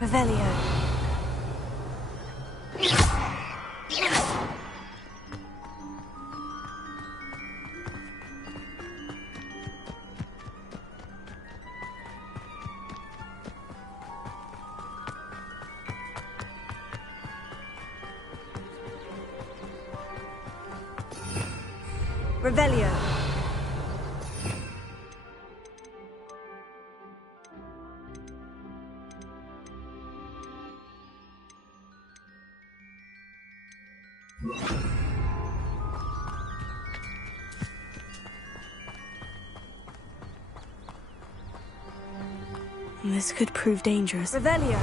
Revelio. Revelio. This could prove dangerous. Revelio.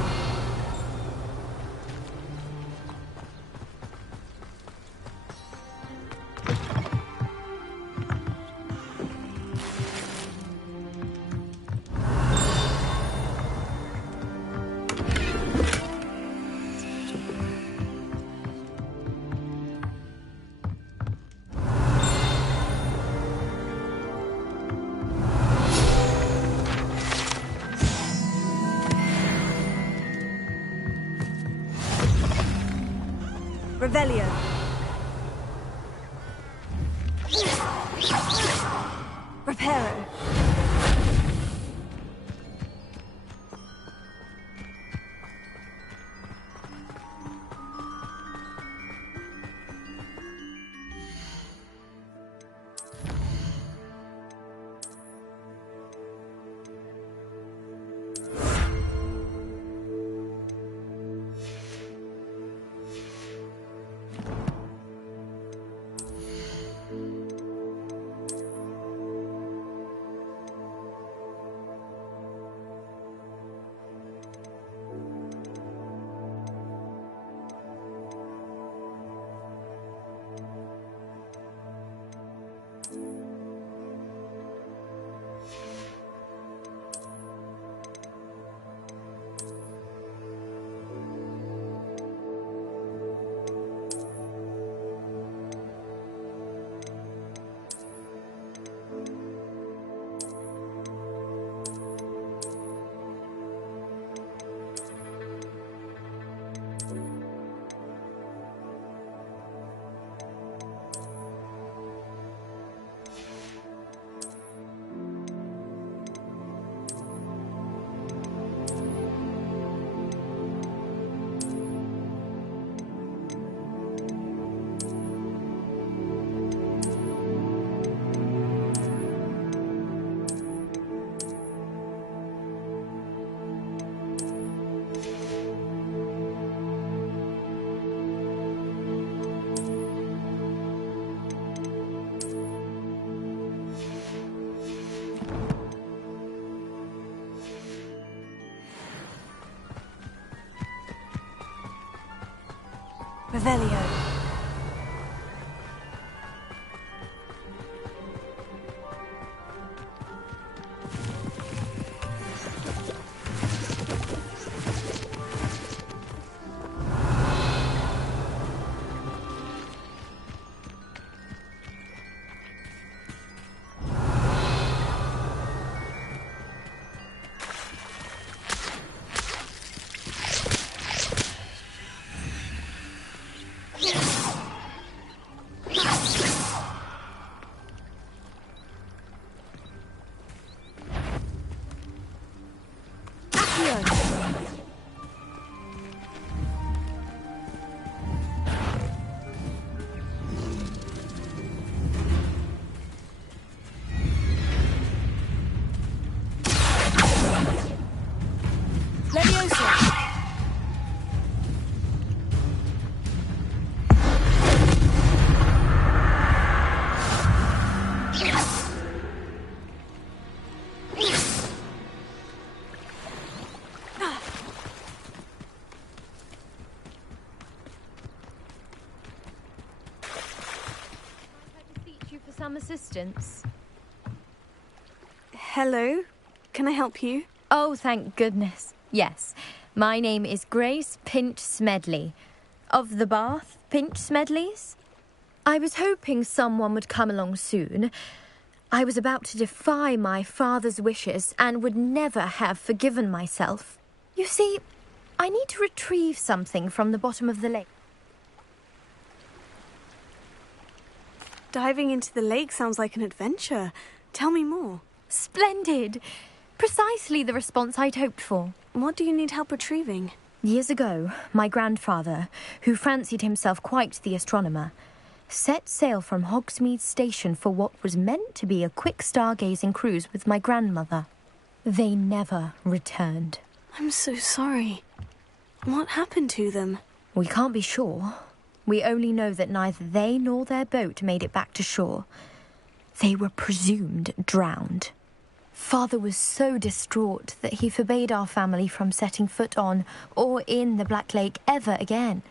Revelio. Reparo. Revelio. Some assistance. Hello, can I help you? Oh, thank goodness. Yes, my name is Grace Pinch Smedley, of the Bath Pinch Smedleys. I was hoping someone would come along soon. I was about to defy my father's wishes and would never have forgiven myself. You see, I need to retrieve something from the bottom of the lake. Diving into the lake sounds like an adventure. Tell me more. Splendid! Precisely the response I'd hoped for. What do you need help retrieving? Years ago, my grandfather, who fancied himself quite the astronomer, set sail from Hogsmeade Station for what was meant to be a quick stargazing cruise with my grandmother. They never returned. I'm so sorry. What happened to them? We can't be sure. We only know that neither they nor their boat made it back to shore. They were presumed drowned. Father was so distraught that he forbade our family from setting foot on or in the Black Lake ever again.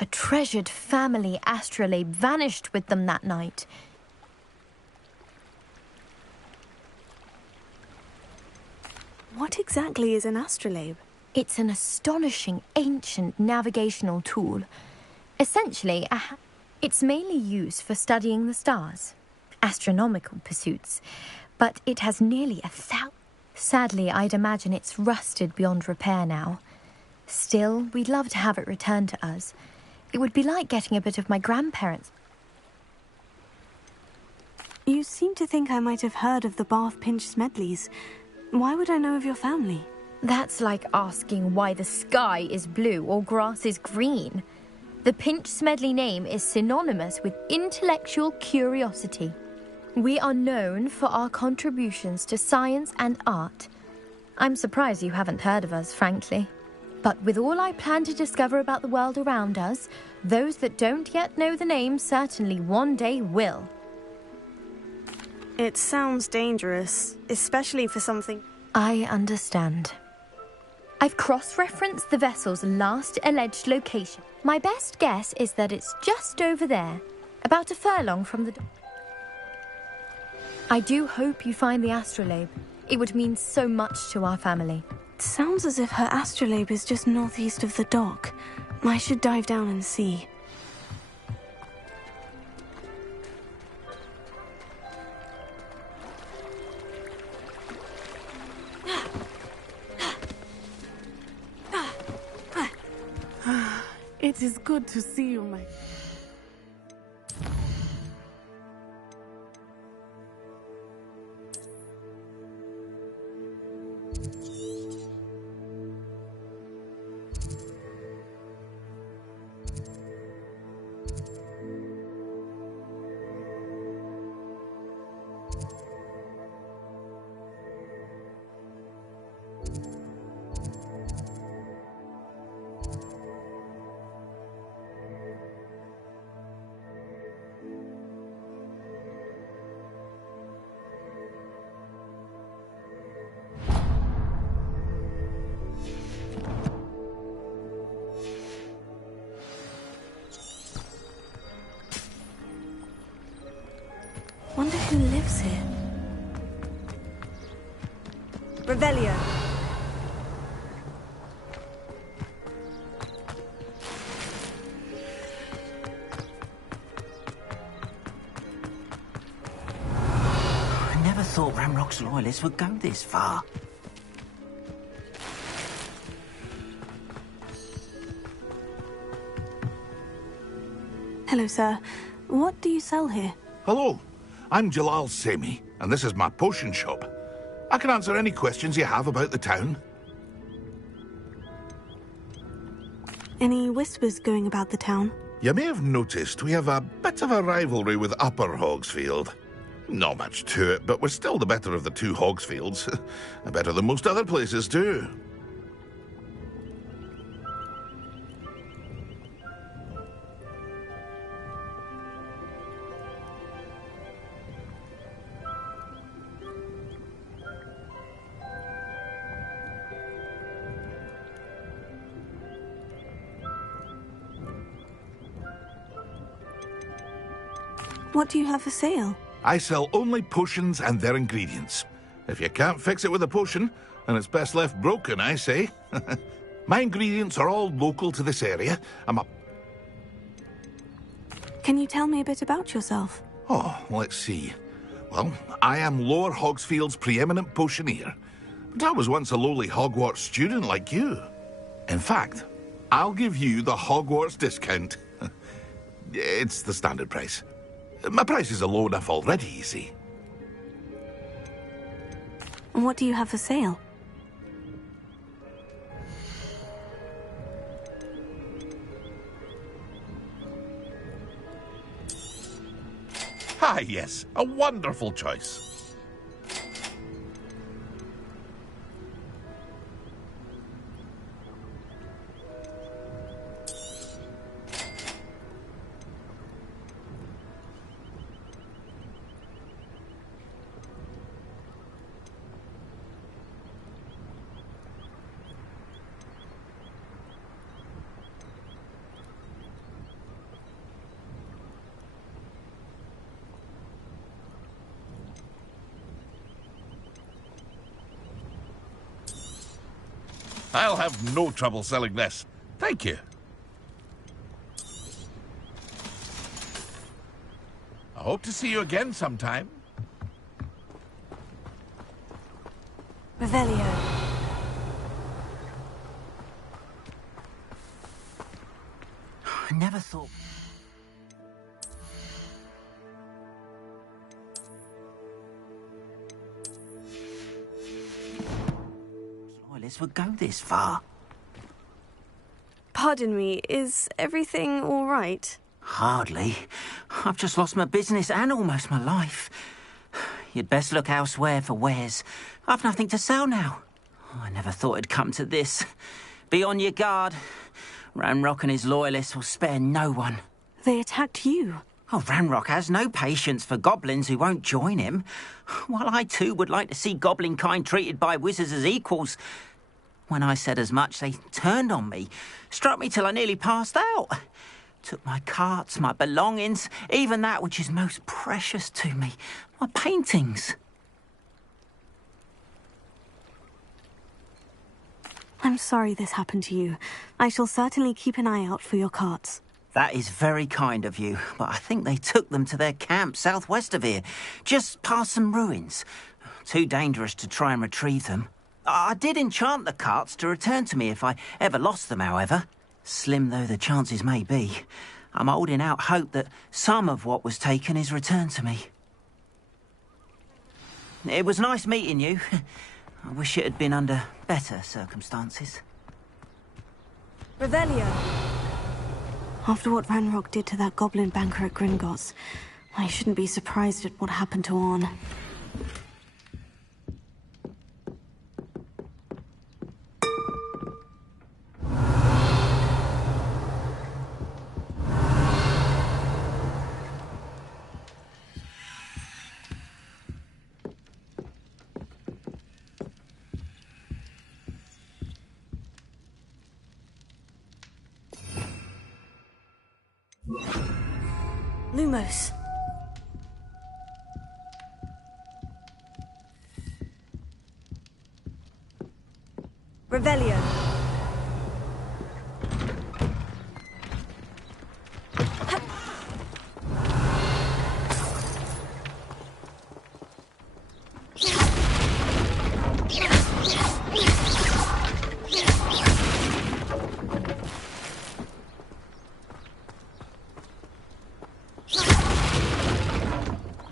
A treasured family astrolabe vanished with them that night. What exactly is an astrolabe? It's an astonishing ancient navigational tool. Essentially, it's mainly used for studying the stars, astronomical pursuits, but it has nearly 1,000. Sadly, I'd imagine it's rusted beyond repair now. Still, we'd love to have it returned to us. It would be like getting a bit of my grandparents. You seem to think I might have heard of the Bath Pinch Smedleys. Why would I know of your family? That's like asking why the sky is blue or grass is green. The Pinch Smedley name is synonymous with intellectual curiosity. We are known for our contributions to science and art. I'm surprised you haven't heard of us, frankly. But with all I plan to discover about the world around us, those that don't yet know the name certainly one day will. It sounds dangerous, especially for something... I understand. I've cross-referenced the vessel's last alleged location. My best guess is that it's just over there, about a furlong from the... I do hope you find the astrolabe. It would mean so much to our family. It sounds as if her astrolabe is just northeast of the dock. I should dive down and see. It is good to see you, my... Wonder who lives here. Revelio. I never thought Ramrock's loyalists would go this far. Hello, sir. What do you sell here? Hello, I'm Jalal Semi, and this is my potion shop. I can answer any questions you have about the town. Any whispers going about the town? You may have noticed we have a bit of a rivalry with Upper Hogsfield. Not much to it, but we're still the better of the two Hogsfields. Better than most other places, too. What do you have for sale? I sell only potions and their ingredients. If you can't fix it with a potion, then it's best left broken, I say. My ingredients are all local to this area. Can you tell me a bit about yourself? Oh, let's see. Well, I am Lower Hogsfield's preeminent potioneer. But I was once a lowly Hogwarts student like you. In fact, I'll give you the Hogwarts discount. It's the standard price. My prices are low enough already, you see. What do you have for sale? Ah, yes, a wonderful choice. I'll have no trouble selling this. Thank you. I hope to see you again sometime. Revelio. I never thought... Loyalists would go this far. Pardon me, is everything all right? Hardly. I've just lost my business and almost my life. You'd best look elsewhere for wares. I've nothing to sell now. I never thought it'd come to this. Be on your guard. Ranrock and his loyalists will spare no one. They attacked you. Oh, Ranrock has no patience for goblins who won't join him. While I too would like to see goblin kind treated by wizards as equals. When I said as much, they turned on me, struck me till I nearly passed out. Took my carts, my belongings, even that which is most precious to me, my paintings. I'm sorry this happened to you. I shall certainly keep an eye out for your carts. That is very kind of you, but I think they took them to their camp southwest of here, just past some ruins. Too dangerous to try and retrieve them. I did enchant the carts to return to me if I ever lost them, however. Slim though the chances may be, I'm holding out hope that some of what was taken is returned to me. It was nice meeting you. I wish it had been under better circumstances. Revelio. After what Ranrock did to that goblin banker at Gringotts, I shouldn't be surprised at what happened to Orn. Lumos. Revelio.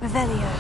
Revelio.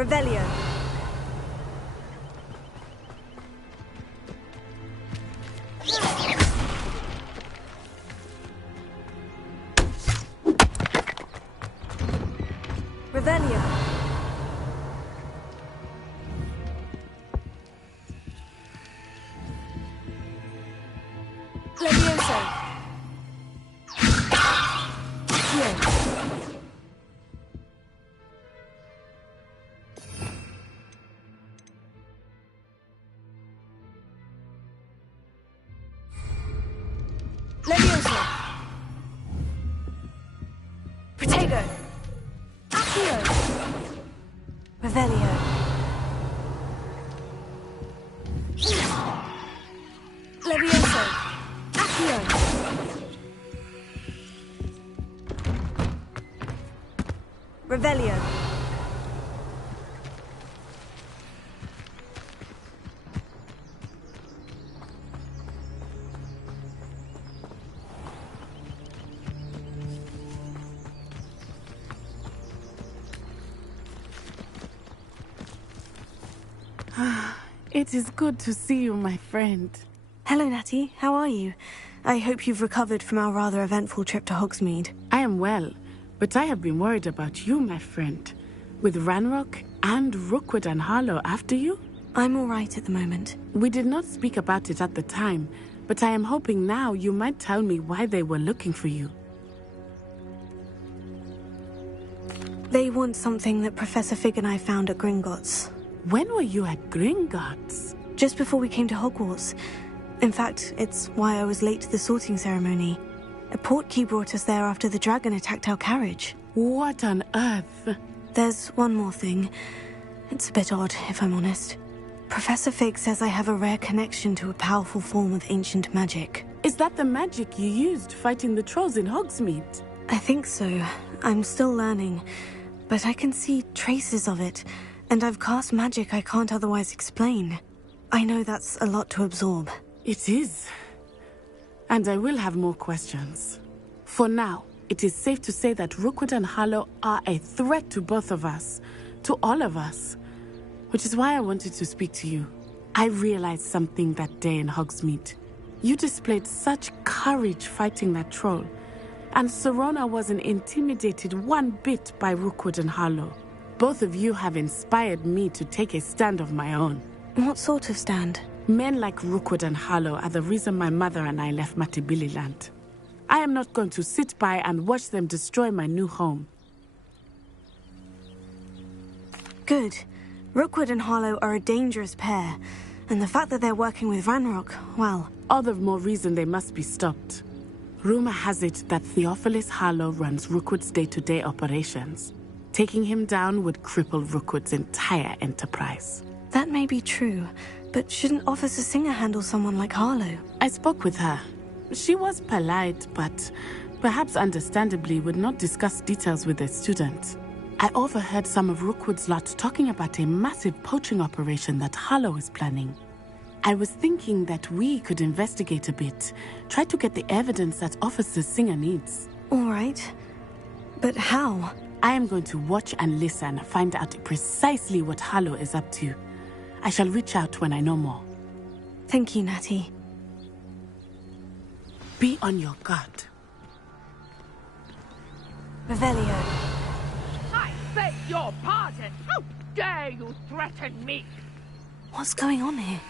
Revelio. Revelio. Levioso. Here. Levioso. Protego. Accio. Revelio. Levioso. Accio. Revelio. It is good to see you, my friend. Hello, Natty. How are you? I hope you've recovered from our rather eventful trip to Hogsmeade. I am well, but I have been worried about you, my friend. With Ranrock and Rookwood and Harlow after you? I'm all right at the moment. We did not speak about it at the time, but I am hoping now you might tell me why they were looking for you. They want something that Professor Fig and I found at Gringotts. When were you at Gringotts? Just before we came to Hogwarts. In fact, it's why I was late to the sorting ceremony. A portkey brought us there after the dragon attacked our carriage. What on earth? There's one more thing. It's a bit odd, if I'm honest. Professor Fig says I have a rare connection to a powerful form of ancient magic. Is that the magic you used fighting the trolls in Hogsmeade? I think so. I'm still learning, but I can see traces of it, and I've cast magic I can't otherwise explain. I know that's a lot to absorb. It is. And I will have more questions. For now, it is safe to say that Rookwood and Harlow are a threat to both of us, to all of us. Which is why I wanted to speak to you. I realized something that day in Hogsmeade. You displayed such courage fighting that troll, and Serona wasn't intimidated one bit by Rookwood and Harlow. Both of you have inspired me to take a stand of my own. What sort of stand? Men like Rookwood and Harlow are the reason my mother and I left Matabeleland. I am not going to sit by and watch them destroy my new home. Good. Rookwood and Harlow are a dangerous pair, and the fact that they're working with Ranrock, well... All the more reason they must be stopped. Rumor has it that Theophilus Harlow runs Rookwood's day-to-day operations. Taking him down would cripple Rookwood's entire enterprise. That may be true, but shouldn't Officer Singer handle someone like Harlow? I spoke with her. She was polite, but perhaps understandably would not discuss details with a student. I overheard some of Rookwood's lot talking about a massive poaching operation that Harlow is planning. I was thinking that we could investigate a bit, try to get the evidence that Officer Singer needs. All right. But how? I am going to watch and listen, find out precisely what Harlow is up to. I shall reach out when I know more. Thank you, Natty. Be on your guard. Revelio. I beg your pardon! How dare you threaten me? What's going on here?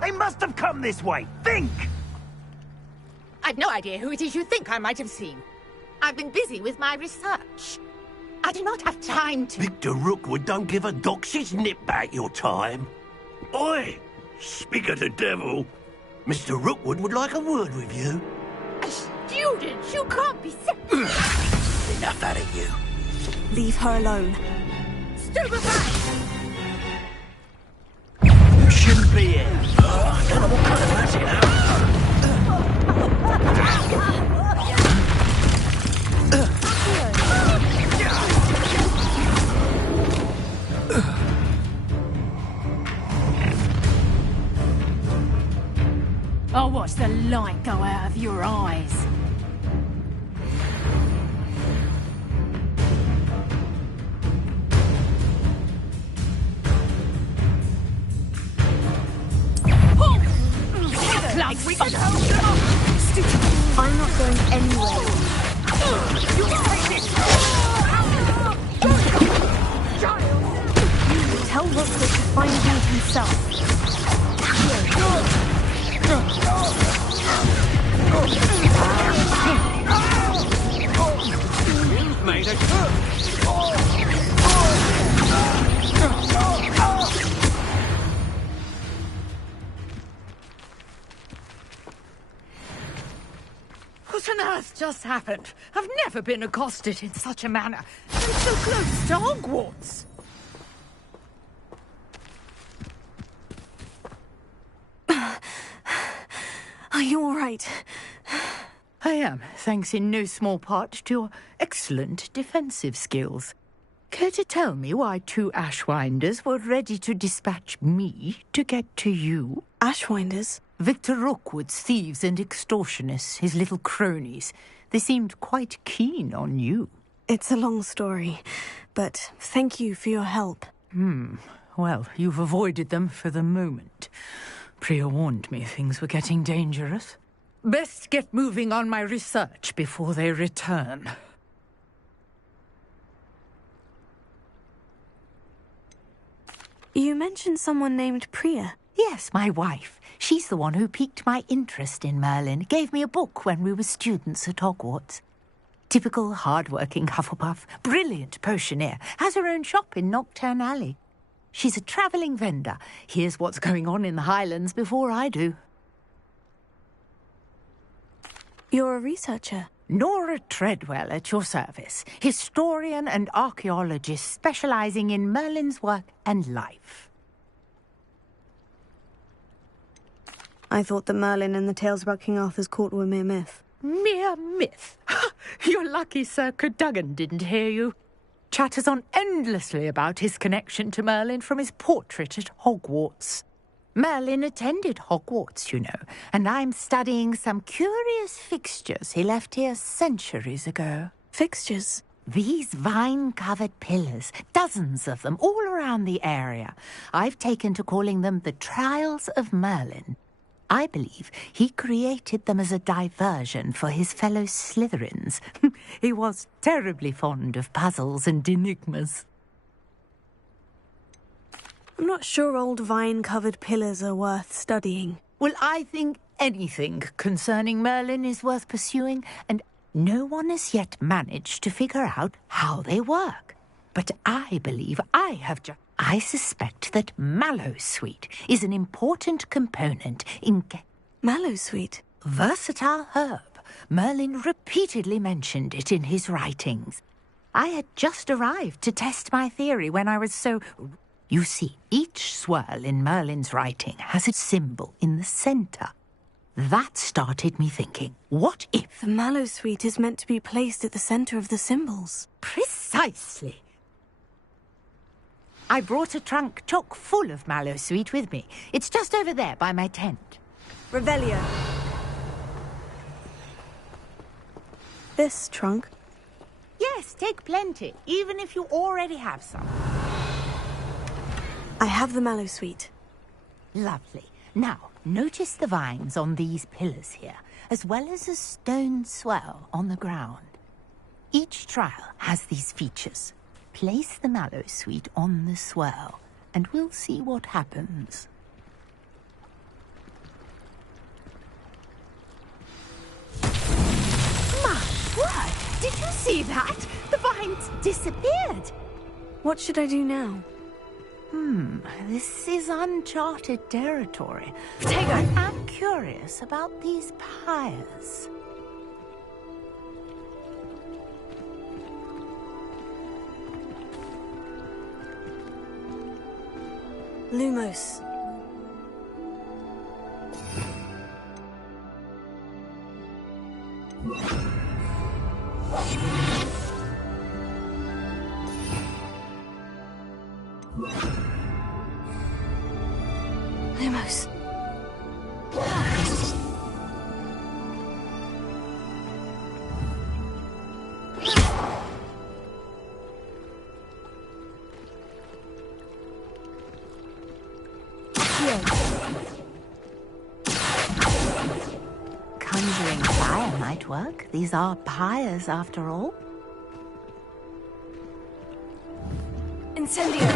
They must have come this way. Think! I've no idea who it is you think I might have seen. I've been busy with my research. I do not have time to... Victor Rookwood don't give a dox's nip back your time. Oi! Speak of the devil. Mr. Rookwood would like a word with you. A student? You can't be so... Enough out of you. Leave her alone. Stupefy! You shouldn't be here. I don't know what kind of magic now. I'll watch the light go out of your eyes. I'm not going anywhere. Tell Rookwood to find out himself. You've made a What on earth just happened? I've never been accosted in such a manner. I'm so close to Hogwarts. Are you all right? I am, thanks in no small part to your excellent defensive skills. Care to tell me why 2 Ashwinders were ready to dispatch me to get to you? Ashwinders? Victor Rookwood's thieves and extortionists, his little cronies. They seemed quite keen on you. It's a long story, but thank you for your help. Well, you've avoided them for the moment. Priya warned me things were getting dangerous. Best get moving on my research before they return. You mentioned someone named Priya. Yes, my wife. She's the one who piqued my interest in Merlin. Gave me a book when we were students at Hogwarts. Typical hard-working Hufflepuff, brilliant potioneer, has her own shop in Nocturne Alley. She's a travelling vendor. Hears what's going on in the Highlands before I do. You're a researcher. Nora Treadwell at your service. Historian and archaeologist specialising in Merlin's work and life. I thought that Merlin and the tales about King Arthur's court were mere myth. Mere myth? You're lucky Sir Cadogan didn't hear you. Chatters on endlessly about his connection to Merlin from his portrait at Hogwarts. Merlin attended Hogwarts, you know, and I'm studying some curious fixtures he left here centuries ago. Fixtures? These vine-covered pillars, dozens of them, all around the area. I've taken to calling them the Trials of Merlin. I believe he created them as a diversion for his fellow Slytherins. He was terribly fond of puzzles and enigmas. I'm not sure old vine-covered pillars are worth studying. Well, I think anything concerning Merlin is worth pursuing, and no one has yet managed to figure out how they work. But I believe I suspect that mallowsweet is an important component in... Mallowsweet? Versatile herb. Merlin repeatedly mentioned it in his writings. I had just arrived to test my theory when I was so... You see, each swirl in Merlin's writing has its symbol in the centre. That started me thinking, what if... The mallowsweet is meant to be placed at the centre of the symbols. Precisely. I brought a trunk chock full of mallowsweet with me. It's just over there by my tent. Revelio. This trunk? Yes, take plenty, even if you already have some. I have the mallowsweet. Lovely. Now, notice the vines on these pillars here, as well as a stone swell on the ground. Each trial has these features. Place the mallowsweet on the swirl, and we'll see what happens. My word! Did you see that? The vines disappeared! What should I do now? This is uncharted territory. I'm curious about these pyres. Lumos. Lumos. might work. These are pyres, after all. Incendio!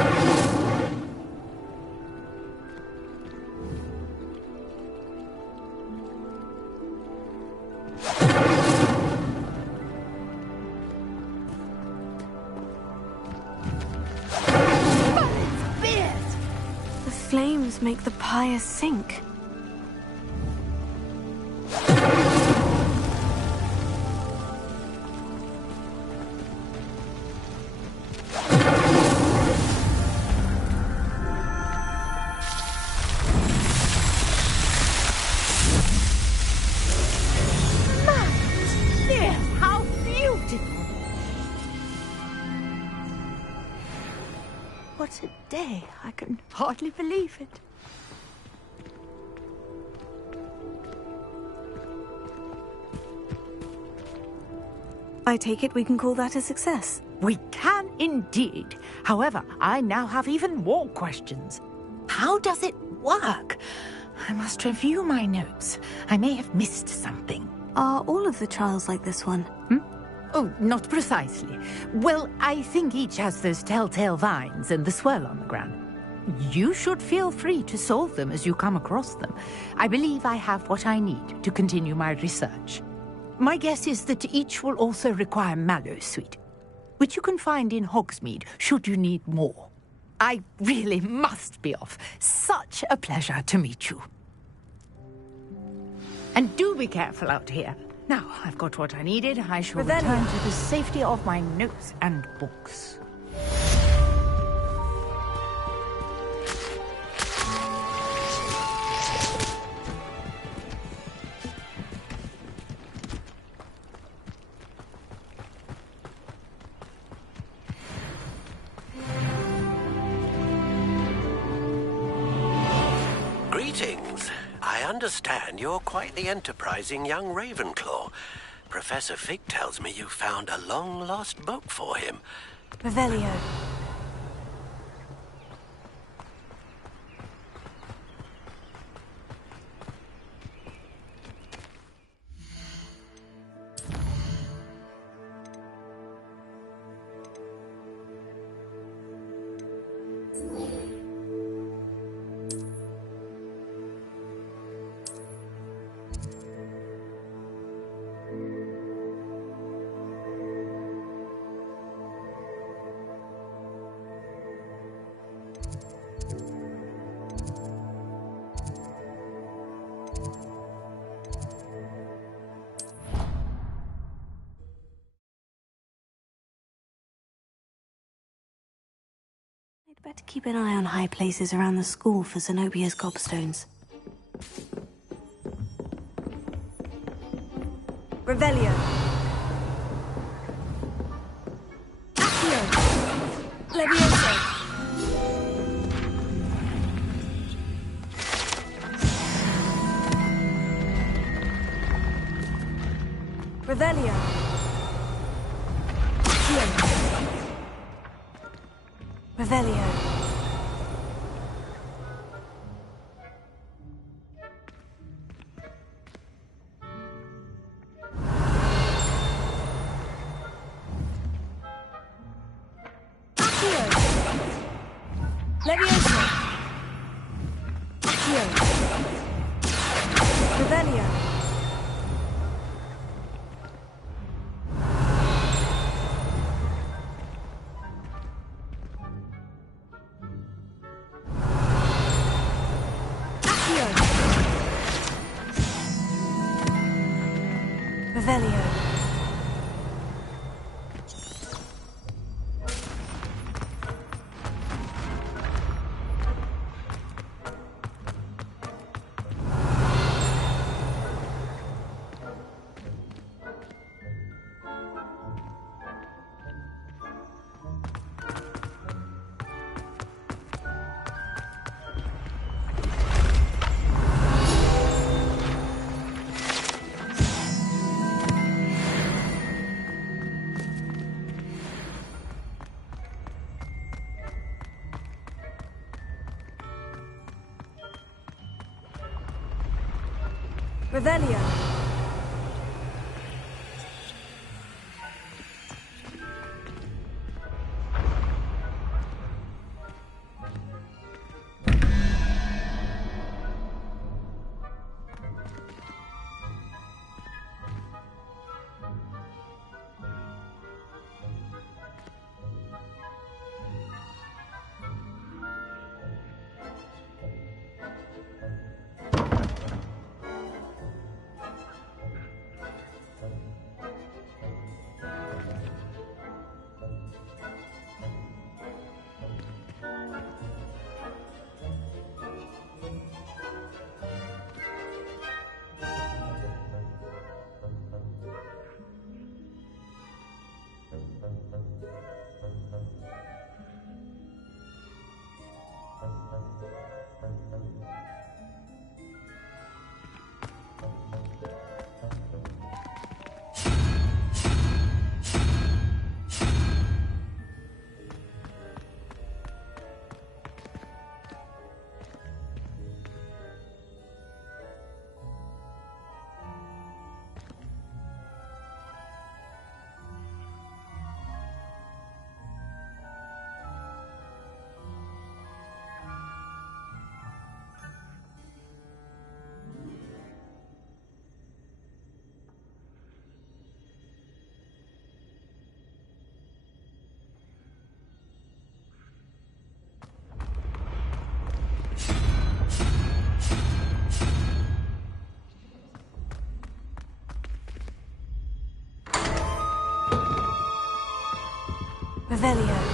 The flames make the pyre sink. How beautiful! What a day. I can hardly believe it. I take it we can call that a success. We can indeed. However, I now have even more questions. How does it work? I must review my notes. I may have missed something. Are all of the trials like this one? Oh, not precisely. Well, I think each has those telltale vines and the swirl on the ground. You should feel free to solve them as you come across them. I believe I have what I need to continue my research. My guess is that each will also require mallow sweet, which you can find in Hogsmeade should you need more. I really must be off. Such a pleasure to meet you. And do be careful out here. Now, I've got what I needed. I shall return to the safety of my notes and books. Greetings. I understand you're quite the enterprising young Ravenclaw. Professor Fig tells me you found a long-lost book for him. Revelio. I'd better keep an eye on high places around the school for Zenobia's gobstones. Revelio. Accio. Levioso. Revelio. Accio. Revelio. Accio. Levioso. Accio. Revelio. Revelio. Revelio. Revelio.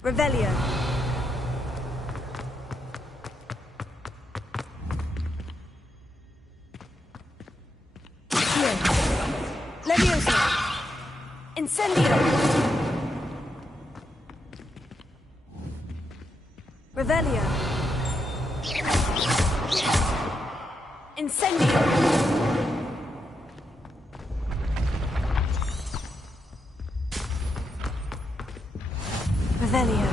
Revelio. Leviosa. Incendio. Revelio. Incendio. Revelio.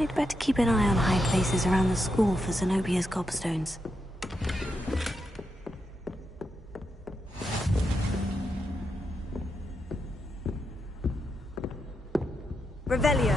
I'd better keep an eye on high places around the school for Zenobia's gobstones. Revelio.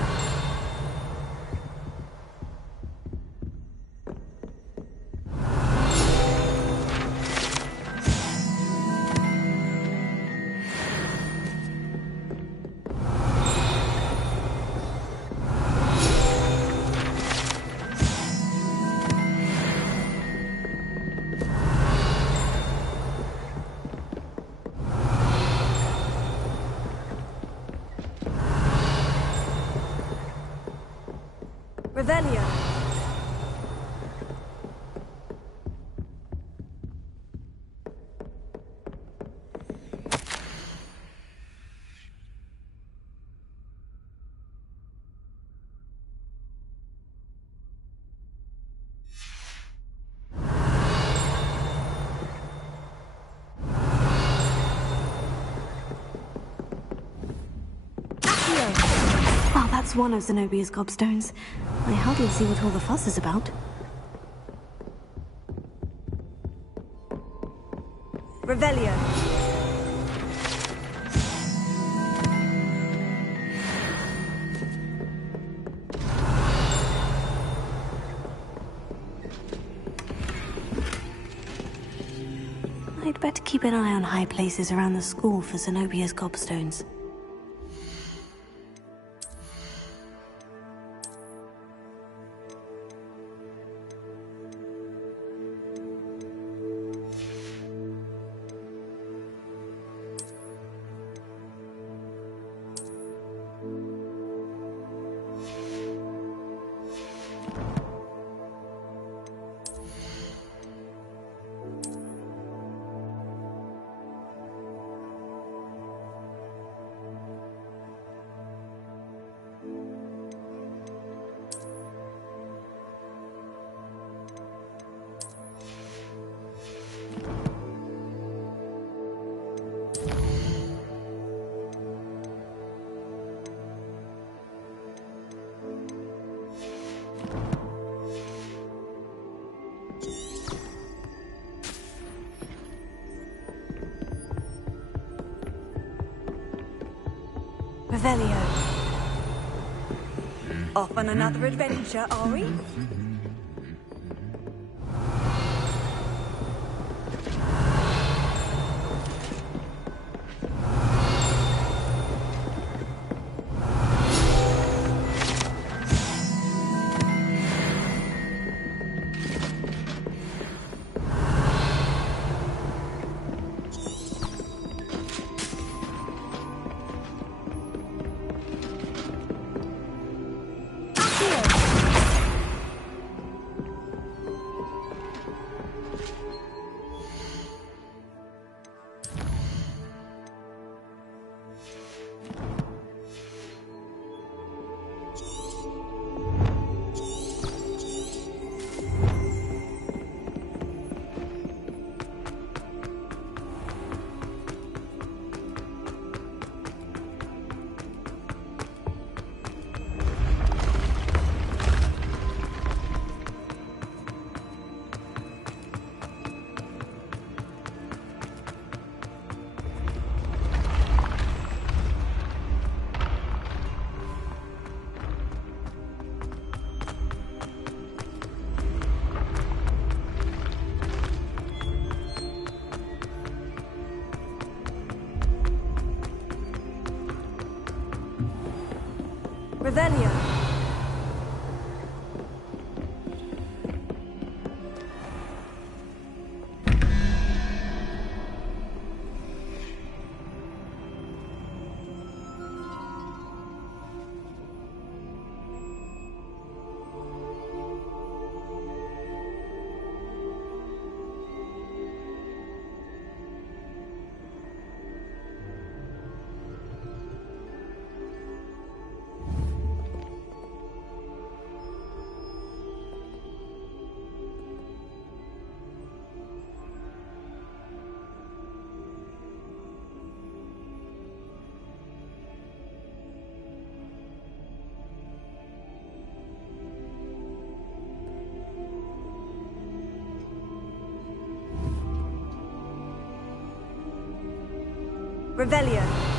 Revelio. Well, that's one of Zenobia's gobstones. I hardly see what all the fuss is about. Revelio. I'd better keep an eye on high places around the school for Zenobia's gobstones. Revelio. Off on another adventure, are we? Revelio. Revelio.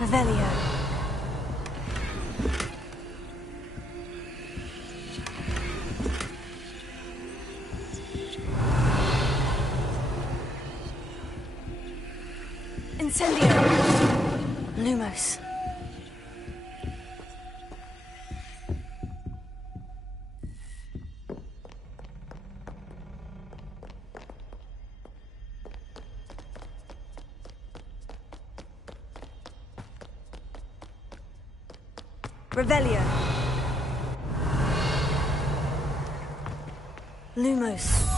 Revelio. Incendio. Lumos. Revelio. Lumos.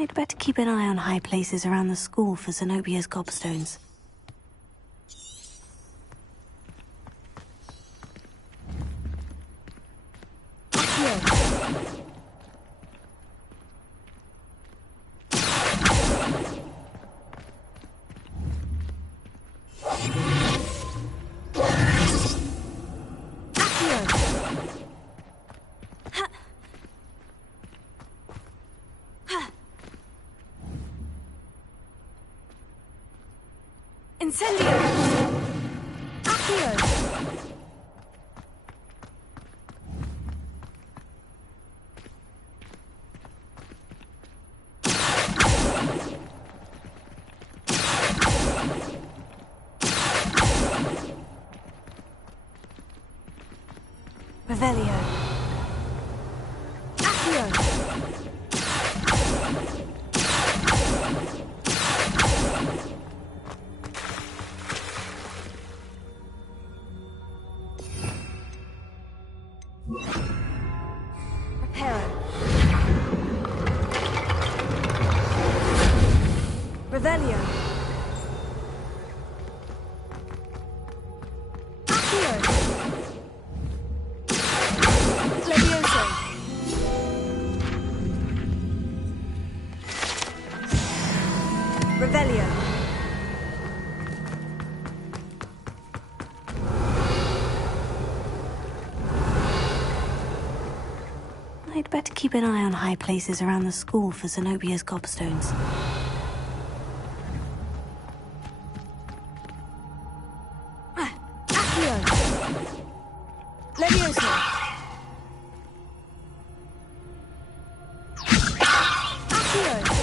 I'd better keep an eye on high places around the school for Zenobia's gobstones. Incendio! Accio! Revelio. Accio. Reparo. Revelio. Accio. Levioso. Revelio. I'd better keep an eye on high places around the school for Zenobia's gobstones. Accio. Levioso. Accio.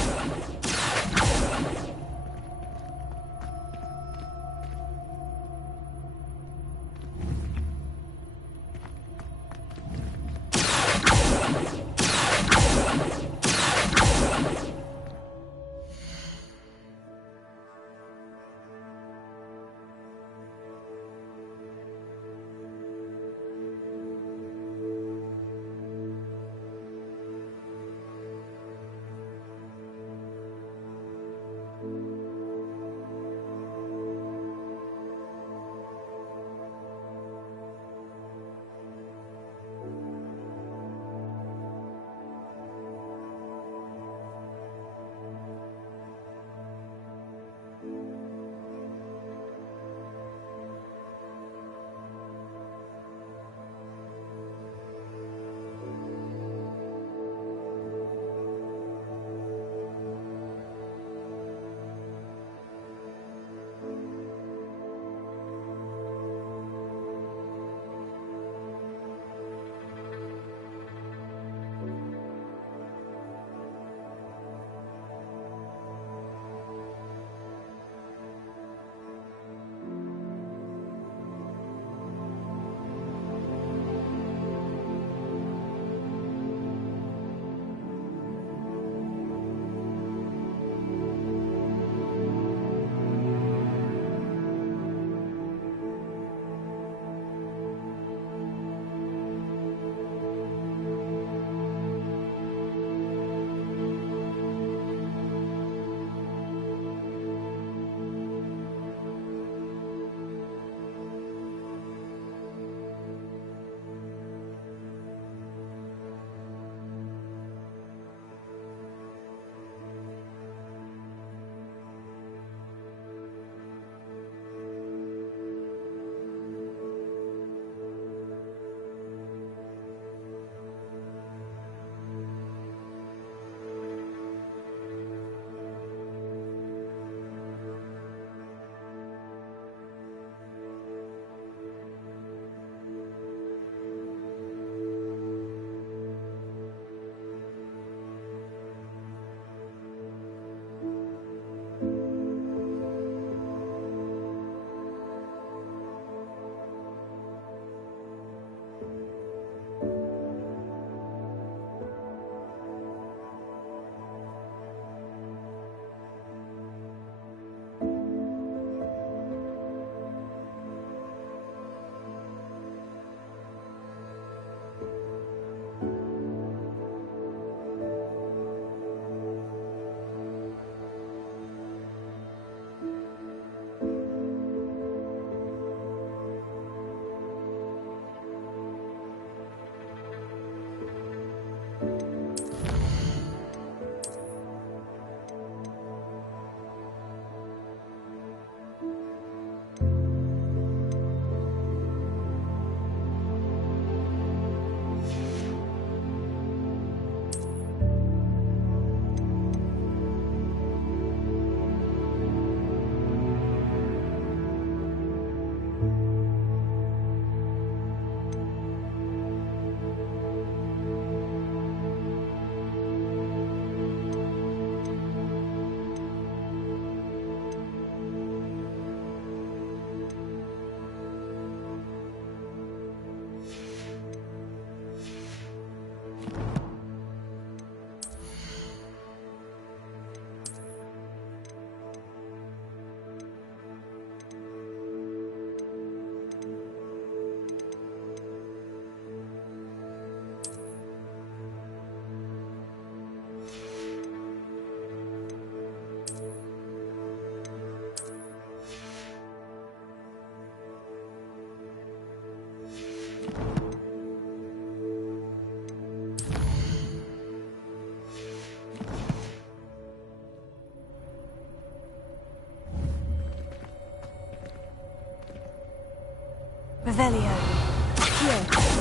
Revelio. Accio.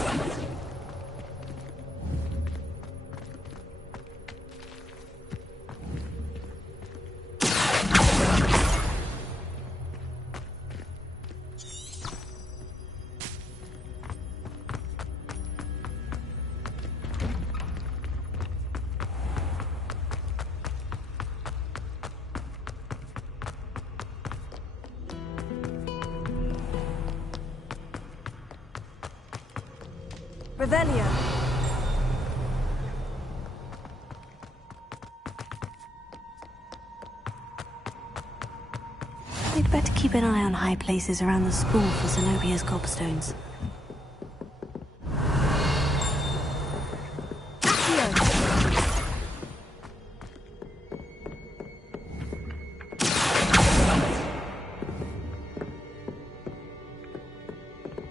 Revelio. We'd better keep an eye on high places around the school for Zenobia's gobstones.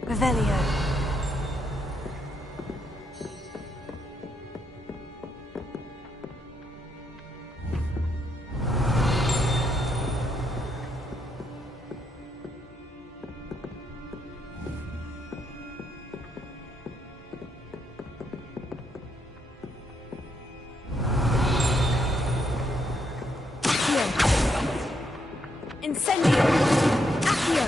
Revelio. Incendio! Accio!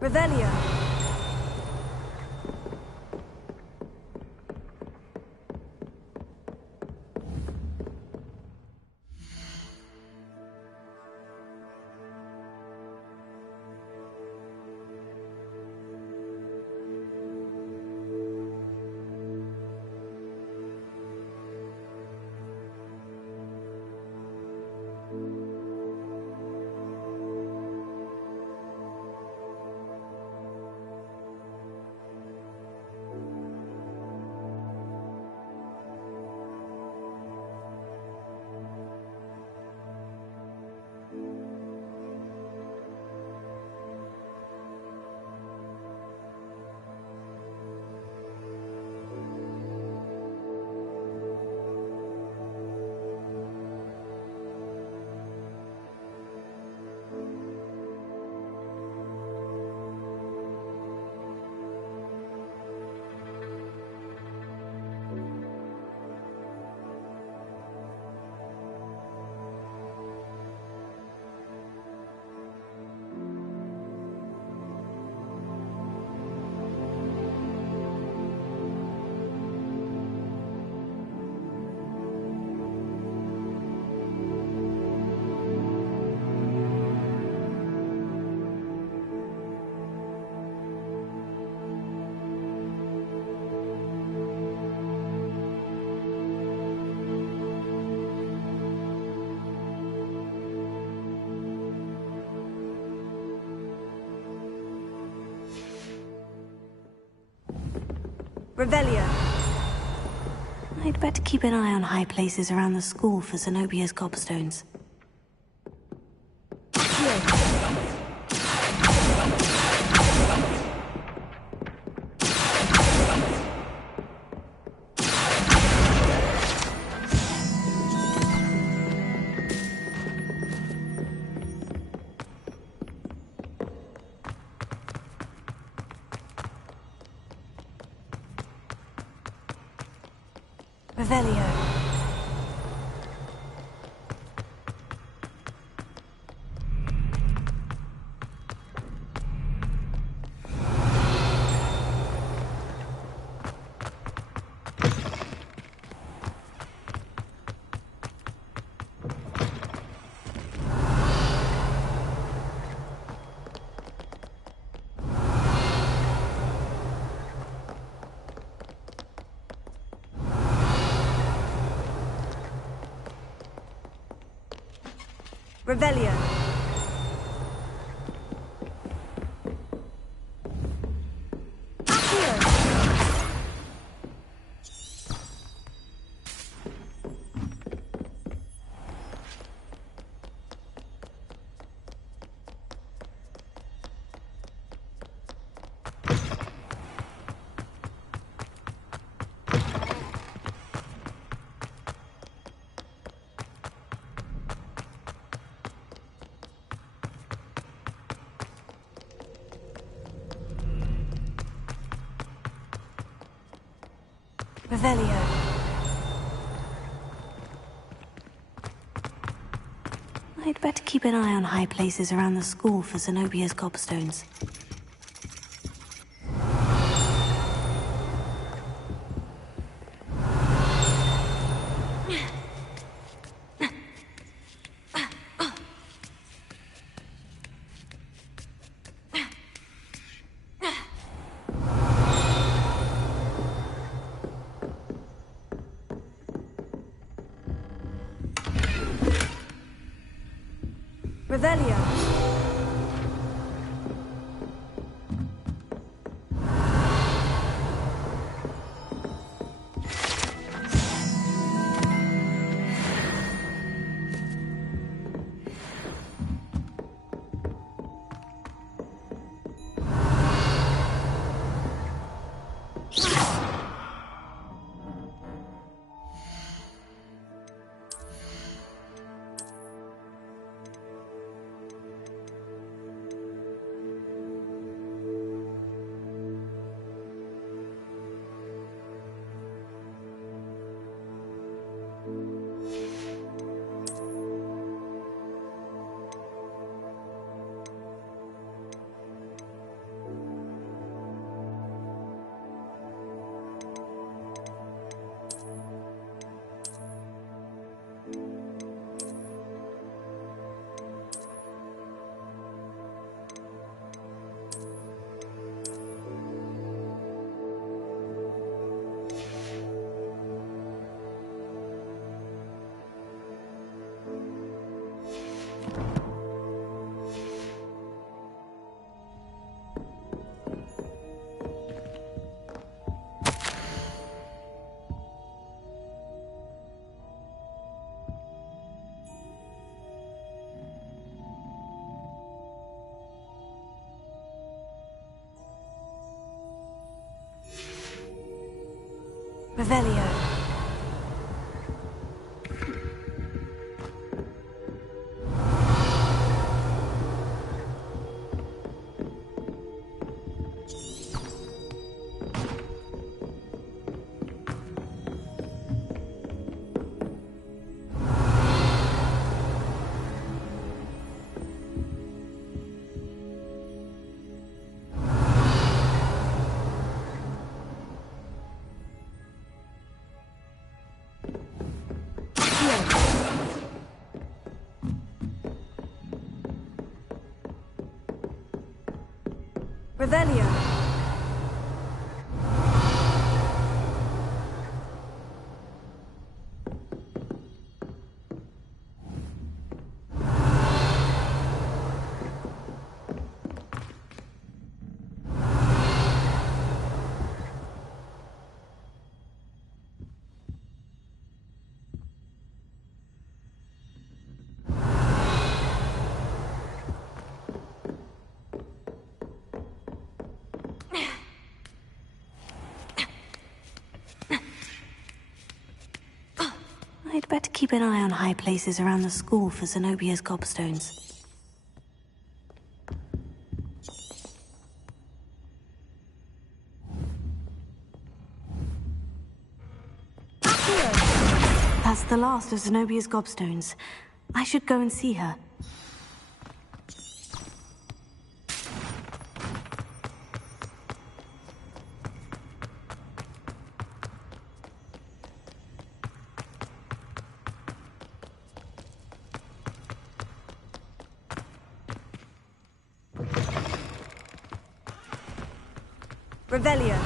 Revelio! Revelio. I'd better keep an eye on high places around the school for Zenobia's gobstones. Revelio. Revelio. Revelio. I'd better keep an eye on high places around the school for Zenobia's gobstones. Revelio. Revelio. Revelio. I'd better keep an eye on high places around the school for Zenobia's gobstones. That's the last of Zenobia's gobstones. I should go and see her. Revelio.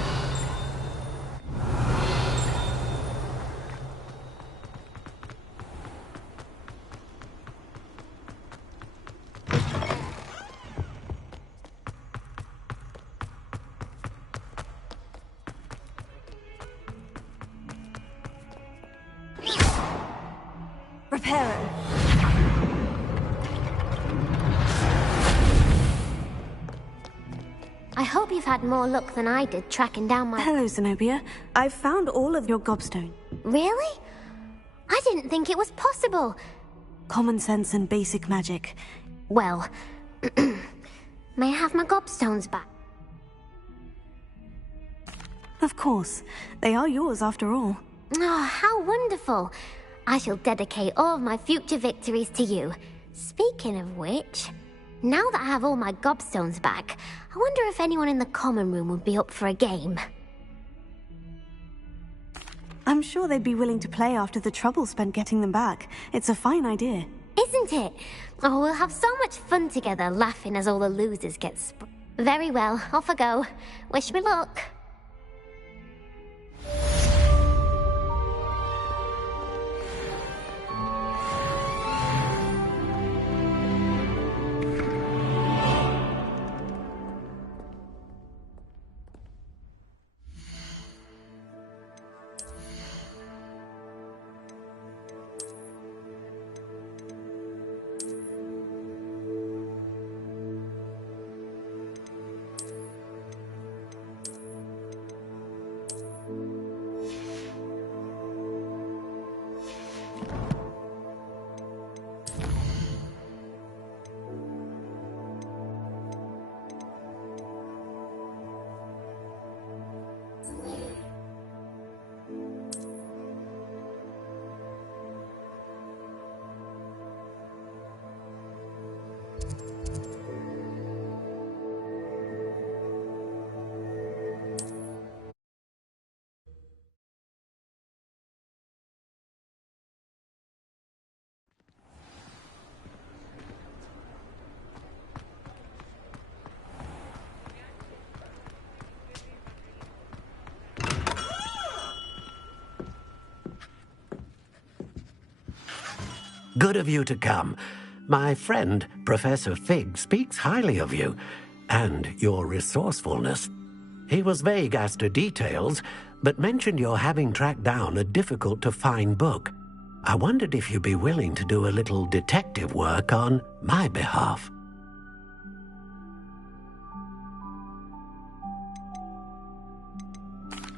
Reparo. I hope you've had more luck than I did tracking down my... Hello, Zenobia. I've found all of your gobstone. Really? I didn't think it was possible. Common sense and basic magic. Well, may I have my gobstones back? Of course. They are yours after all. Oh, how wonderful. I shall dedicate all of my future victories to you. Speaking of which, now that I have all my gobstones back, I wonder if anyone in the common room would be up for a game. I'm sure they'd be willing to play after the trouble spent getting them back. It's a fine idea. Isn't it? Oh, we'll have so much fun together, laughing as all the losers get Very well, off I go. Wish me luck. Good of you to come. My friend, Professor Fig, speaks highly of you, and your resourcefulness. He was vague as to details, but mentioned your having tracked down a difficult-to-find book. I wondered if you'd be willing to do a little detective work on my behalf.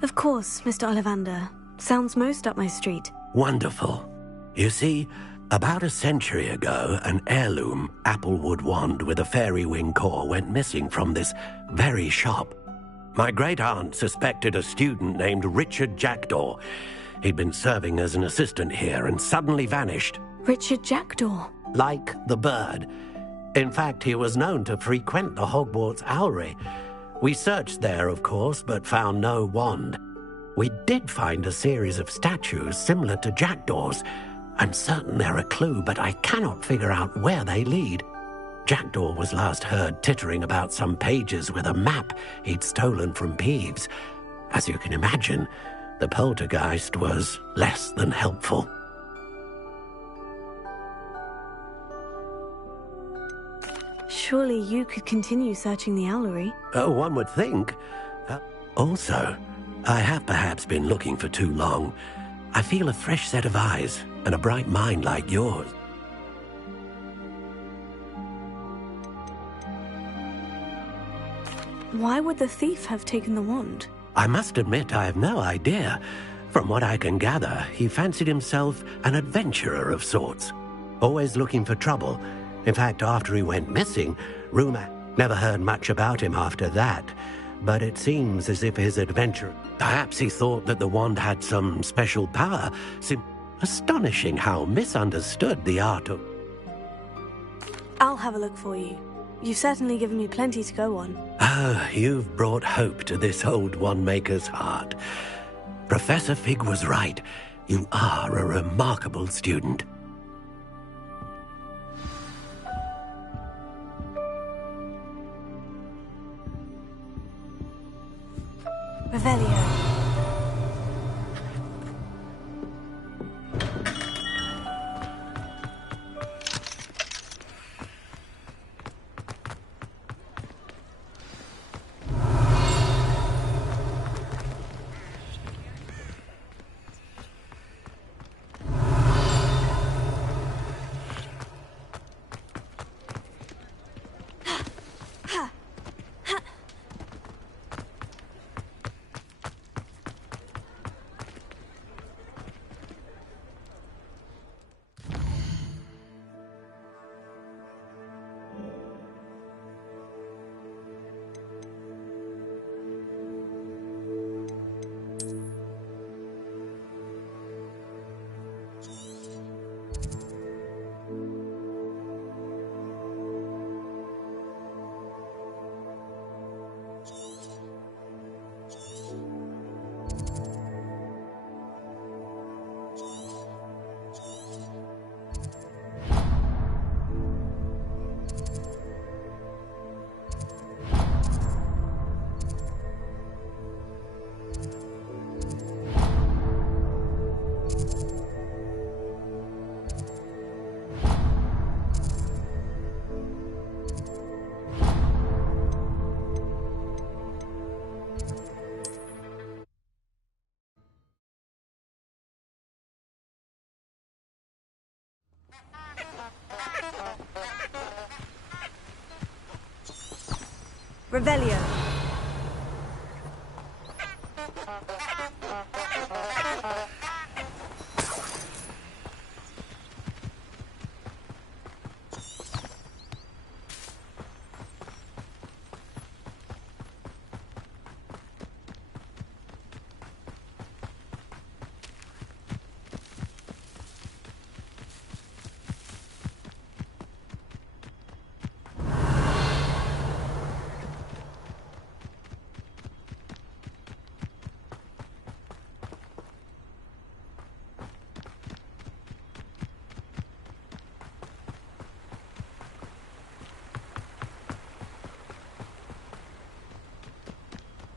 Of course, Mr. Ollivander. Sounds most up my street. Wonderful. You see, about a century ago, an heirloom applewood wand with a fairy wing core went missing from this very shop. My great-aunt suspected a student named Richard Jackdaw. He'd been serving as an assistant here and suddenly vanished. Richard Jackdaw? Like the bird. In fact, he was known to frequent the Hogwarts Owlery. We searched there, of course, but found no wand. We did find a series of statues similar to Jackdaw's. I'm certain they're a clue, but I cannot figure out where they lead. Jackdaw was last heard tittering about some pages with a map he'd stolen from Peeves. As you can imagine, the poltergeist was less than helpful. Surely you could continue searching the Owlery. Oh, one would think. Also, I have perhaps been looking for too long. I feel a fresh set of eyes and a bright mind like yours. Why would the thief have taken the wand? I must admit I have no idea. From what I can gather, he fancied himself an adventurer of sorts, always looking for trouble. In fact, after he went missing, rumor never heard much about him after that. But it seems as if his adventure... Perhaps he thought that the wand had some special power. Astonishing how misunderstood the art of... I'll have a look for you. You've certainly given me plenty to go on. Ah, you've brought hope to this old wand-maker's heart. Professor Fig was right. You are a remarkable student. Revelio. Revelio.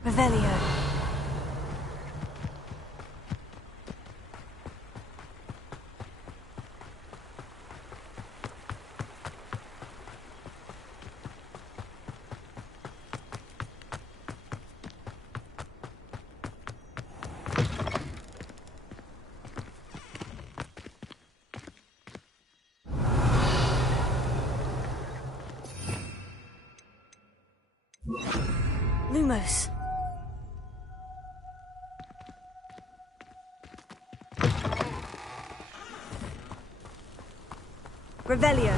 Revelio. Lumos. Revelio.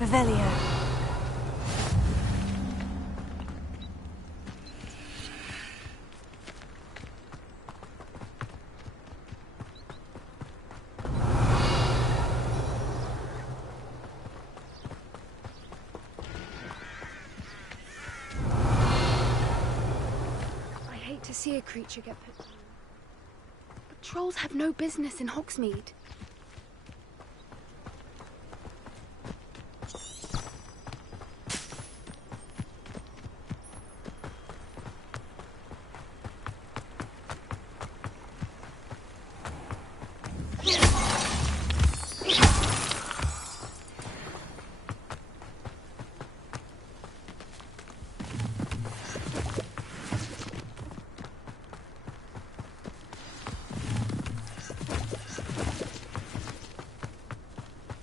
Revelio. I hate to see a creature get put down. But trolls have no business in Hogsmeade.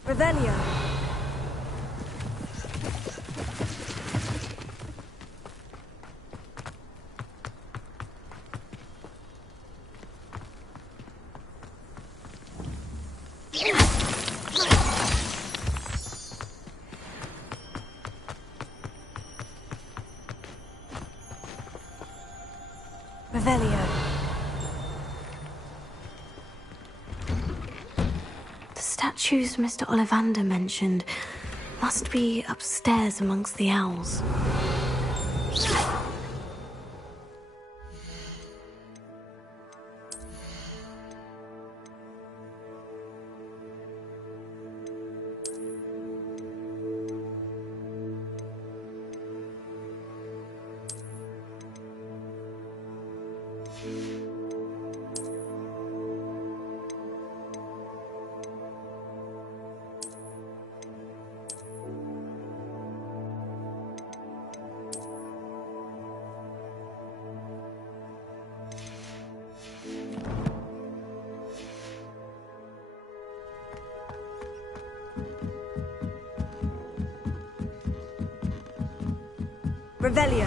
Revelio. Revelio. The statues Mr. Ollivander mentioned must be upstairs amongst the owls. Revelio.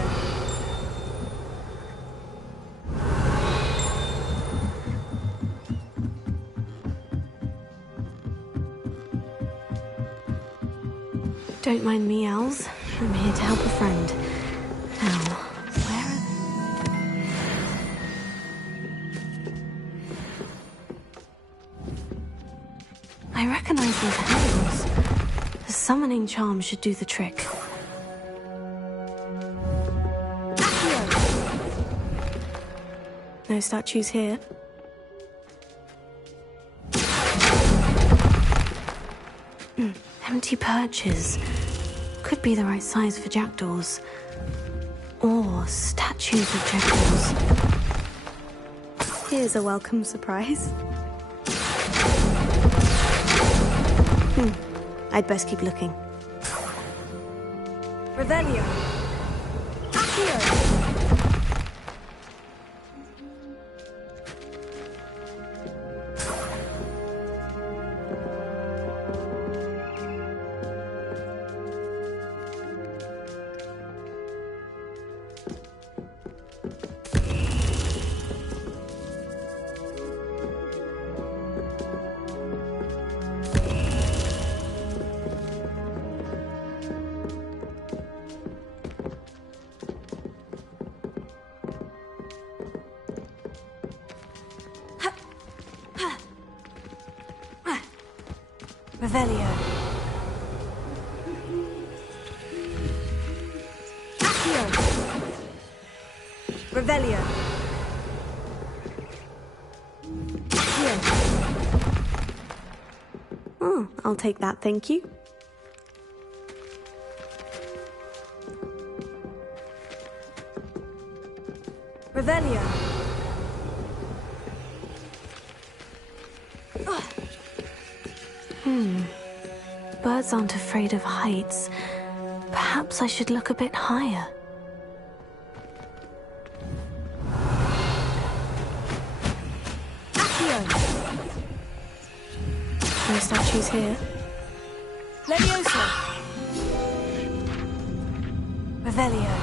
Don't mind me, owls. I'm here to help a friend. Now, where are they? I recognize these handles. The summoning charm should do the trick. No statues here. Empty perches. Could be the right size for jackdaws. Or statues of jackdaws. Here's a welcome surprise. I'd best keep looking. Revelio. Accio. Revelio. Accio. Revelio. Accio. Oh, I'll take that, thank you. Revelio. Birds aren't afraid of heights. Perhaps I should look a bit higher. Accio. No statues here. Leviosa. Revelio.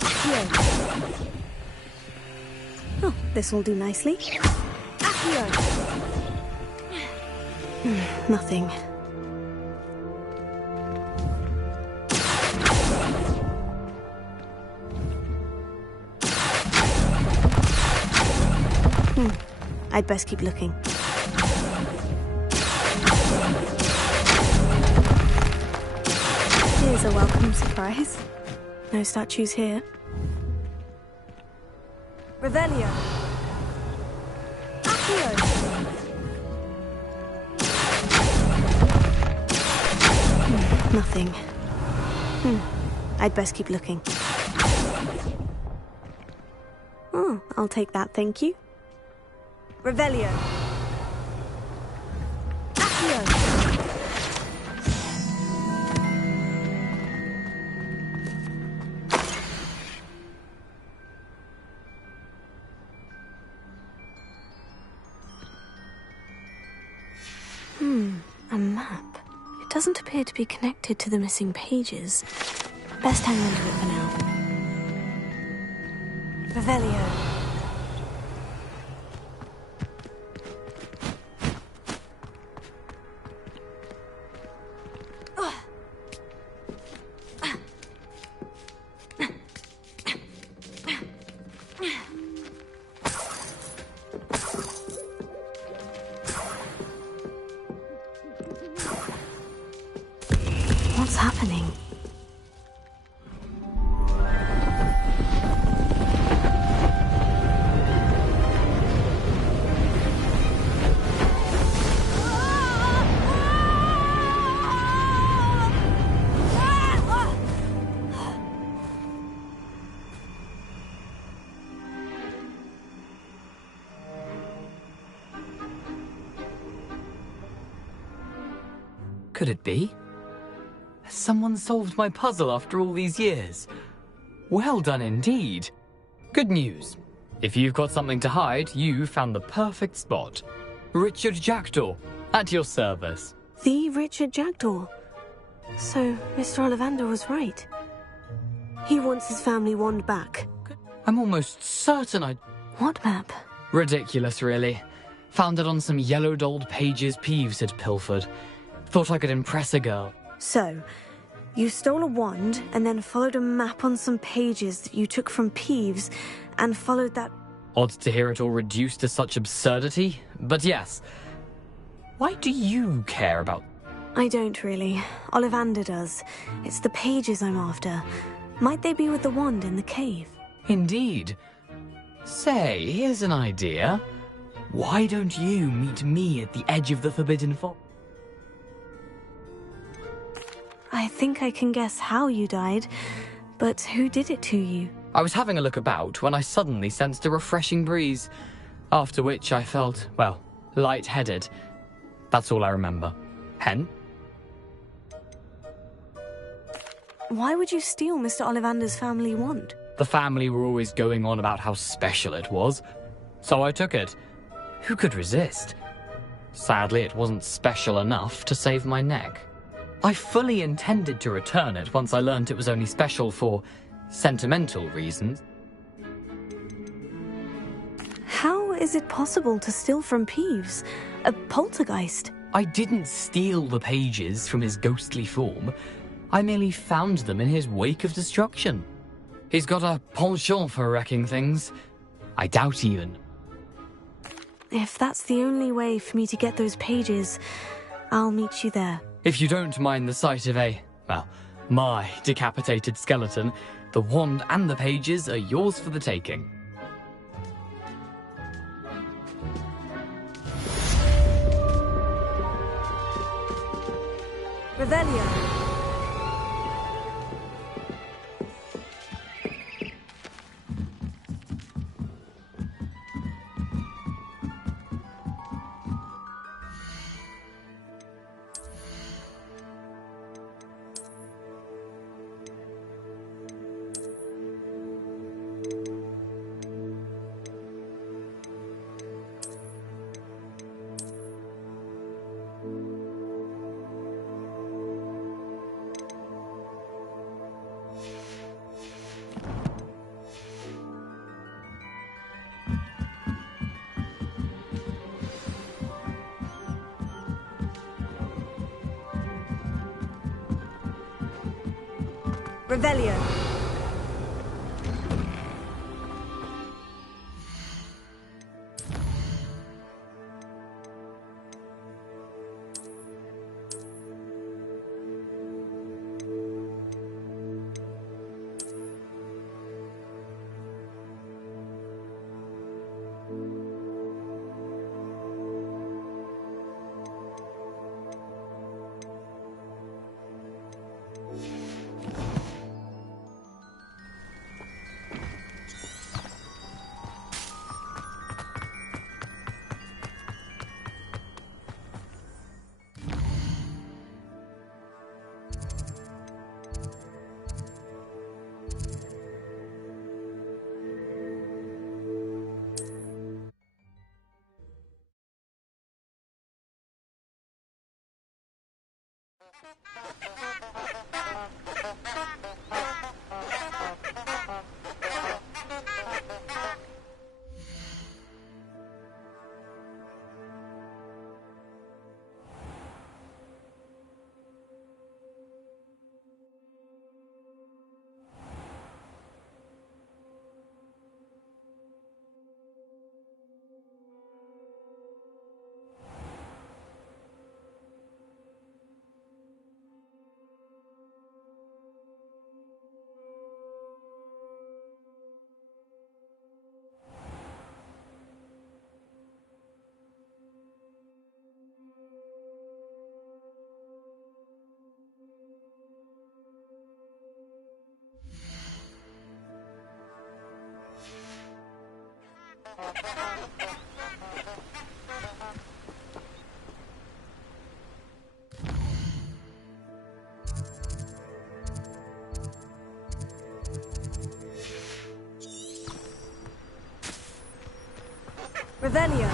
Accio. Oh, this will do nicely. Accio. Nothing. I'd best keep looking. Here's a welcome surprise. No statues here. Revelio. Accio. Nothing. I'd best keep looking. Oh, I'll take that, thank you. Revelio. Accio. A map. It doesn't appear to be connected to the missing pages. Best hang on to it for now. Revelio. What's happening? Could it be? Has someone solved my puzzle after all these years? Well done indeed. Good news. If you've got something to hide, you found the perfect spot. Richard Jackdaw, at your service. The Richard Jackdaw. So, Mr. Ollivander was right. He wants his family wand back. I'm almost certain I... What map? Ridiculous, really. Found it on some yellowed old pages Peeves had pilfered. Thought I could impress a girl. So, you stole a wand and then followed a map on some pages that you took from Peeves and followed that... Odd to hear it all reduced to such absurdity, but yes. Why do you care about... I don't really. Ollivander does. It's the pages I'm after. Might they be with the wand in the cave? Indeed. Say, here's an idea. Why don't you meet me at the edge of the Forbidden Forest? I think I can guess how you died, but who did it to you? I was having a look about when I suddenly sensed a refreshing breeze, after which I felt, well, lightheaded. That's all I remember. Hen? Why would you steal Mr. Ollivander's family wand? The family were always going on about how special it was, so I took it. Who could resist? Sadly, it wasn't special enough to save my neck. I fully intended to return it once I learned it was only special for sentimental reasons. How is it possible to steal from Peeves? A poltergeist? I didn't steal the pages from his ghostly form. I merely found them in his wake of destruction. He's got a penchant for wrecking things. I doubt even. If that's the only way for me to get those pages, I'll meet you there. If you don't mind the sight of my decapitated skeleton, the wand and the pages are yours for the taking. Revelio. Revelio. Revelio.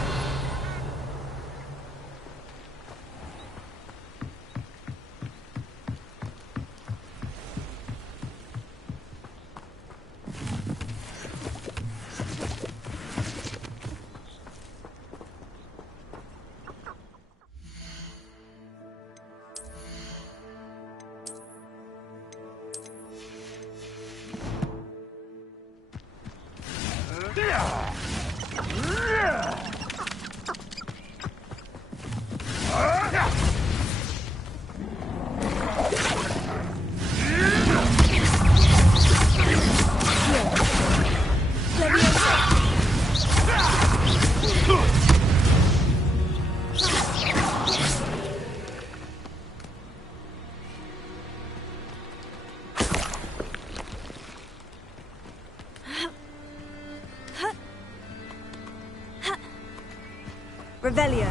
Revelio.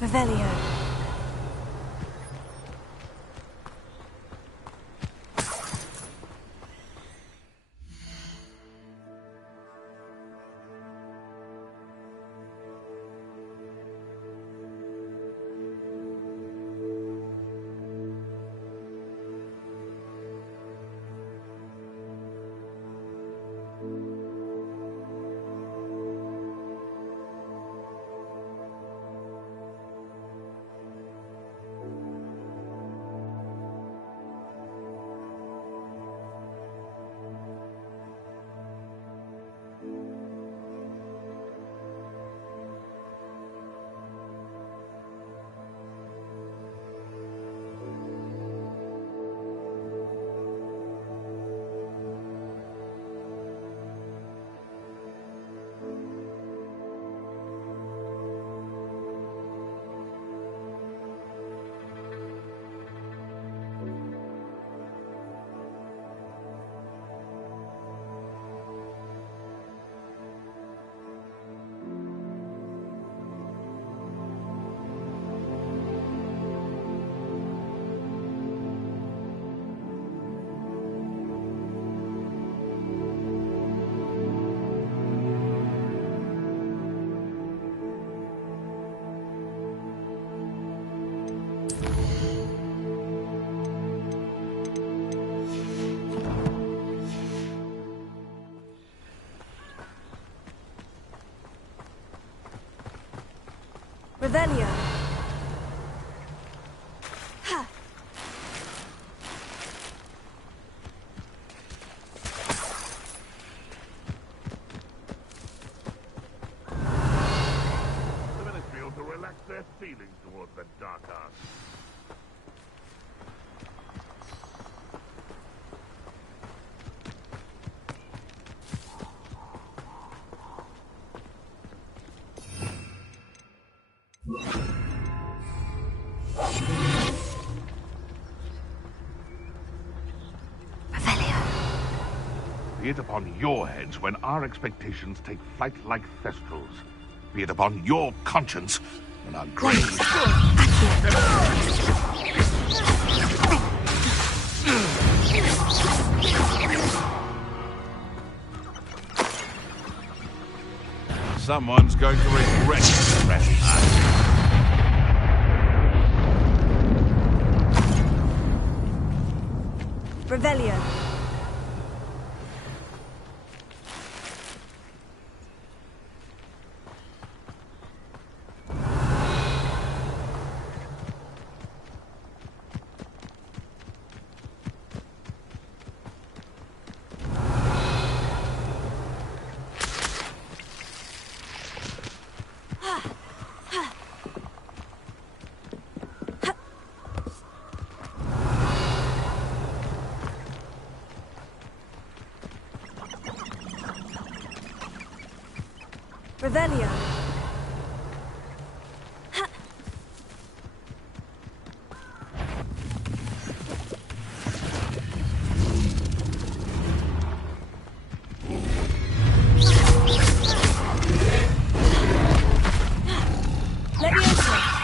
Revelio. Revelio. Ha. The Ministry ought to relax their feelings towards the dark arts. Be it upon your heads when our expectations take flight like thestrals. Be it upon your conscience when our graves... Someone's going to regret the rest. Revelio. Revelio. Let me enter.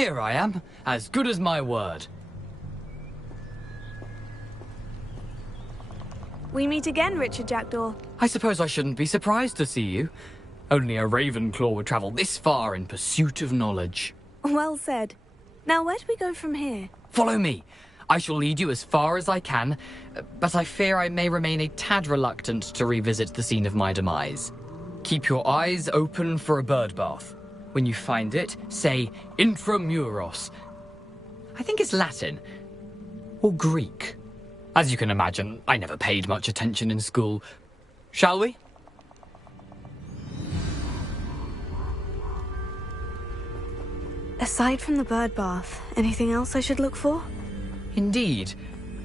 Here I am, as good as my word. We meet again, Richard Jackdaw. I suppose I shouldn't be surprised to see you. Only a Ravenclaw would travel this far in pursuit of knowledge. Well said. Now, where do we go from here? Follow me. I shall lead you as far as I can, but I fear I may remain a tad reluctant to revisit the scene of my demise. Keep your eyes open for a bird bath. When you find it, say intramuros. I think it's Latin. Or Greek. As you can imagine, I never paid much attention in school. Shall we? Aside from the bird bath, anything else I should look for? Indeed.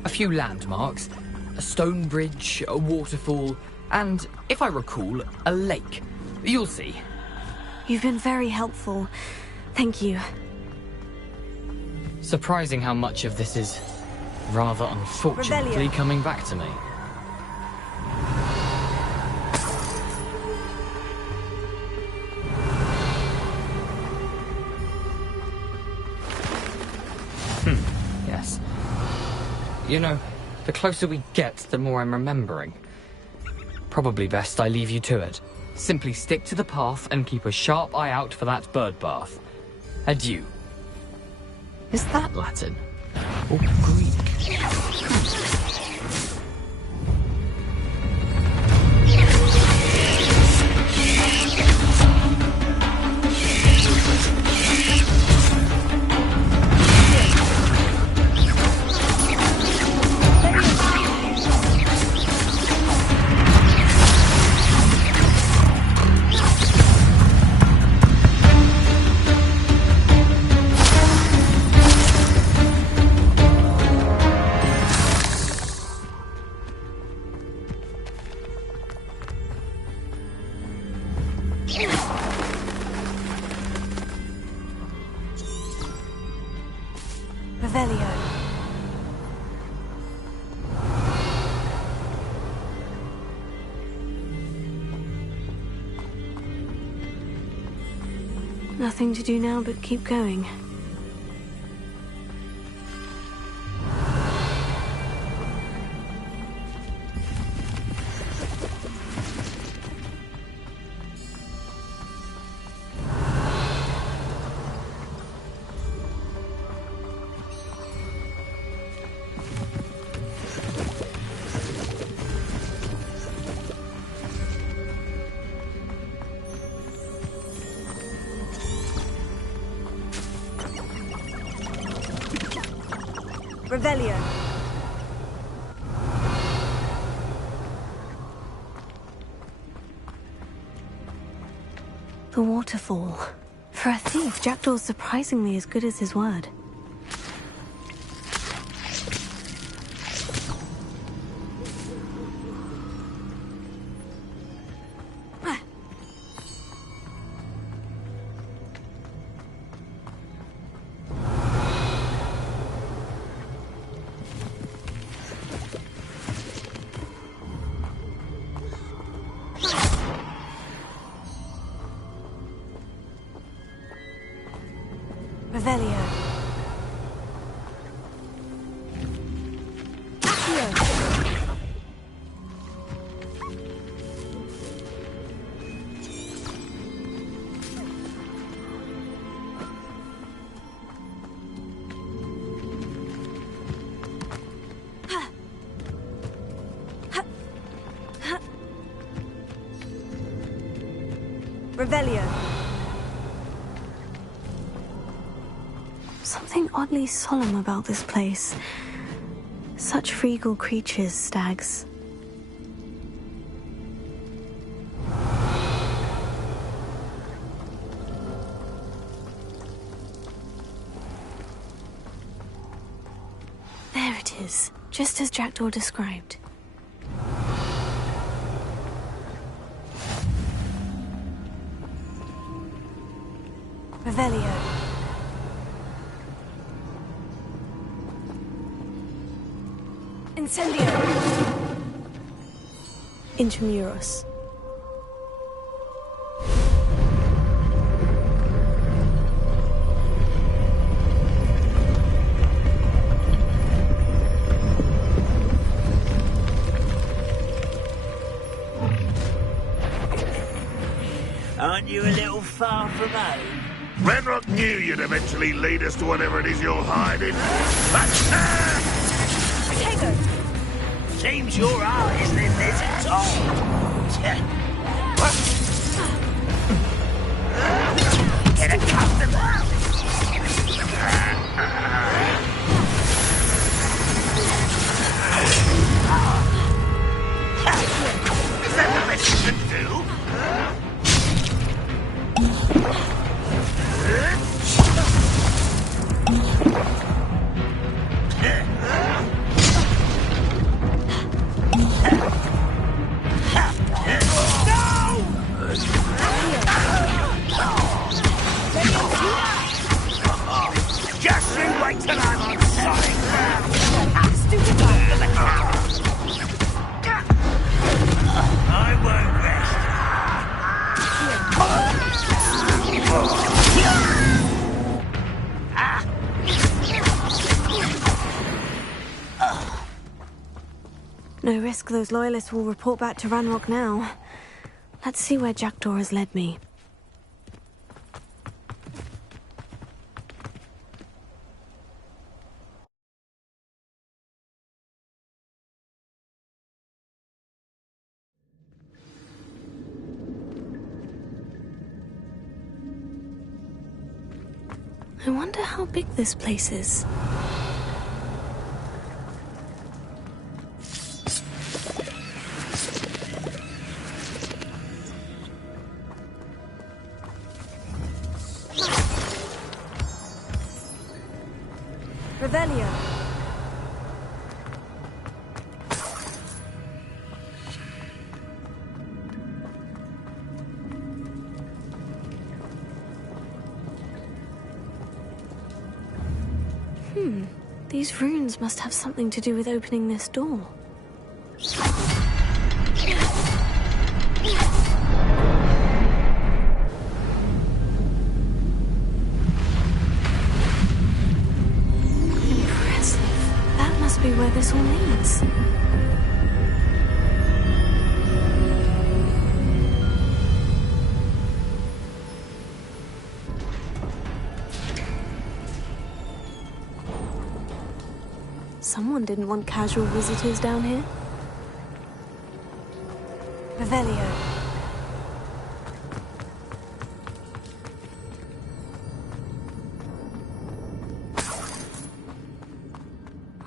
A few landmarks. A stone bridge, a waterfall, and, if I recall, a lake. You'll see. You've been very helpful. Thank you. Surprising how much of this is rather unfortunately Rebellion. coming back to me. Yes. You know, the closer we get, the more I'm remembering. Probably best I leave you to it. Simply stick to the path and keep a sharp eye out for that bird bath. Adieu. Is that Latin? Or Greek? Revelio. Nothing to do now but keep going. Revelio. The waterfall. For a thief, Jackdaw's surprisingly as good as his word. Revelio. Accio. Revelio. Something oddly solemn about this place. Such regal creatures, stags. There it is, just as Jackdaw described. Revelio. Incendio. Intramuros. Aren't you a little far from home? Renrock knew you'd eventually lead us to whatever it is you're hiding. Seems your heart isn't in this at all. Get accustomed. Is that the best you can do? Just you wait till I'm on solid ground. I won't rest. No risk those loyalists will report back to Ranrock now. Let's see where Jackdaw has led me. I wonder how big this place is. Revelio. These runes must have something to do with opening this door. Impressive. That must be where this all leads. Someone didn't want casual visitors down here. Revelio.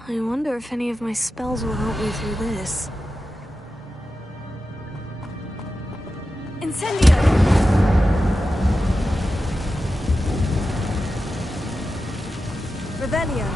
I wonder if any of my spells will help me through this. Incendio! Revelio.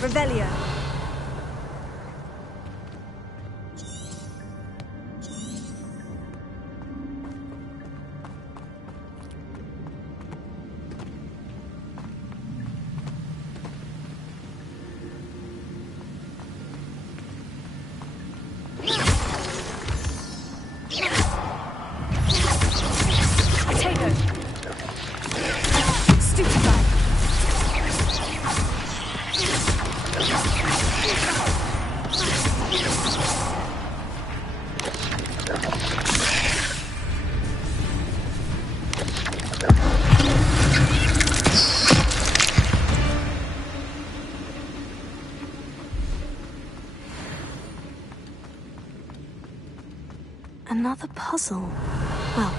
Revelio. Another puzzle. Well,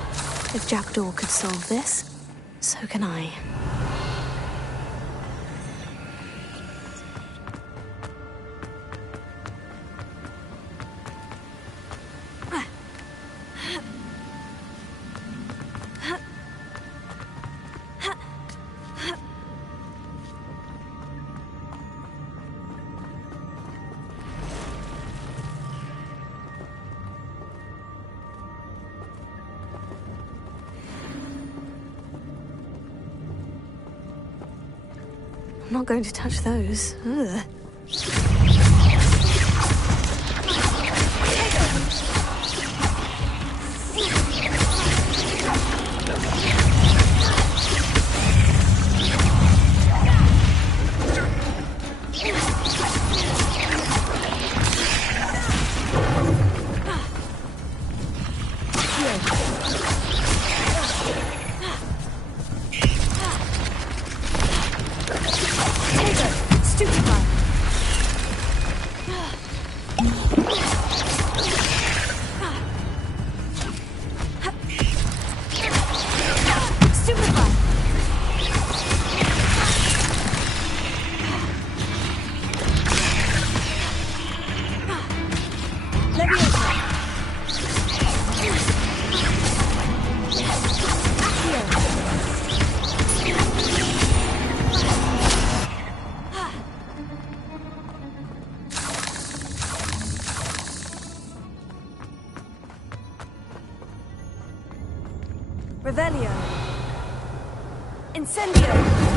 if Jackdaw could solve this, so can I. I'm not going to touch those. Ugh. Revelio. Incendio.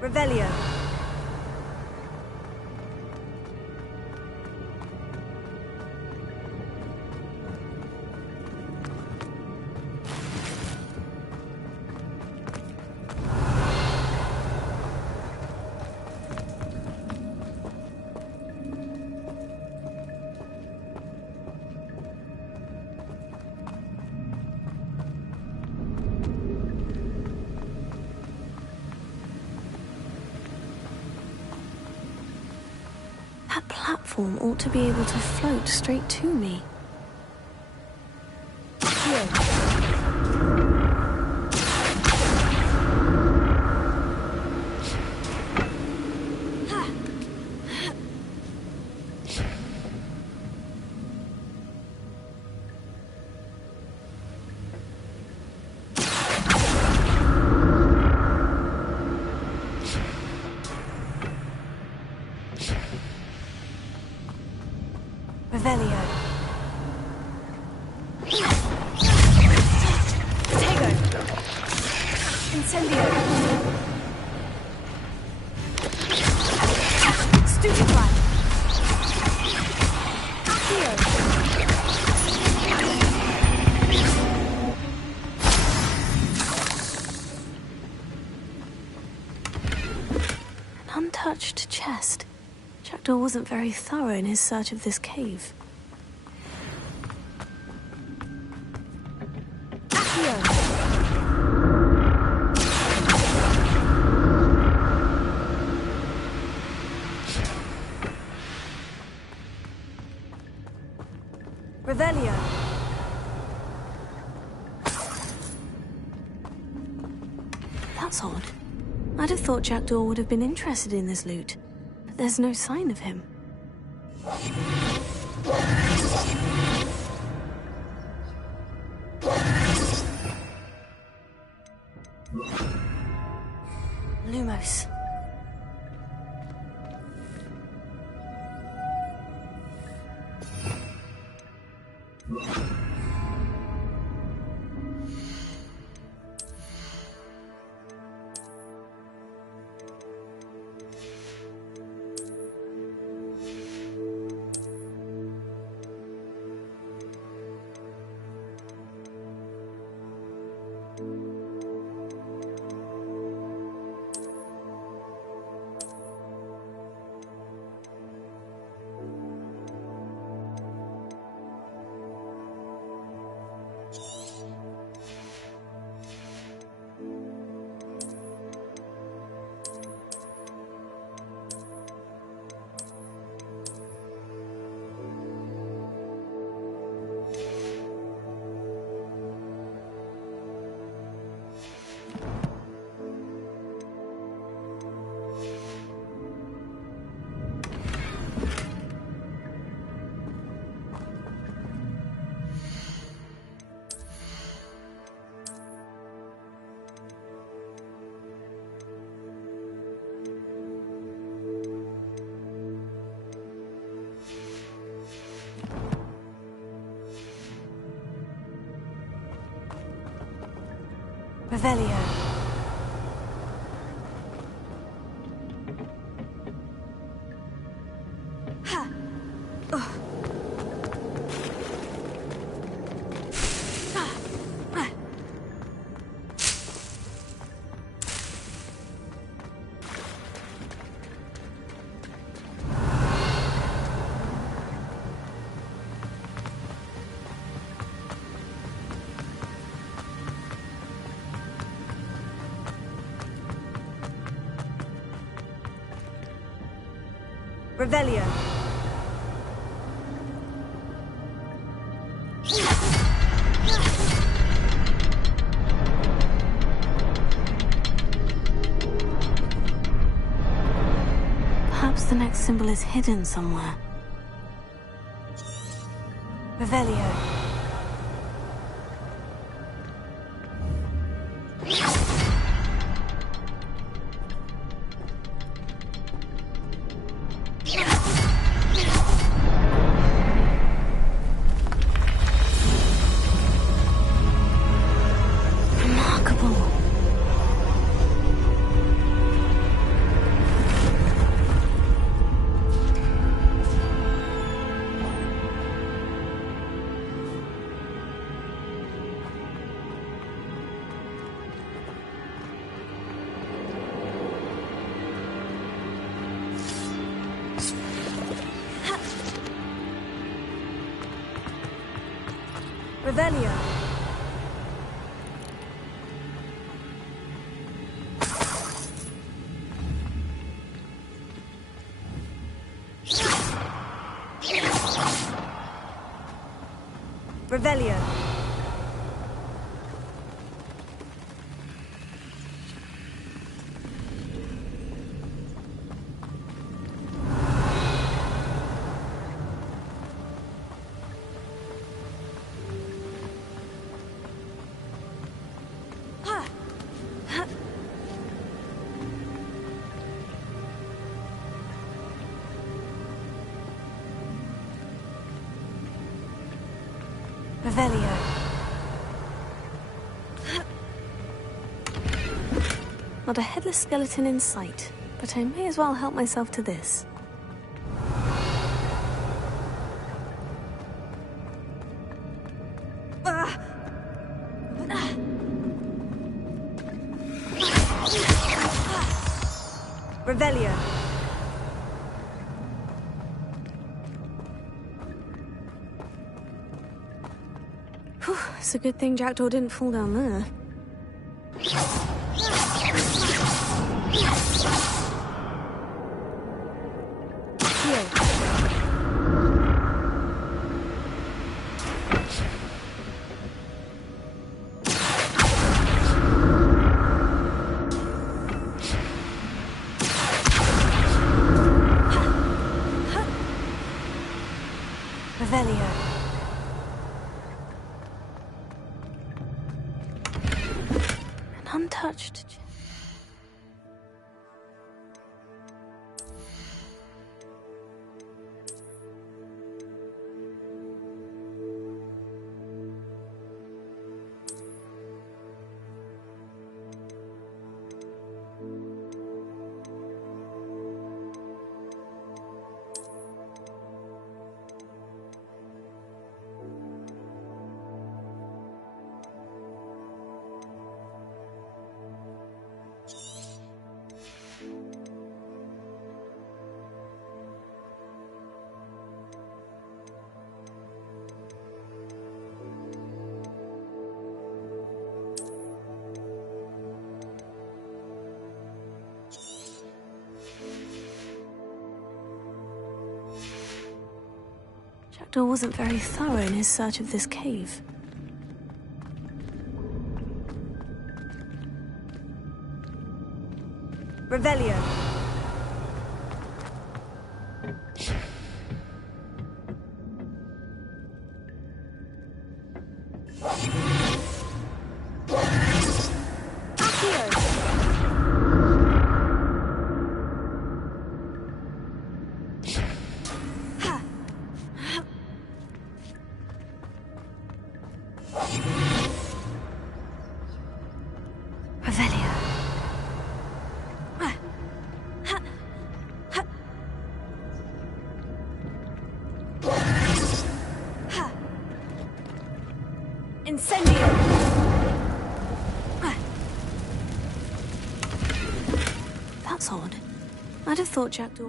Revelio. That platform ought to be able to float straight to me. Revelio. Tego. Incendio. Stupefy. Accio. An untouched chest. Jackdaw wasn't very thorough in his search of this cave. Revelio. That's odd. I'd have thought Jackdaw would have been interested in this loot, but there's no sign of him. Lumos. Revelio. Revelio. Perhaps the next symbol is hidden somewhere. Revelio. Revelio. Revelio. Revelio. Not a headless skeleton in sight, but I may as well help myself to this. Revelio. Whew, it's a good thing Jackdaw didn't fall down there. Revelio. An untouched. Jackdaw wasn't very thorough in his search of this cave. Revelio. Incendio! That's odd. I'd have thought Jackdaw...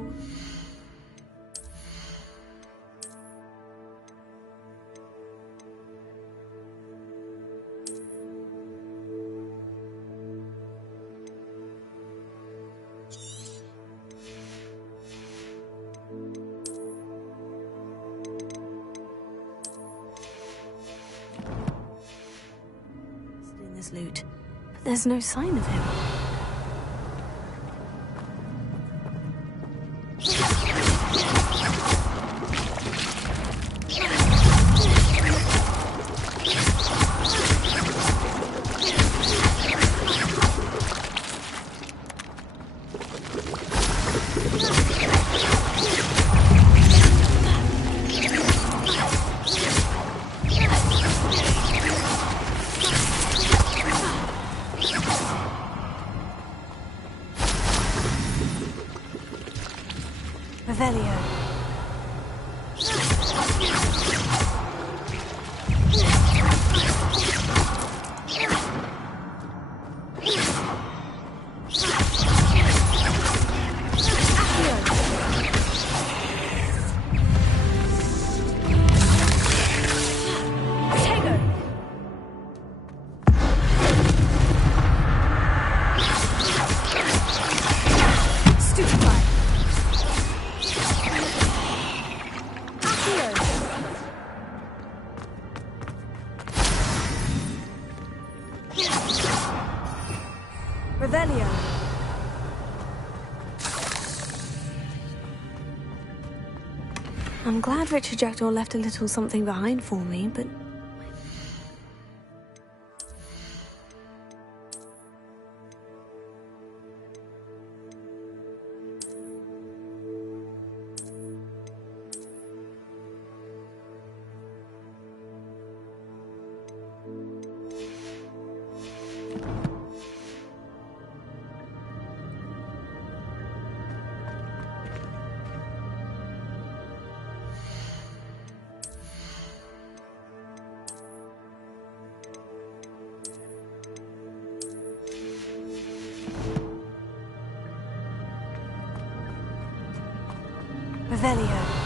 in this loot, but there's no sign of him. Revelio. Revelio. I'm glad Richard Jackdaw left a little something behind for me, but... Revelio.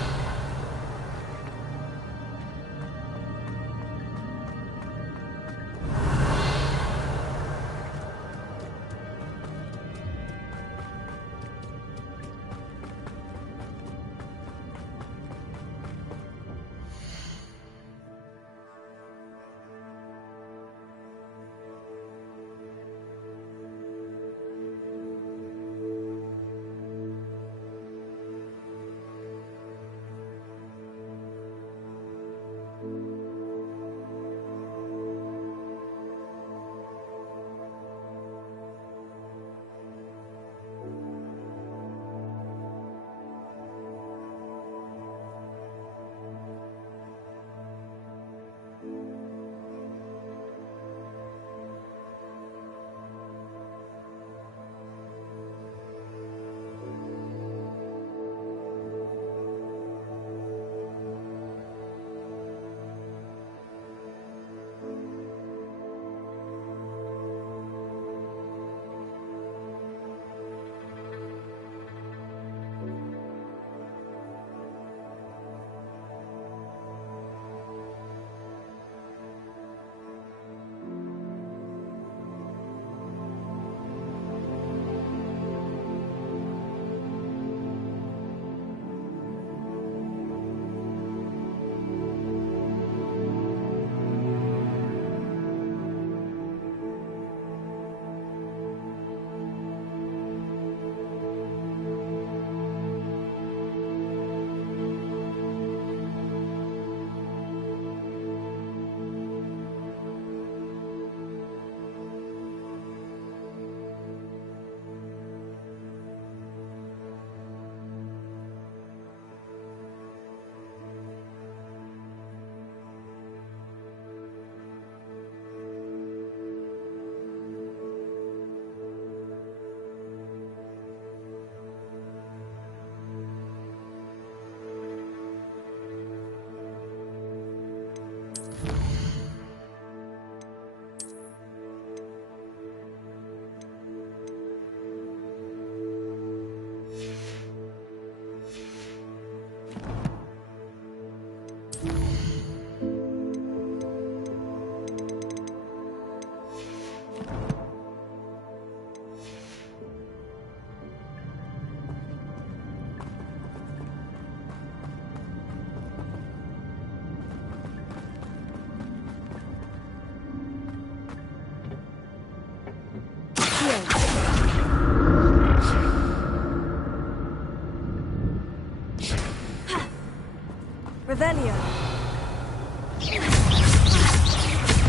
Revelio.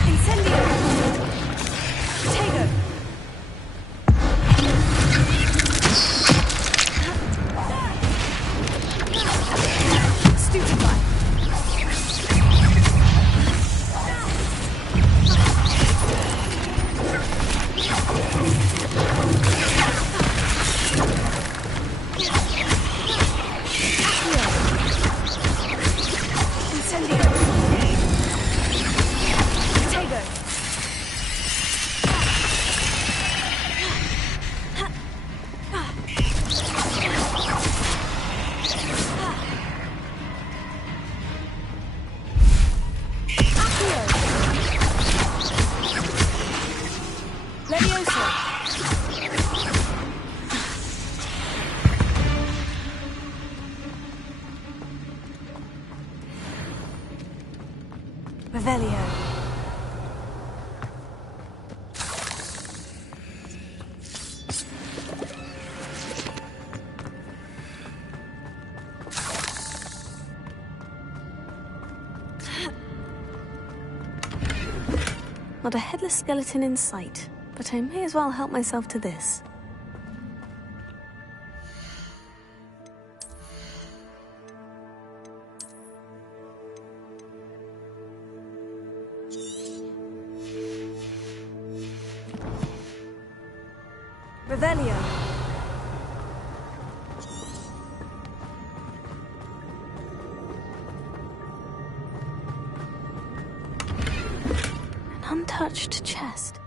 Incendio. Tego. Stupefy. Revelio. Not a headless skeleton in sight, but I may as well help myself to this. Revelio. An untouched chest.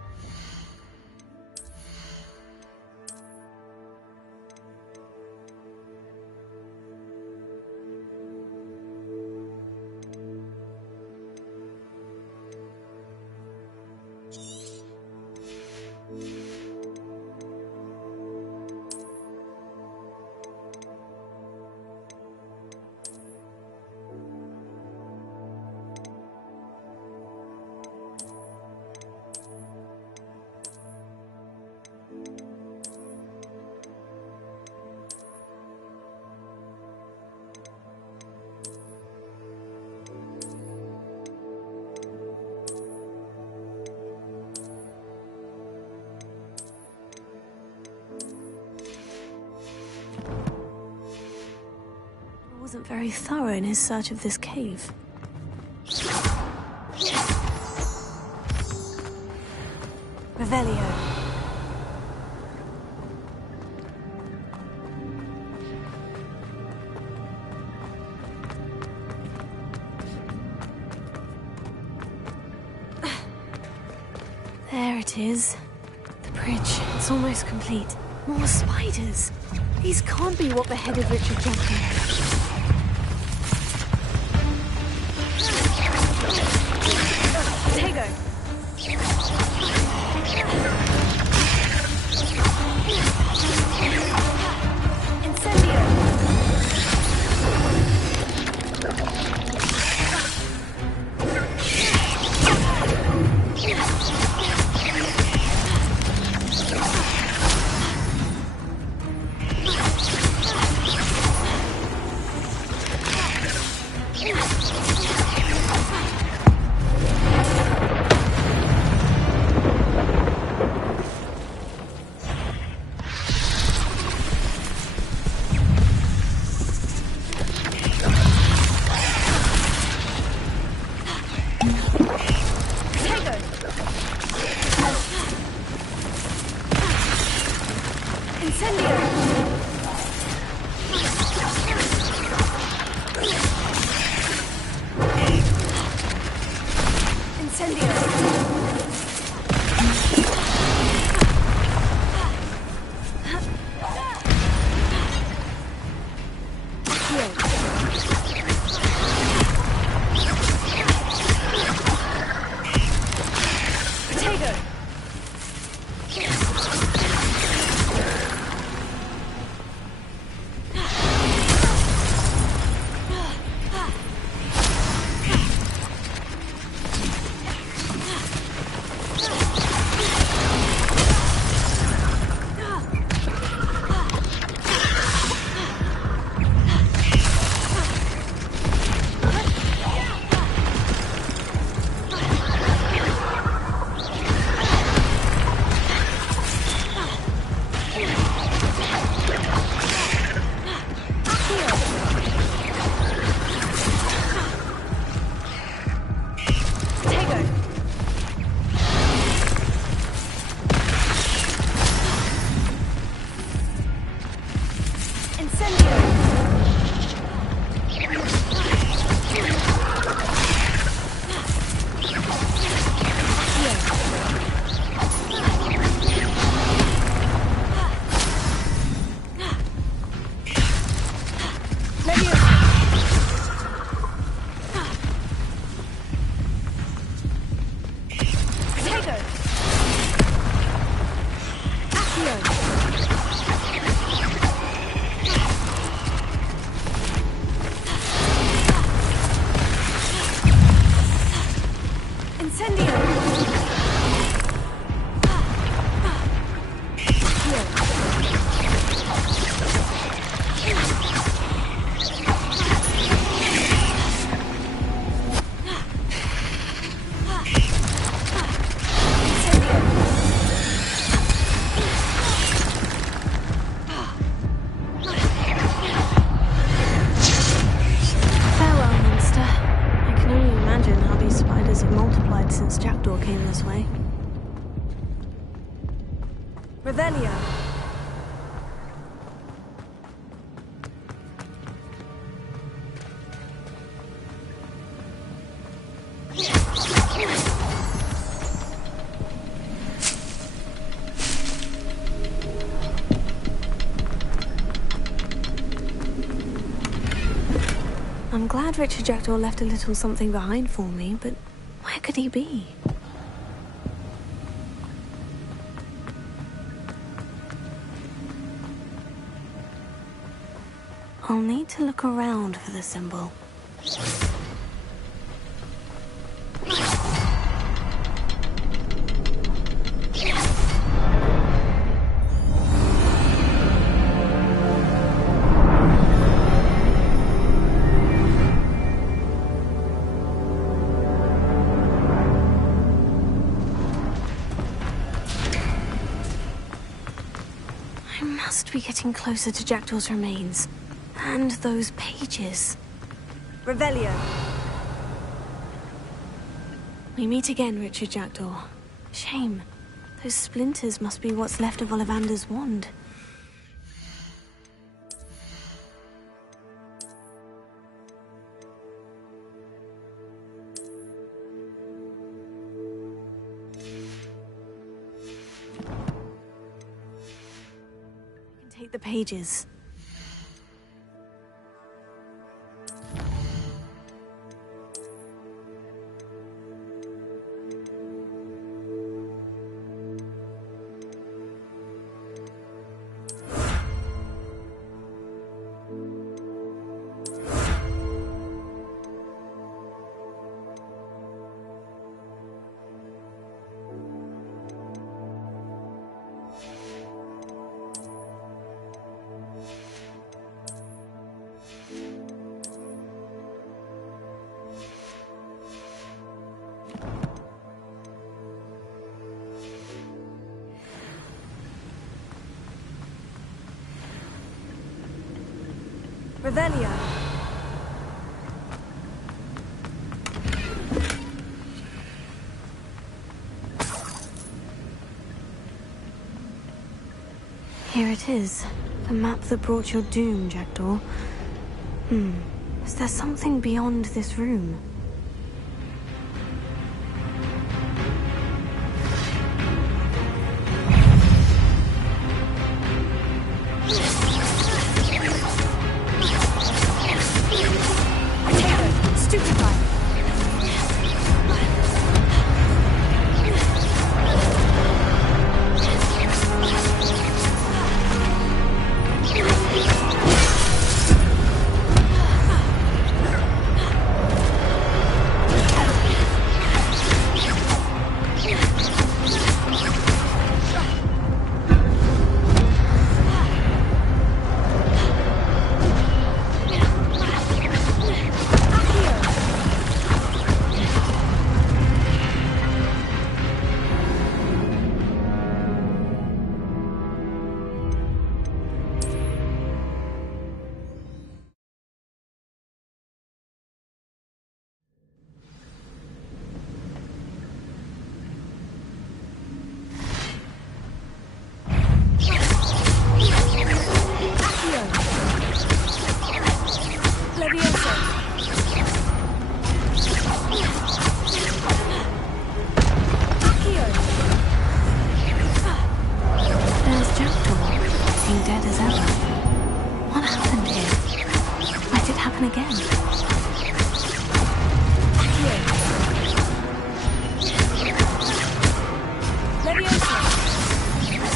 Wasn't very thorough in his search of this cave. Revelio. There it is. The bridge. It's almost complete. More spiders. These can't be what beheaded Richard Jenkins. Tego. Incendio! Since Jackdaw came this way. Revelio. I'm glad Richard Jackdaw left a little something behind for me, but where could he be? I'll need to look around for the symbol. I must be getting closer to Jackdaw's remains. And those pages. Revelio. We meet again, Richard Jackdaw. Shame. Those splinters must be what's left of Ollivander's wand. I can take the pages. Revelio. Here it is. The map that brought your doom, Jackdaw. Is there something beyond this room?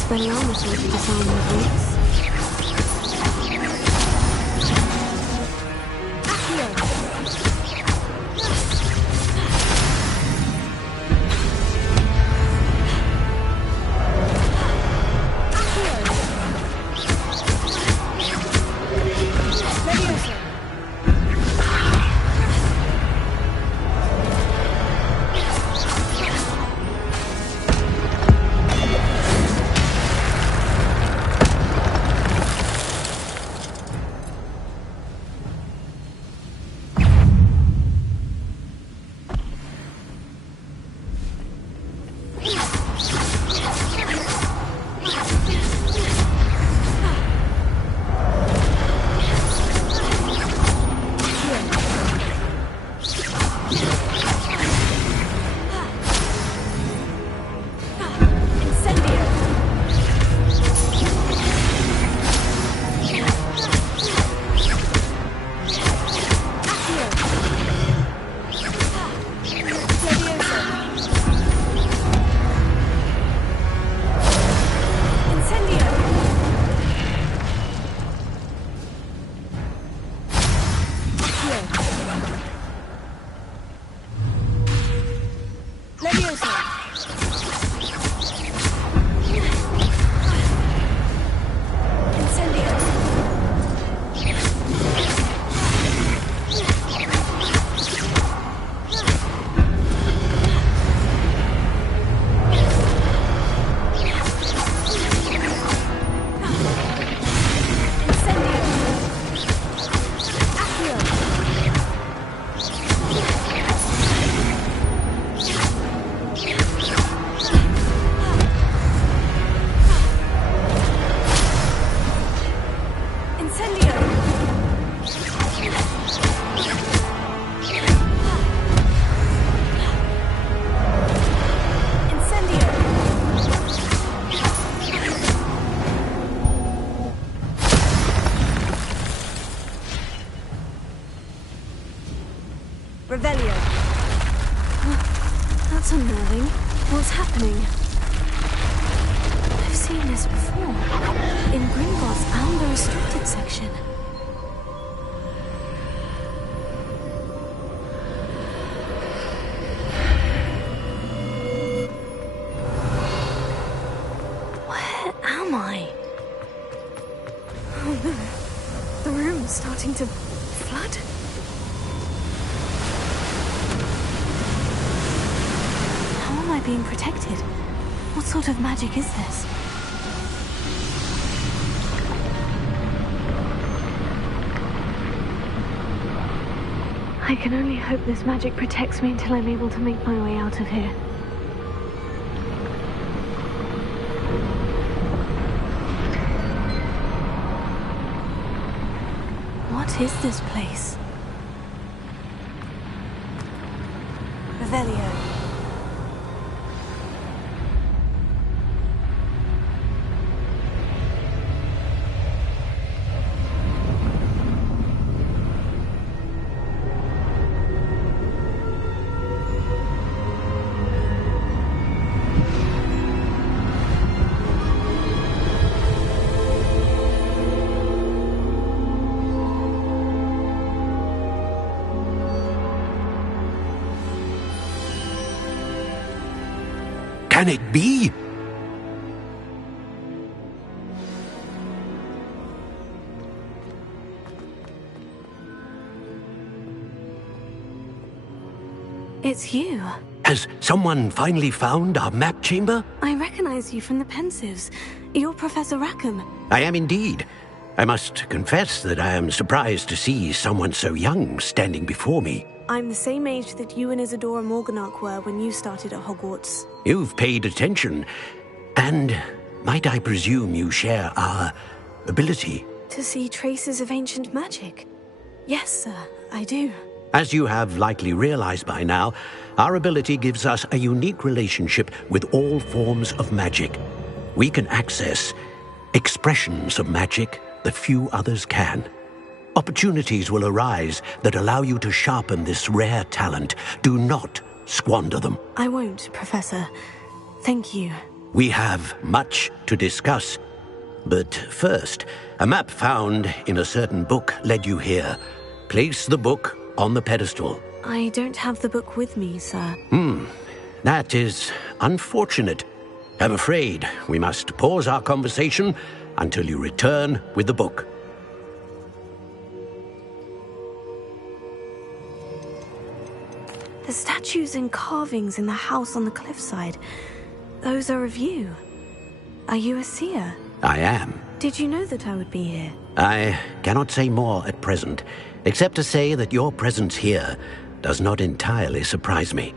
Expelliarmus would be disarmed with roots. That's unnerving. What's happening? I've seen this before. In Gringotts and the restricted section. Where am I? Oh no. The room's starting to flood. How am I being protected? What sort of magic is this? I can only hope this magic protects me until I'm able to make my way out of here. What is this place? Revelio. Can it be? It's you. Has someone finally found our map chamber? I recognize you from the Pensives. You're Professor Rackham. I am indeed. I must confess that I am surprised to see someone so young standing before me. I'm the same age that you and Isadora Morganach were when you started at Hogwarts. You've paid attention. And might I presume you share our ability? To see traces of ancient magic? Yes, sir, I do. As you have likely realized by now, our ability gives us a unique relationship with all forms of magic. We can access expressions of magic that few others can. Opportunities will arise that allow you to sharpen this rare talent. Do not squander them. I won't, Professor. Thank you. We have much to discuss. But first, a map found in a certain book led you here. Place the book on the pedestal. I don't have the book with me, sir. That is unfortunate. I'm afraid we must pause our conversation until you return with the book. The statues and carvings in the house on the cliffside, those are of you. Are you a seer? I am. Did you know that I would be here? I cannot say more at present, except to say that your presence here does not entirely surprise me.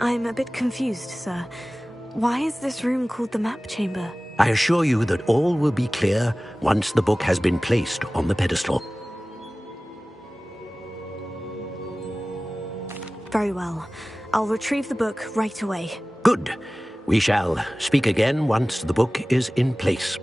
I'm a bit confused, sir. Why is this room called the map chamber? I assure you that all will be clear once the book has been placed on the pedestal. Very well. I'll retrieve the book right away. Good. We shall speak again once the book is in place.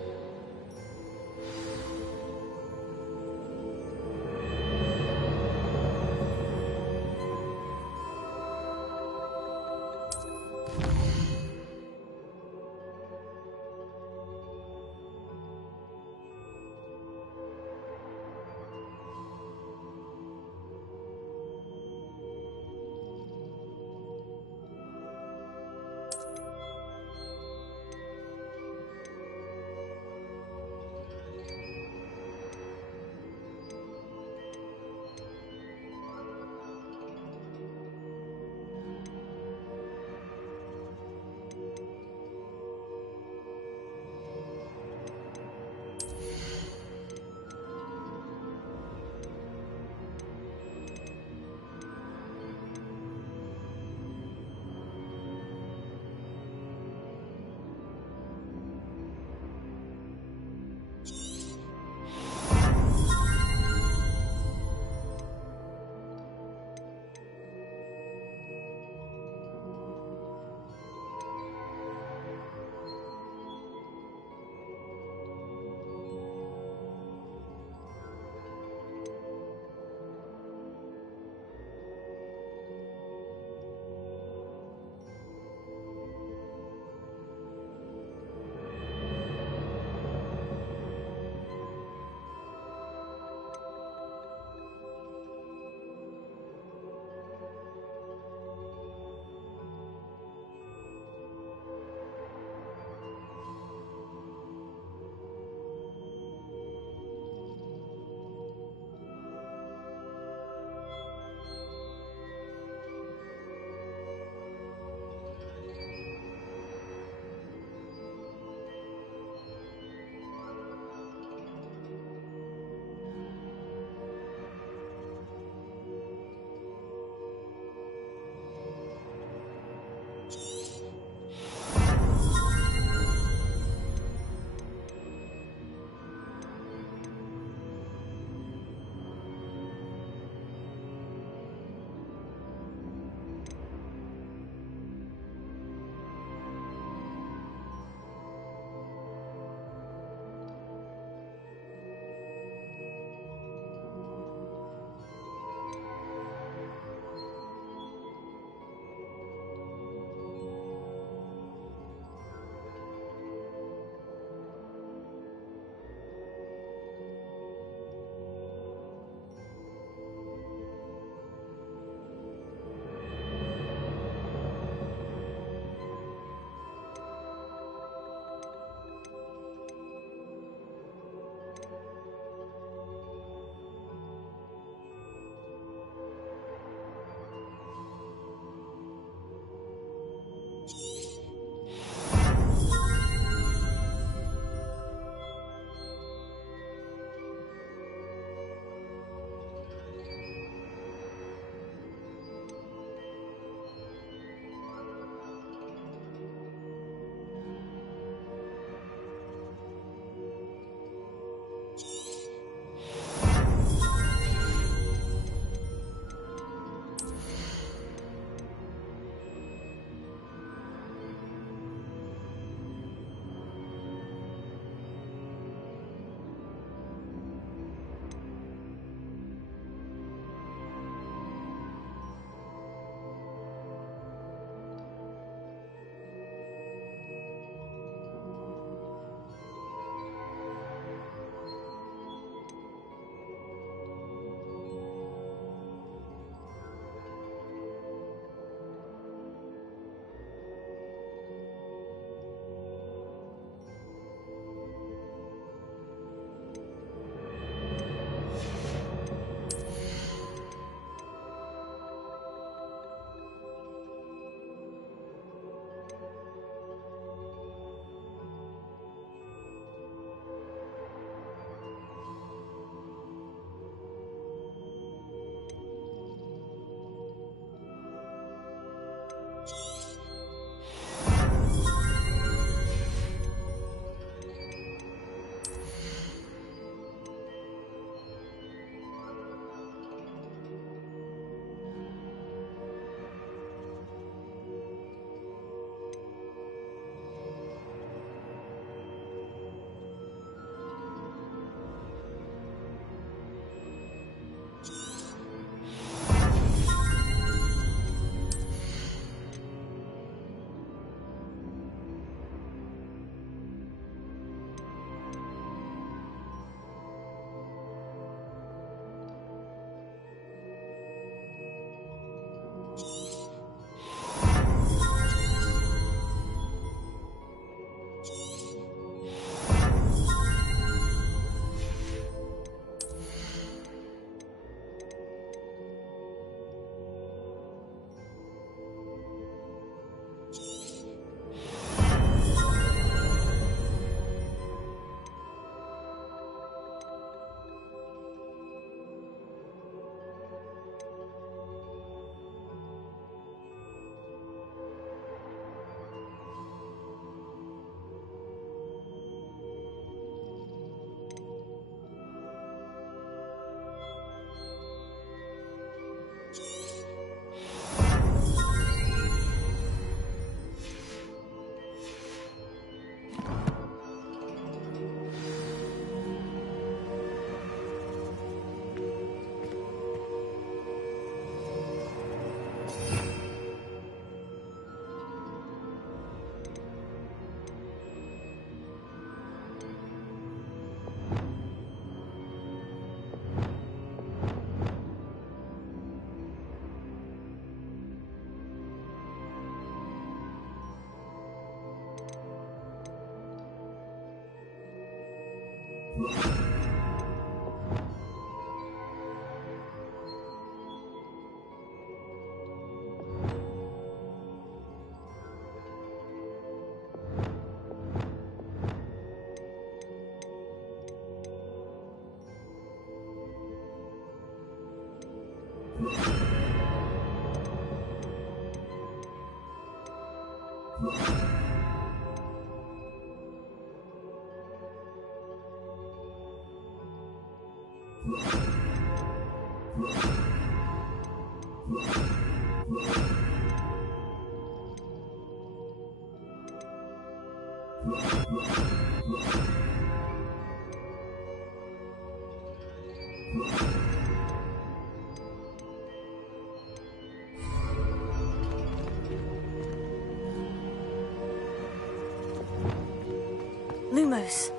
Lumos.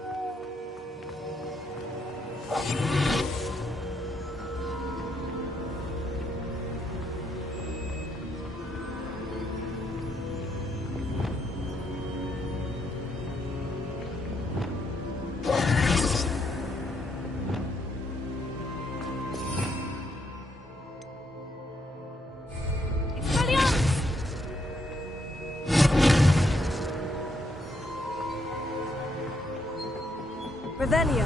Revelio.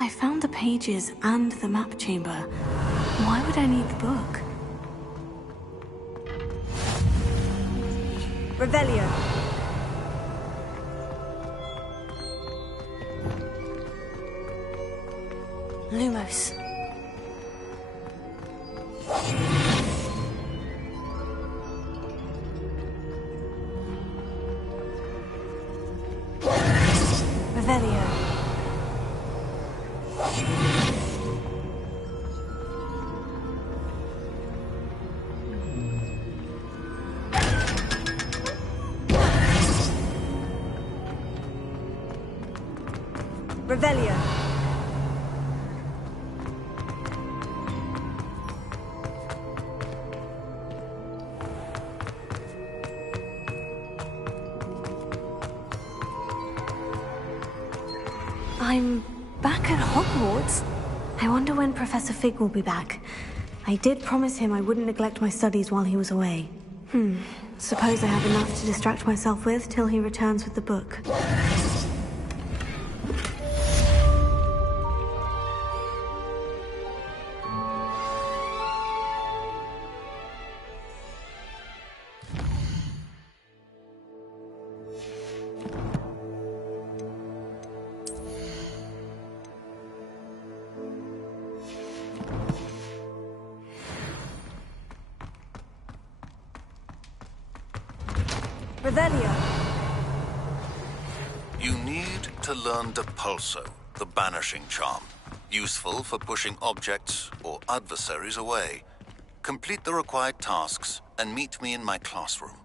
I found the pages and the map chamber. Why would I need the book? Revelio. Lumos. Revelio. Revelio. I'm back at Hogwarts. I wonder when Professor Fig will be back. I did promise him I wouldn't neglect my studies while he was away. Suppose I have enough to distract myself with till he returns with the book. Revelio. You need to learn Depulso, the banishing charm. Useful for pushing objects or adversaries away. Complete the required tasks and meet me in my classroom.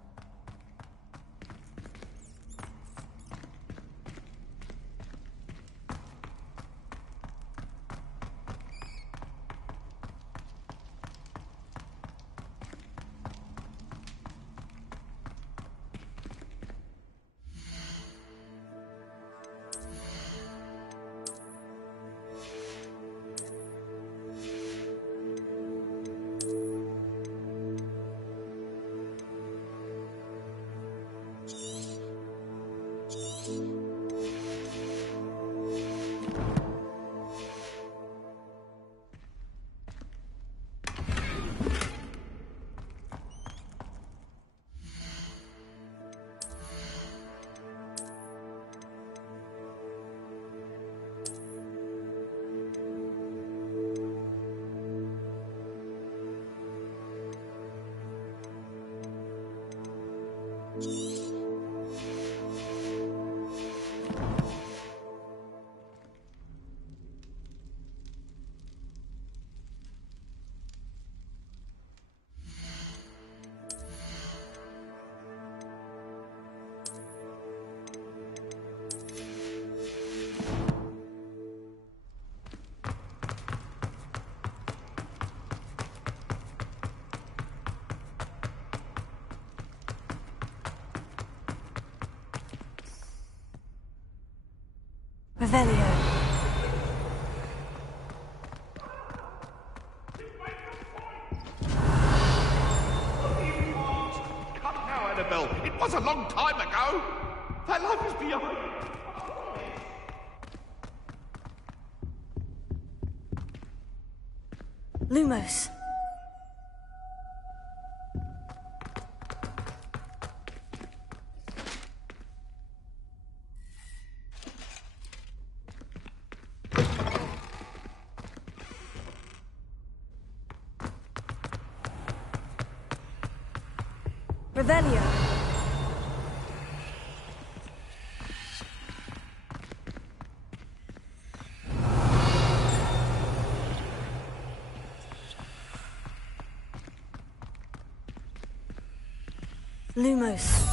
Revelio. Come now, Annabelle. It was a long time ago. Thy life is behind. Lumos. Revelio. Lumos.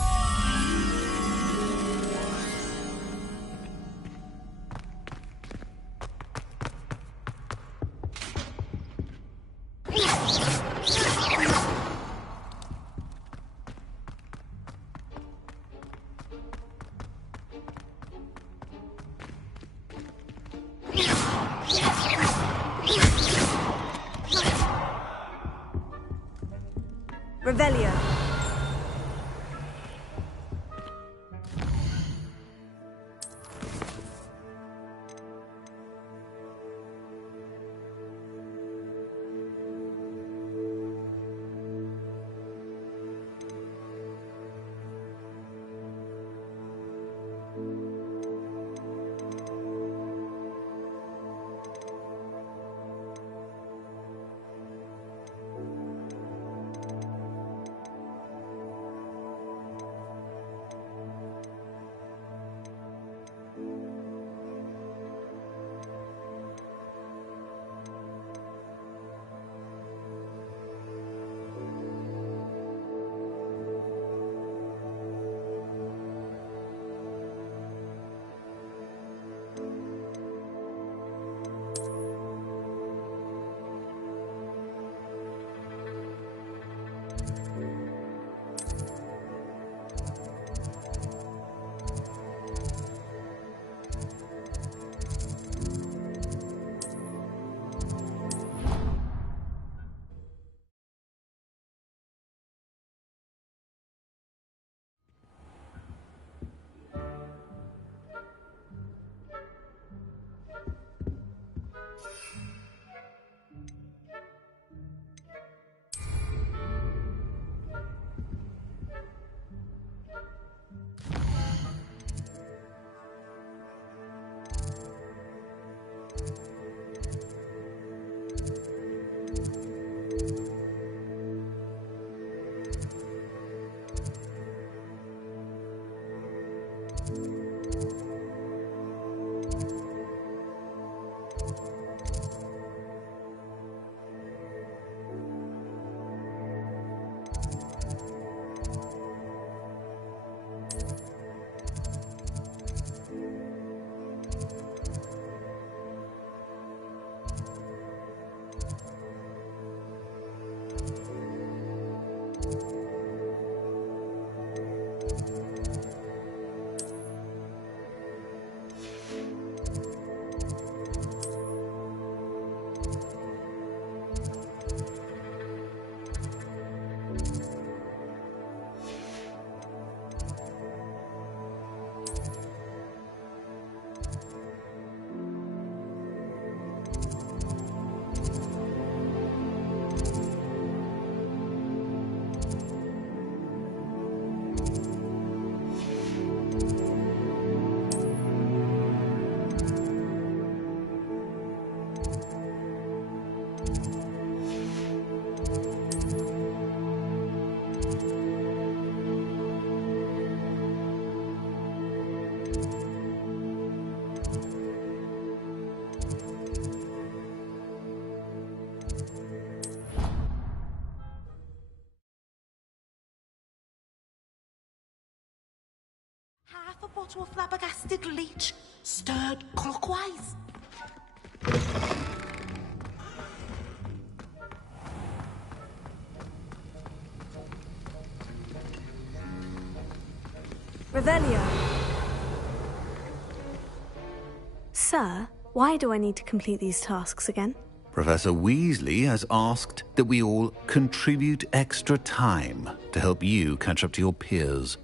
Revelio. Half a bottle of flabbergasted leech, stirred clockwise. Revelio. Sir, why do I need to complete these tasks again? Professor Weasley has asked that we all contribute extra time to help you catch up to your peers.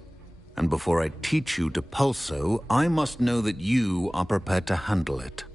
And before I teach you Depulso, I must know that you are prepared to handle it.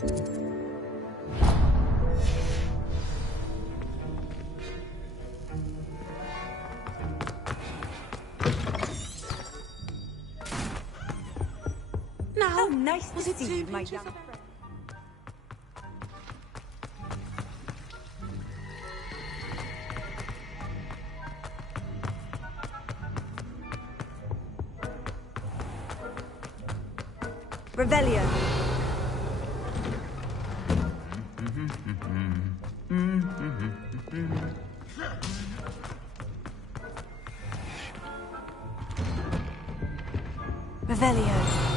Now, nice was to it see too you, my pinches young of- Revelio. Revelio.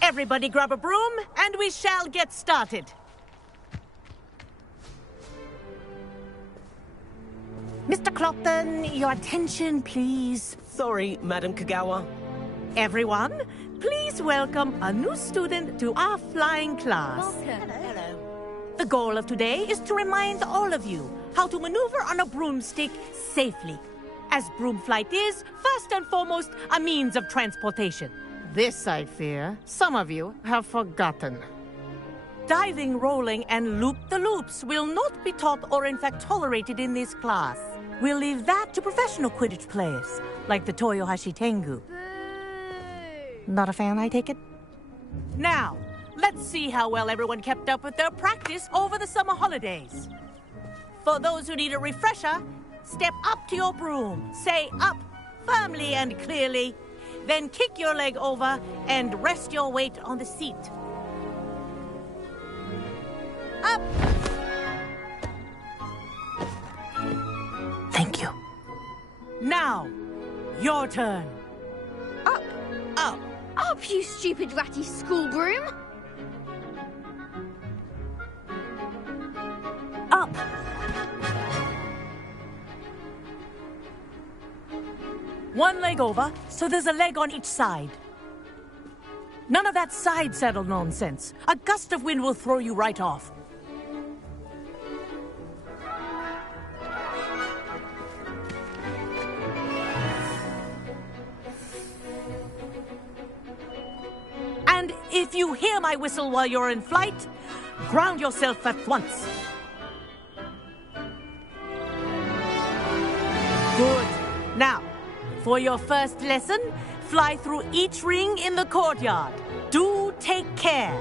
Everybody grab a broom, and we shall get started. Mr. Clopton, your attention, please. Sorry, Madam Kagawa. Everyone, please welcome a new student to our flying class. Welcome. Hello. The goal of today is to remind all of you how to maneuver on a broomstick safely, as broom flight is, first and foremost, a means of transportation. This, I fear, some of you have forgotten. Diving, rolling, and loop-the-loops will not be taught or in fact tolerated in this class. We'll leave that to professional Quidditch players, like the Toyohashi Tengu. Not a fan, I take it? Now, let's see how well everyone kept up with their practice over the summer holidays. For those who need a refresher, step up to your broom, say up firmly and clearly, then kick your leg over and rest your weight on the seat. Up! Thank you. Now, your turn. Up! Up! Up, you stupid ratty school broom! Up! One leg over, so there's a leg on each side. None of that side saddle nonsense. A gust of wind will throw you right off. And if you hear my whistle while you're in flight, ground yourself at once. Good. Now, for your first lesson, fly through each ring in the courtyard. Do take care.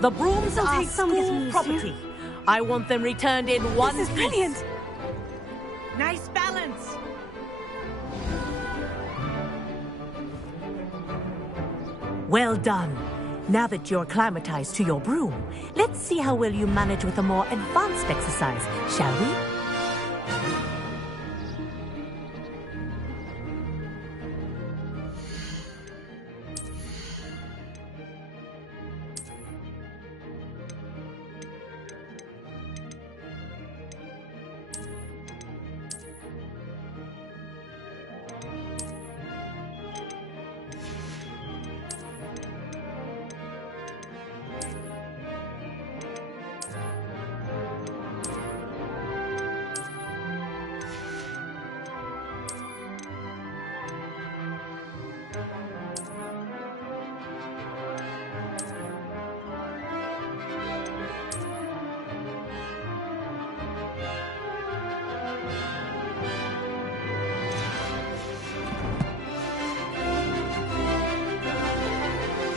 The brooms This'll are take some getting school used property. to. I want them returned in one This is piece. brilliant. Nice balance. Well done. Now that you're acclimatized to your broom, let's see how well you manage with a more advanced exercise, shall we?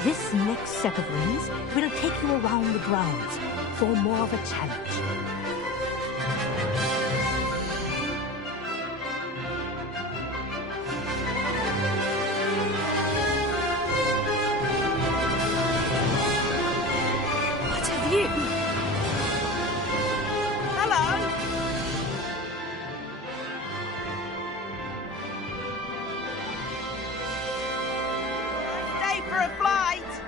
This next set of rings will take you around the grounds for more of a challenge. What a view! Hello! Stay for a flight!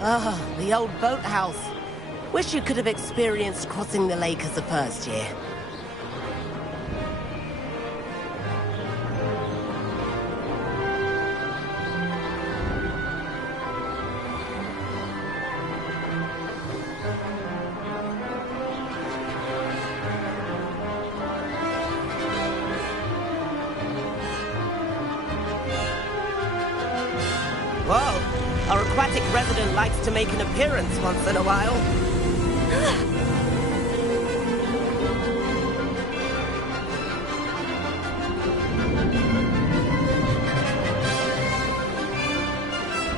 Ah, the old boathouse. Wish you could have experienced crossing the lake as a first year. Whoa, our aquatic resident likes to make an appearance once in a while.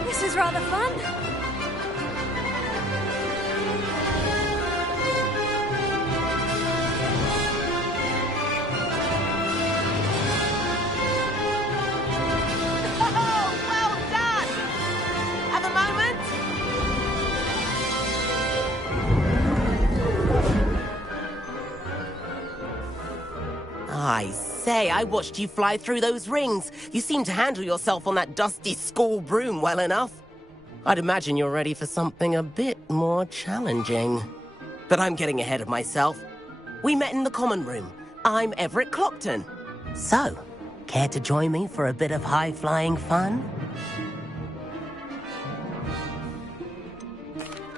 This is rather fun. Oh, well done! Have a moment? say, I watched you fly through those rings. You seem to handle yourself on that dusty school broom well enough. I'd imagine you're ready for something a bit more challenging. But I'm getting ahead of myself. We met in the common room. I'm Everett Clopton. So, care to join me for a bit of high-flying fun?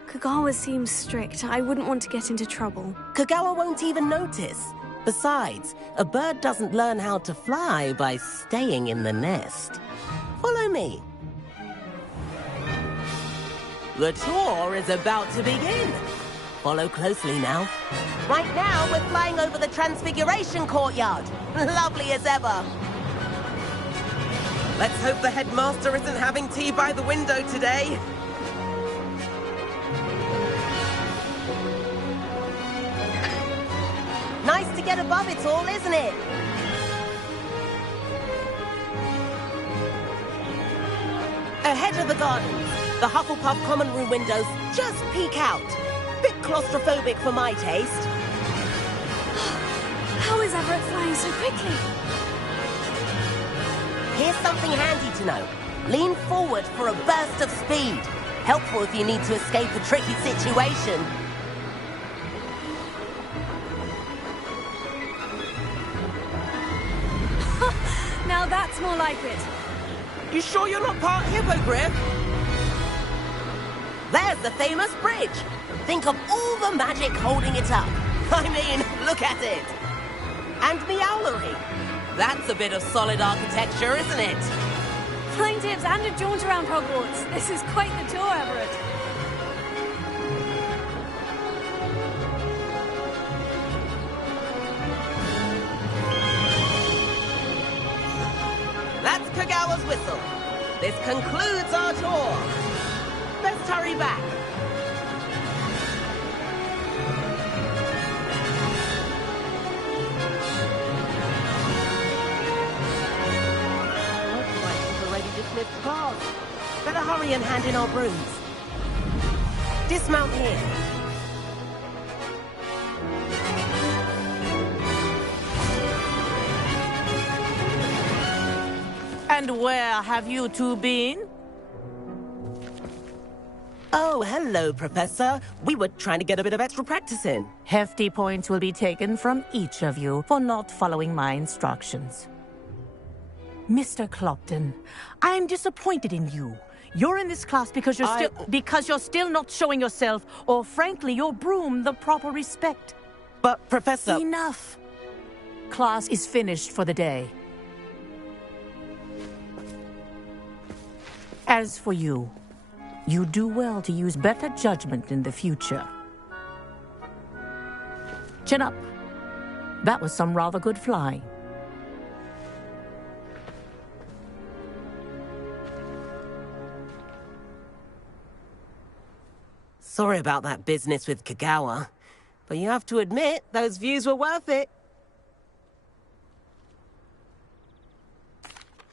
Kagawa seems strict. I wouldn't want to get into trouble. Kagawa won't even notice. Besides, a bird doesn't learn how to fly by staying in the nest. Follow me. The tour is about to begin. Follow closely now. Right now, we're flying over the Transfiguration Courtyard. Lovely as ever. Let's hope the headmaster isn't having tea by the window today. Nice to get above it all, isn't it? Ahead of the gardens, the Hufflepuff common room windows just peek out. Bit claustrophobic for my taste. How is Everett flying so quickly? Here's something handy to know. Lean forward for a burst of speed. Helpful if you need to escape a tricky situation. Now that's more like it. You sure you're not part hippogriff? There's the famous bridge. Think of all the magic holding it up. I mean, look at it. And Meowlery. That's a bit of solid architecture, isn't it? Flying tips and a jaunt around Hogwarts. This is quite the tour, Everett. That's Kagawa's whistle. This concludes our tour. Let's hurry back. Looks like we've already dismissed class. Better hurry and hand in our brooms. Dismount here. And where have you two been? Oh, hello, Professor. We were trying to get a bit of extra practice in. Hefty points will be taken from each of you for not following my instructions. Mr. Clopton, I'm disappointed in you. You're in this class because you're still not showing yourself, or frankly, your broom the proper respect. But, Professor... Enough. Class is finished for the day. As for you, you do well to use better judgment in the future. Chin up. That was some rather good flying. Sorry about that business with Kagawa, but you have to admit, those views were worth it.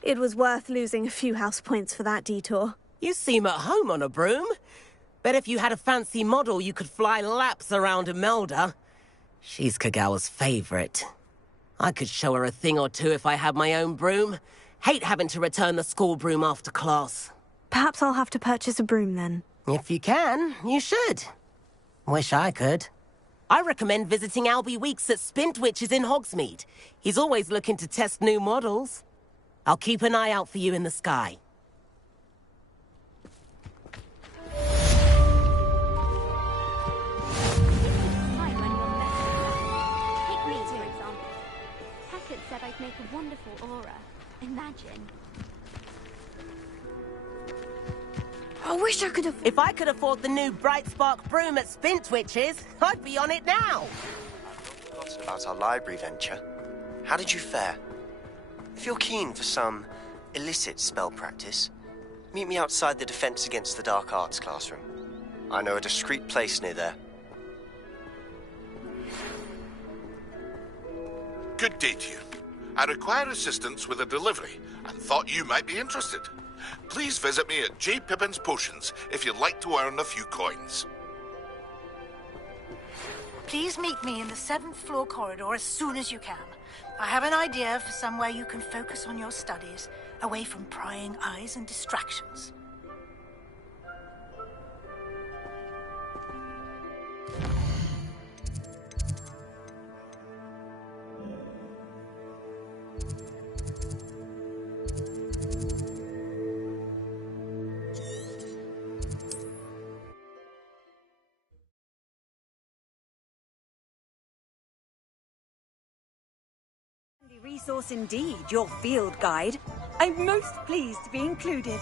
It was worth losing a few house points for that detour. You seem at home on a broom. Bet if you had a fancy model, you could fly laps around Imelda. She's Kagawa's favorite. I could show her a thing or two if I had my own broom. Hate having to return the school broom after class. Perhaps I'll have to purchase a broom then. If you can, you should. Wish I could. I recommend visiting Albie Weeks at Spintwitches in Hogsmeade. He's always looking to test new models. I'll keep an eye out for you in the sky. Take me, for example. Hackett said I'd make a wonderful aura. Imagine. I wish I could have... If I could afford the new Bright Spark broom at Spintwitches, I'd be on it now. I've forgotten about our library venture. How did you fare? If you're keen for some illicit spell practice, meet me outside the Defense Against the Dark Arts classroom. I know a discreet place near there. Good day to you. I require assistance with a delivery and thought you might be interested. Please visit me at J. Pippin's Potions if you'd like to earn a few coins. Please meet me in the 7th floor corridor as soon as you can. I have an idea for somewhere you can focus on your studies, away from prying eyes and distractions. Resource indeed, your field guide. I'm most pleased to be included.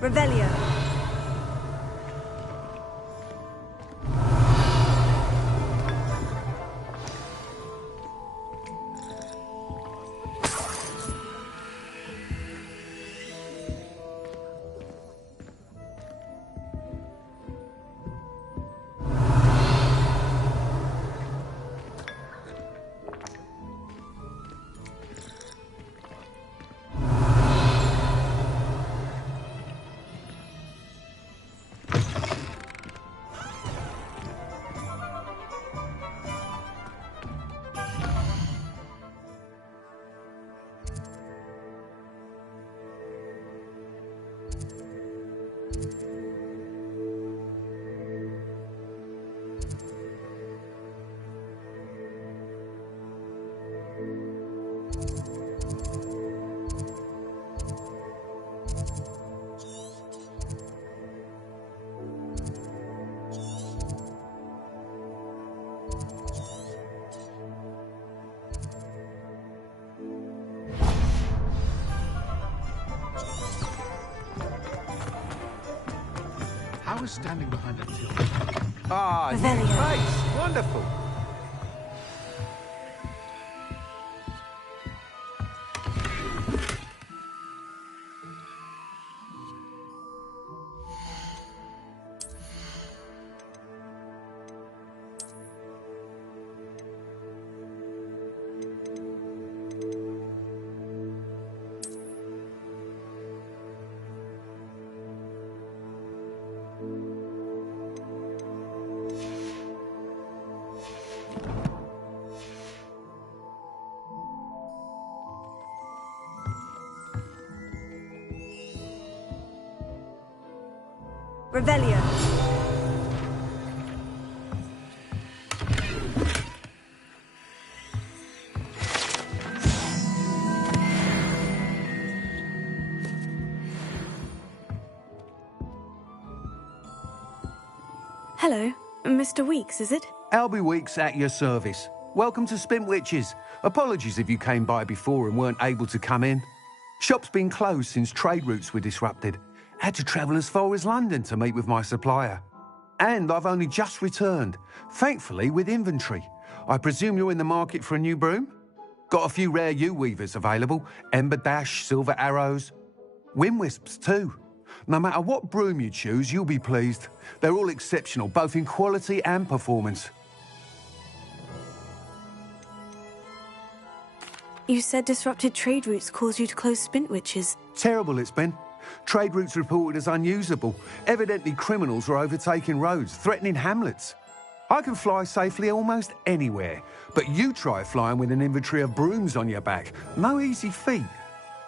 Revelio. I was standing behind that till. Ah, new Revelio. face! Wonderful! Revelio. Hello, Mr. Weeks, is it? Albie Weeks at your service. Welcome to Spintwitches. Apologies if you came by before and weren't able to come in. Shop's been closed since trade routes were disrupted. Had to travel as far as London to meet with my supplier. And I've only just returned, thankfully with inventory. I presume you're in the market for a new broom? Got a few rare U-weavers available. Ember Dash, Silver Arrows. Wind Wisps too. No matter what broom you choose, you'll be pleased. They're all exceptional, both in quality and performance. You said disrupted trade routes caused you to close Spintwitches. Terrible it's been. Trade routes reported as unusable. Evidently criminals were overtaking roads, threatening hamlets. I can fly safely almost anywhere, but you try flying with an inventory of brooms on your back. No easy feat.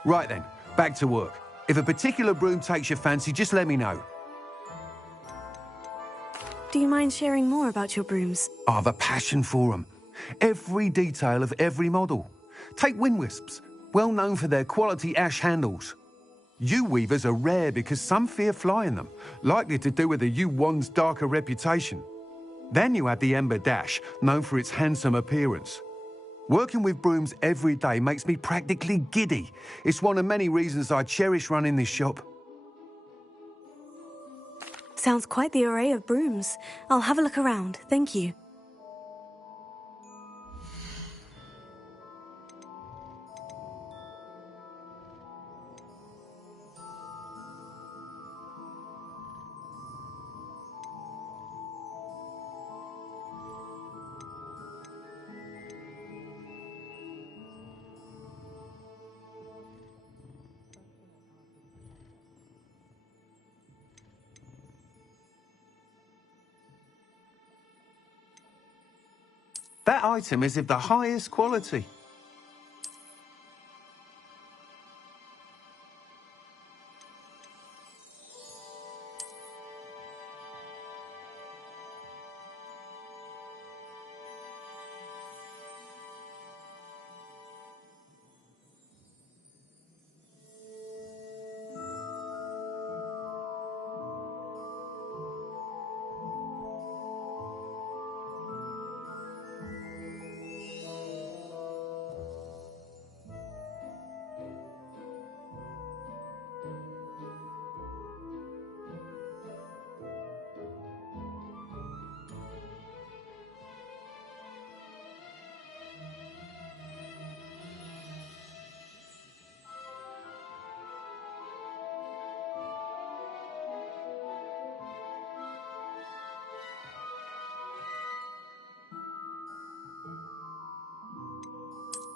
Right then, back to work. If a particular broom takes your fancy, just let me know. Do you mind sharing more about your brooms? I have a passion for them. Every detail of every model. Take Wind Wisps, well known for their quality ash handles. U-weavers are rare because some fear flying them, likely to do with the U-wand's darker reputation. Then you have the Ember Dash, known for its handsome appearance. Working with brooms every day makes me practically giddy. It's one of many reasons I cherish running this shop. Sounds quite the array of brooms. I'll have a look around, thank you. That item is of the highest quality.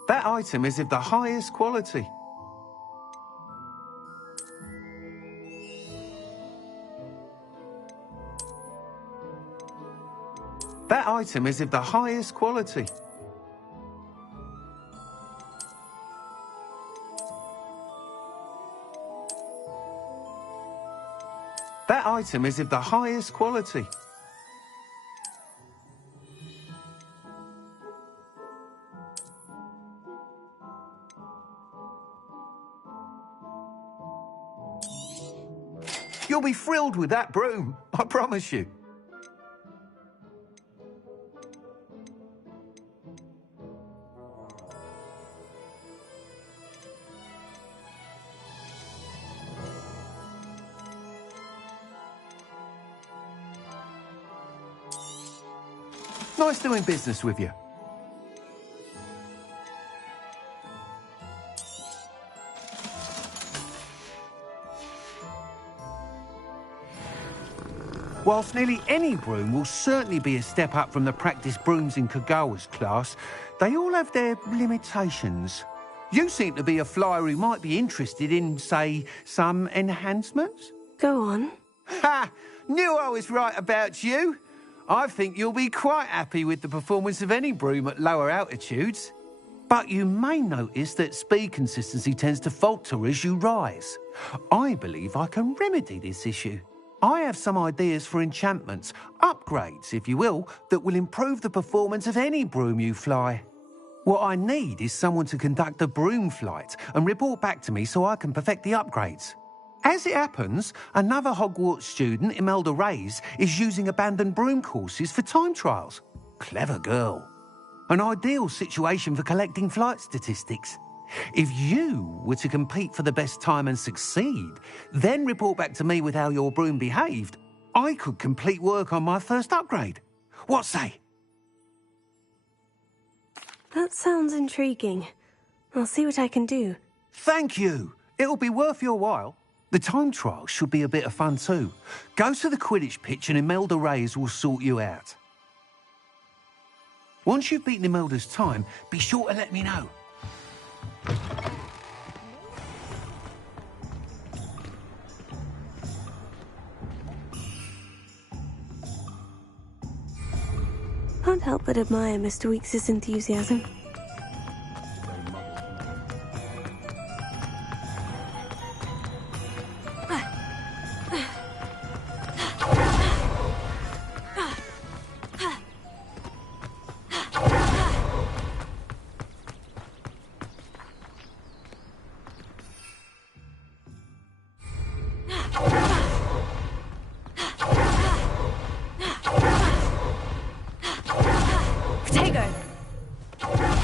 That item is of the highest quality. That item is of the highest quality. That item is of the highest quality. You'll be thrilled with that broom, I promise you. Nice doing business with you. Whilst nearly any broom will certainly be a step up from the practice brooms in Kagawa's class, they all have their limitations. You seem to be a flyer who might be interested in, say, some enhancements? Go on. Ha! Knew I was right about you. I think you'll be quite happy with the performance of any broom at lower altitudes. But you may notice that speed consistency tends to falter as you rise. I believe I can remedy this issue. I have some ideas for enchantments, upgrades, if you will, that will improve the performance of any broom you fly. What I need is someone to conduct a broom flight and report back to me so I can perfect the upgrades. As it happens, another Hogwarts student, Imelda Reyes, is using abandoned broom courses for time trials. Clever girl. An ideal situation for collecting flight statistics. If you were to compete for the best time and succeed, then report back to me with how your broom behaved, I could complete work on my first upgrade. What say? That sounds intriguing. I'll see what I can do. Thank you. It'll be worth your while. The time trial should be a bit of fun too. Go to the Quidditch pitch and Imelda Reyes will sort you out. Once you've beaten Imelda's time, be sure to let me know. Can't help but admire Mr. Weekes' enthusiasm. Potato!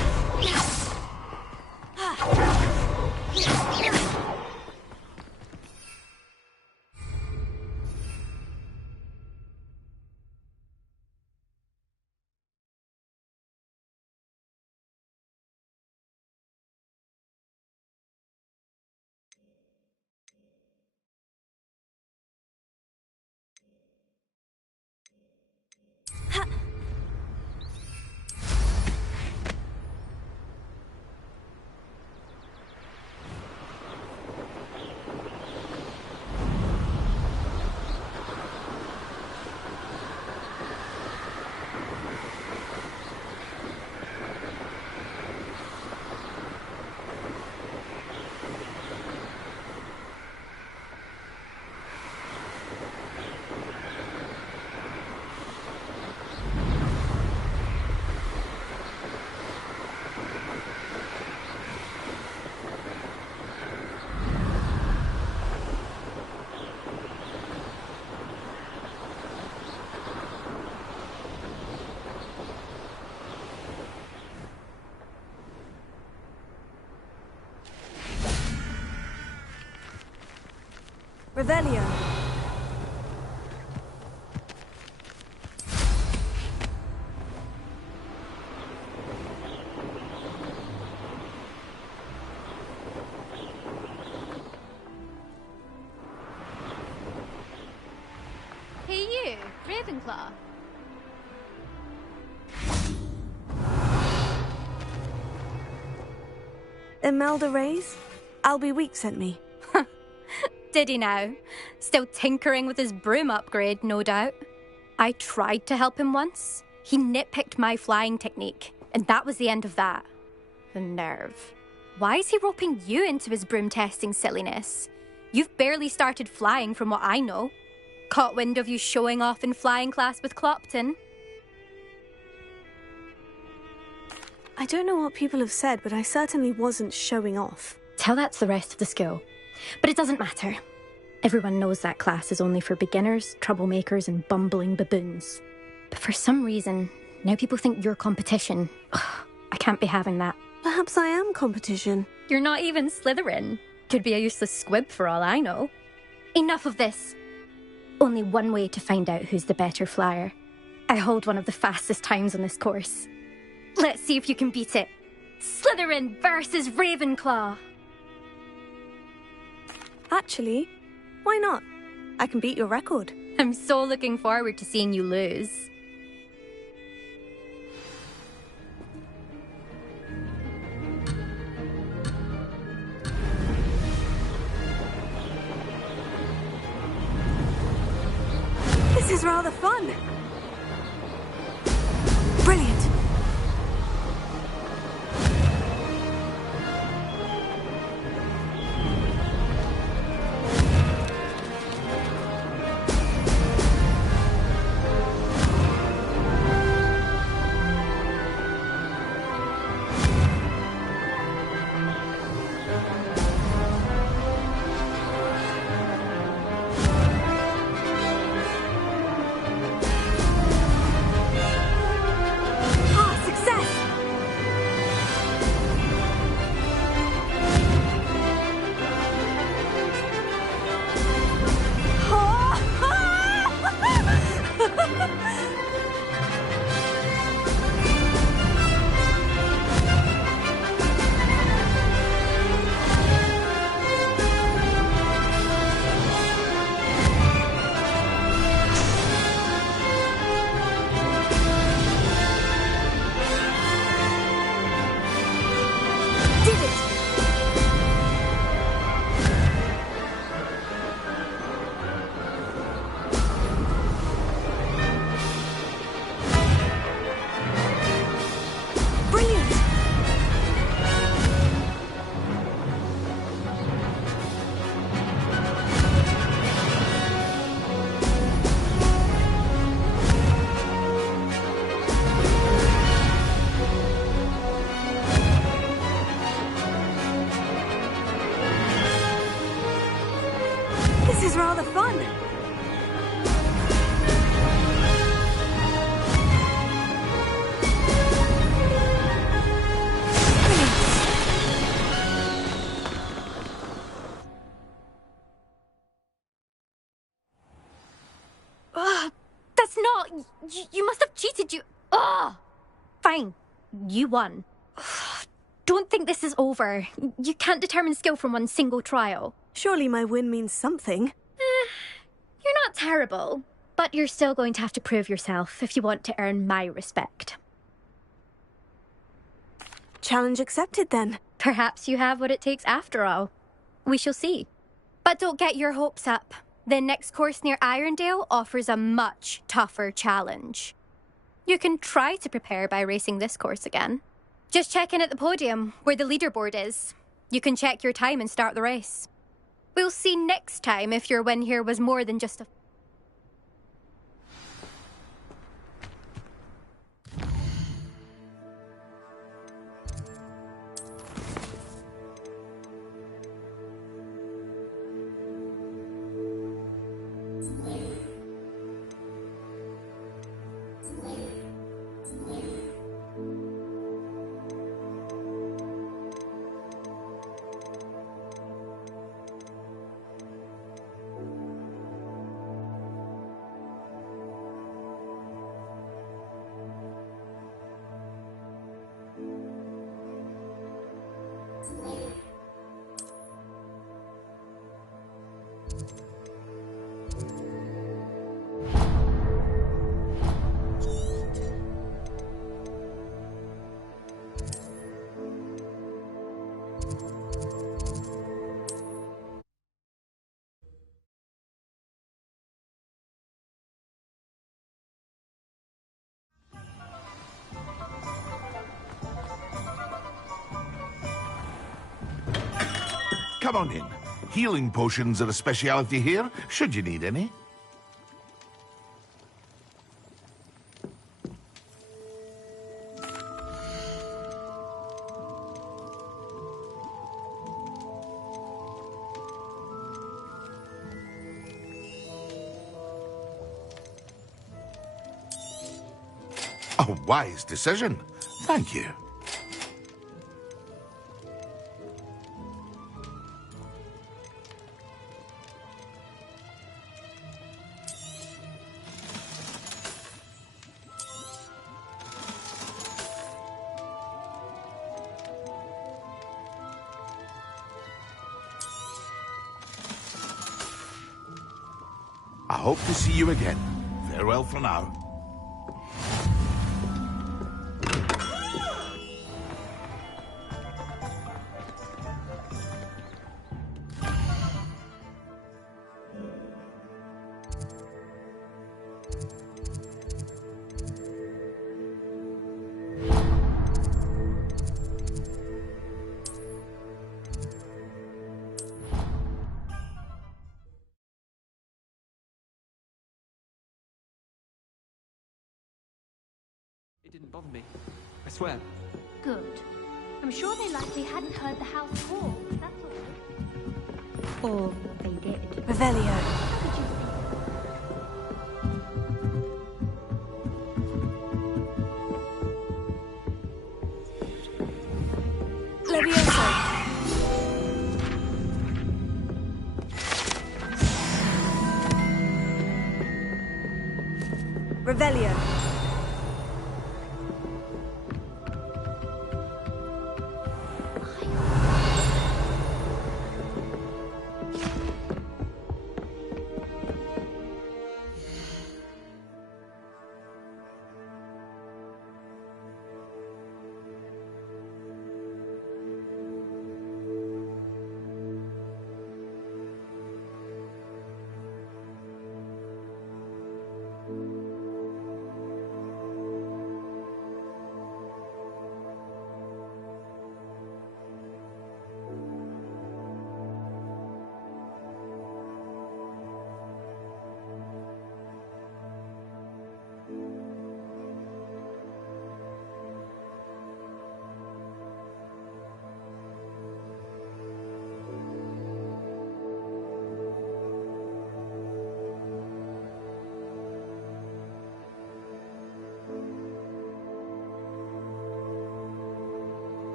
Revelio. Hey you, Ravenclaw. Imelda Reyes? Albie Week sent me. Did he now? Still tinkering with his broom upgrade, no doubt. I tried to help him once. He nitpicked my flying technique, and that was the end of that. The nerve. Why is he roping you into his broom testing silliness? You've barely started flying from what I know. Caught wind of you showing off in flying class with Clopton. I don't know what people have said, but I certainly wasn't showing off. Tell that to the rest of the school. But it doesn't matter. Everyone knows that class is only for beginners, troublemakers, and bumbling baboons. But for some reason, now people think you're competition. Ugh, I can't be having that. Perhaps I am competition. You're not even Slytherin. Could be a useless squib for all I know. Enough of this. Only one way to find out who's the better flyer. I hold one of the fastest times on this course. Let's see if you can beat it. Slytherin versus Ravenclaw. Actually, why not? I can beat your record. I'm so looking forward to seeing you lose. This is rather fun. Brilliant. This is rather fun. That's not... You must have cheated, you... Ugh! Fine. You won. Don't think this is over. You can't determine skill from one single trial. Surely my win means something. You're not terrible, but you're still going to have to prove yourself if you want to earn my respect. Challenge accepted, then. Perhaps you have what it takes after all. We shall see. But don't get your hopes up. The next course near Irondale offers a much tougher challenge. You can try to prepare by racing this course again. Just check in at the podium, where the leaderboard is. You can check your time and start the race. We'll see next time if your win here was more than just a... Come on in. Healing potions are a speciality here, should you need any. A wise decision. Thank you. I hope to see you again. Farewell for now. It didn't bother me. I swear. Good. I'm sure they likely hadn't heard the house call, that's all. Or they did. Revelio. Levioso. Revelio.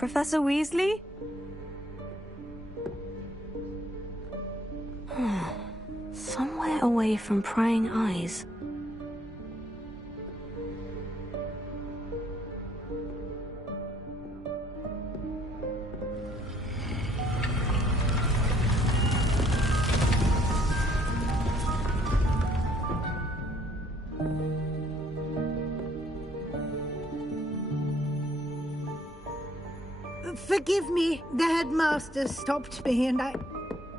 Professor Weasley? Somewhere away from prying eyes. Forgive me, the headmaster stopped me and I...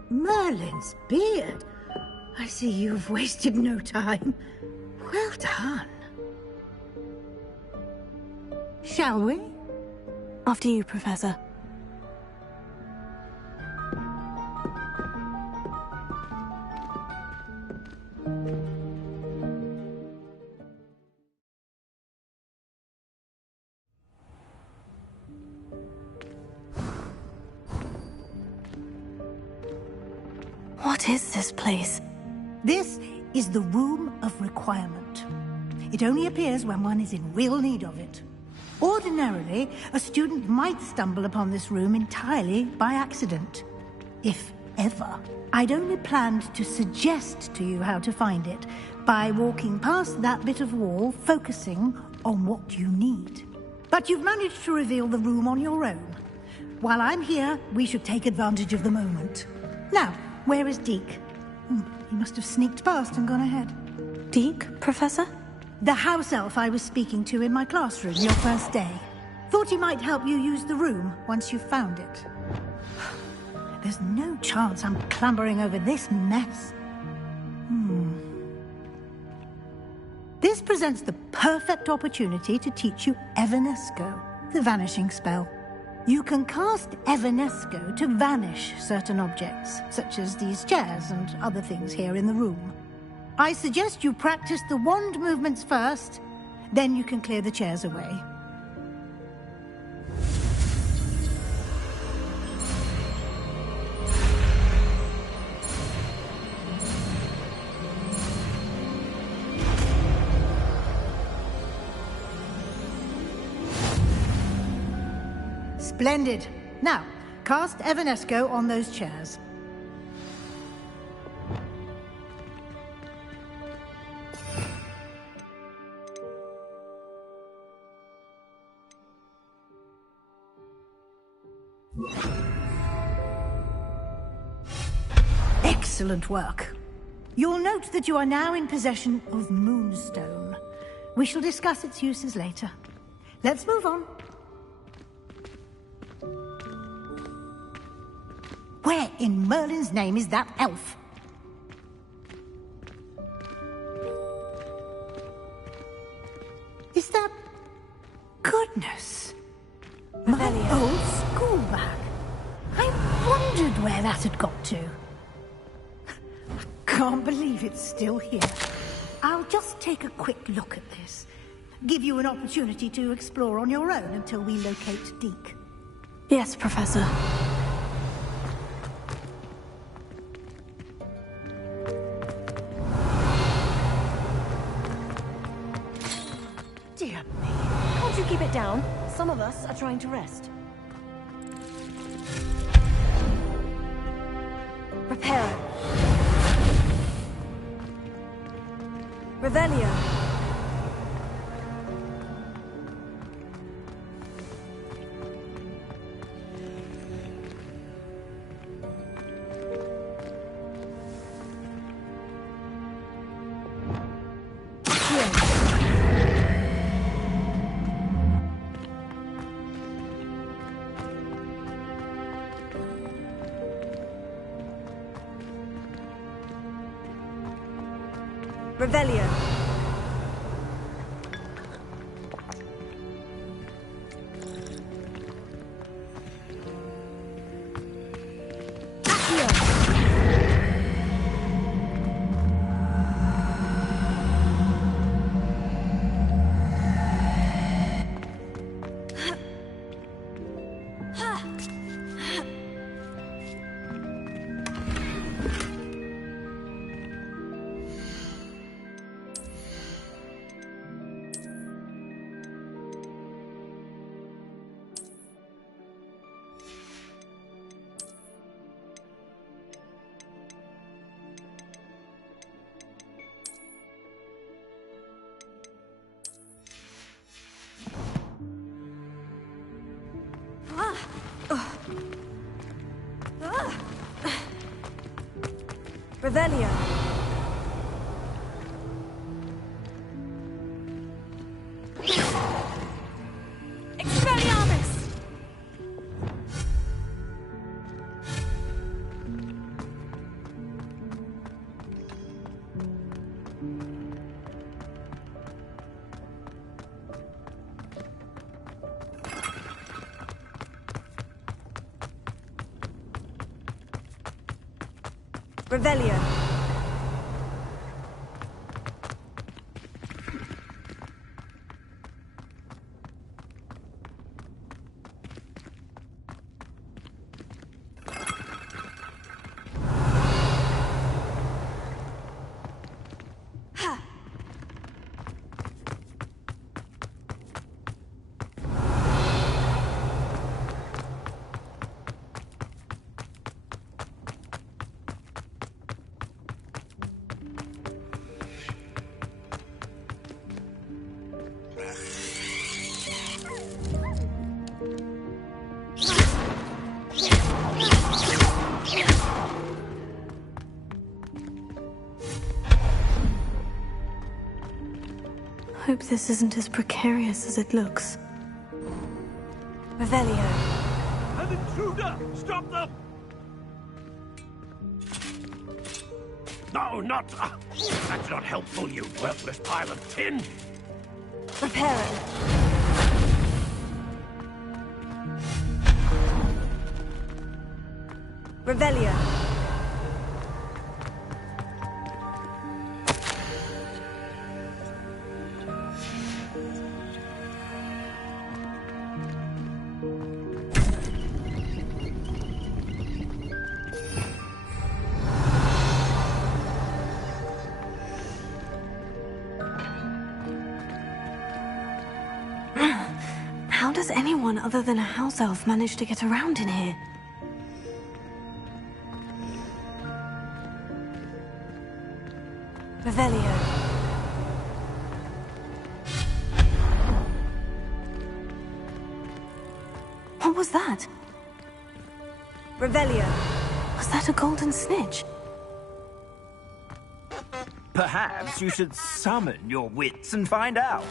Merlin's beard. I see you've wasted no time. Well done. Shall we? After you, Professor. What is this place? This is the Room of Requirement. It only appears when one is in real need of it. Ordinarily, a student might stumble upon this room entirely by accident. If ever. I'd only planned to suggest to you how to find it by walking past that bit of wall, focusing on what you need. But you've managed to reveal the room on your own. While I'm here, we should take advantage of the moment. Now, where is Deke? He must have sneaked past and gone ahead. Deke, Professor? The house elf I was speaking to in my classroom your first day. Thought he might help you use the room once you've found it. There's no chance I'm clambering over this mess. This presents the perfect opportunity to teach you Evanesco, the vanishing spell. You can cast Evanesco to vanish certain objects, such as these chairs and other things here in the room. I suggest you practice the wand movements first, then you can clear the chairs away. Splendid. Now, cast Evanesco on those chairs. Excellent work. You'll note that you are now in possession of Moonstone. We shall discuss its uses later. Let's move on. Where in Merlin's name is that elf? Is that... Goodness! My old school bag. I wondered where that had got to. I can't believe it's still here. I'll just take a quick look at this. Give you an opportunity to explore on your own until we locate Deke. Yes, Professor. Dear me. Can't you keep it down? Some of us are trying to rest. Prepare. Revelio. Revelio. Revelio. Expelliarmus! Revelio. Hope this isn't as precarious as it looks. Revelio. An intruder! Stop them! No, not... that's not helpful, you worthless pile of tin! Reparo. Revelio. How does anyone other than a house elf manage to get around in here? Revelio. What was that? Revelio. Was that a golden snitch? Perhaps you should summon your wits and find out.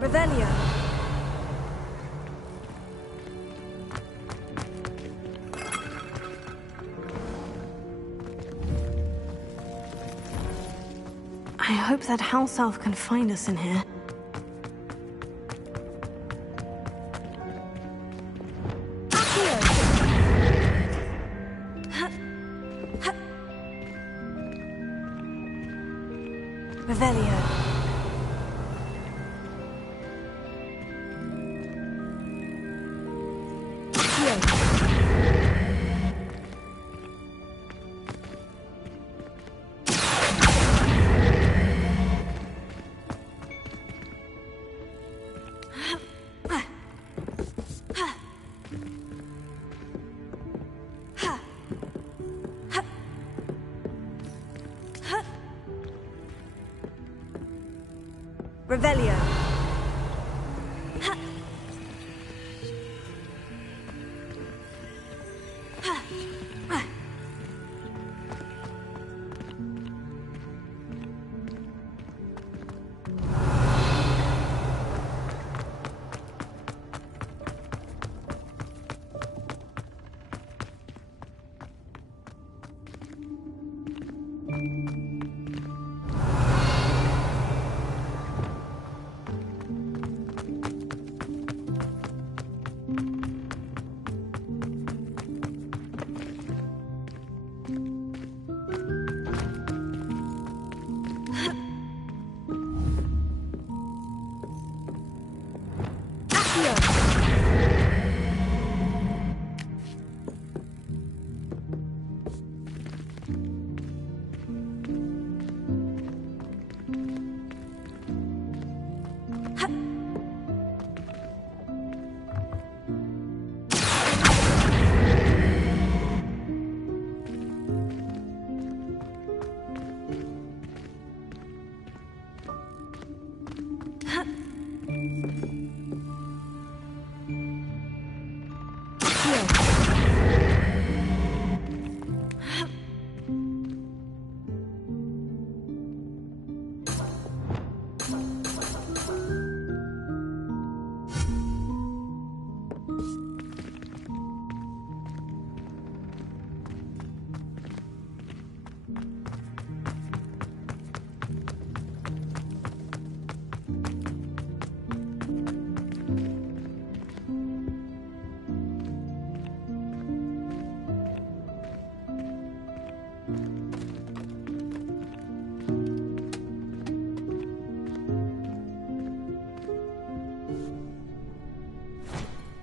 Revelio. I hope that house elf can find us in here. Revelio. Revelio.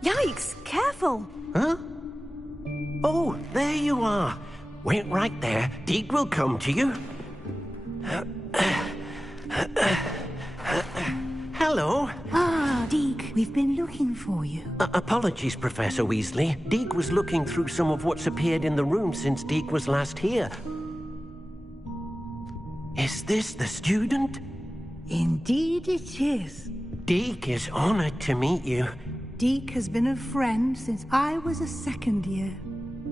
Yikes! Careful! Huh? Oh, there you are. Wait right there. Deke will come to you. Hello. Ah, Deke, we've been looking for you. Apologies, Professor Weasley. Deke was looking through some of what's appeared in the room since Deke was last here. Is this the student? Indeed it is. Deke is honored to meet you. Deke has been a friend since I was a second year.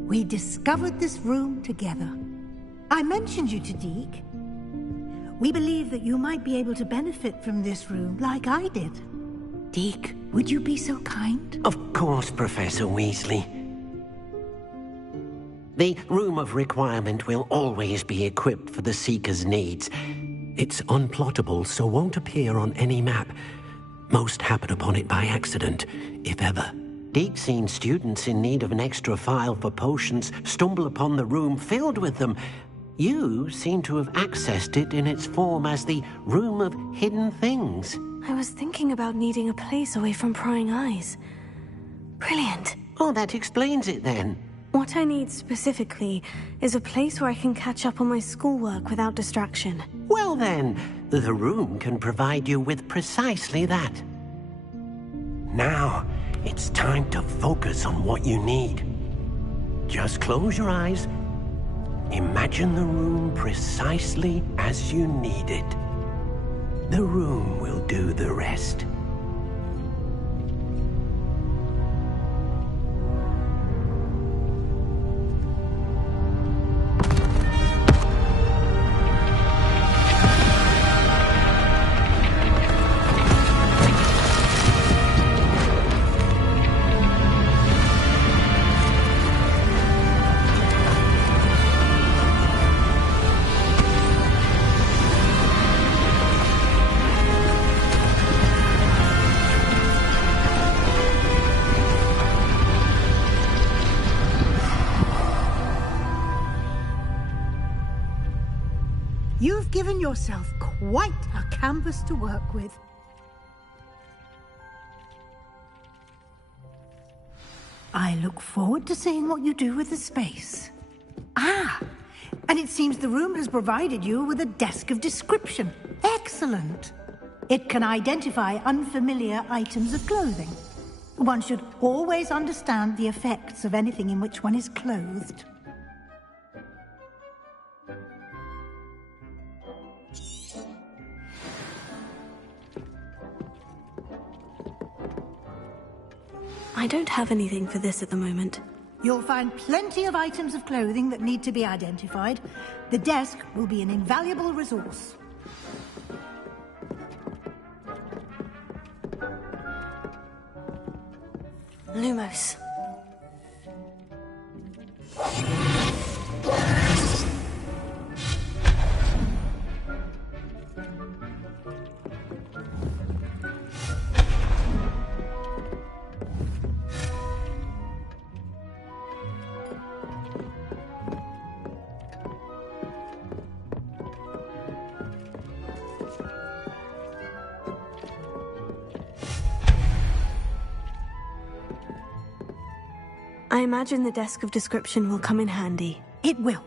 We discovered this room together. I mentioned you to Deke. We believe that you might be able to benefit from this room like I did. Deke, would you be so kind? Of course, Professor Weasley. The Room of Requirement will always be equipped for the Seeker's needs. It's unplottable, so won't appear on any map. Most happen upon it by accident, if ever. Deke's seen students in need of an extra file for potions stumble upon the room filled with them. You seem to have accessed it in its form as the Room of Hidden Things. I was thinking about needing a place away from prying eyes. Brilliant. Oh, that explains it then. What I need specifically is a place where I can catch up on my schoolwork without distraction. Well then, the room can provide you with precisely that. Now, it's time to focus on what you need. Just close your eyes. Imagine the room precisely as you need it. The room will do the rest. You've given yourself quite a canvas to work with. I look forward to seeing what you do with the space. Ah, and it seems the room has provided you with a desk of description. Excellent. It can identify unfamiliar items of clothing. One should always understand the effects of anything in which one is clothed. I don't have anything for this at the moment. You'll find plenty of items of clothing that need to be identified. The desk will be an invaluable resource. Lumos. I imagine the desk of description will come in handy. It will.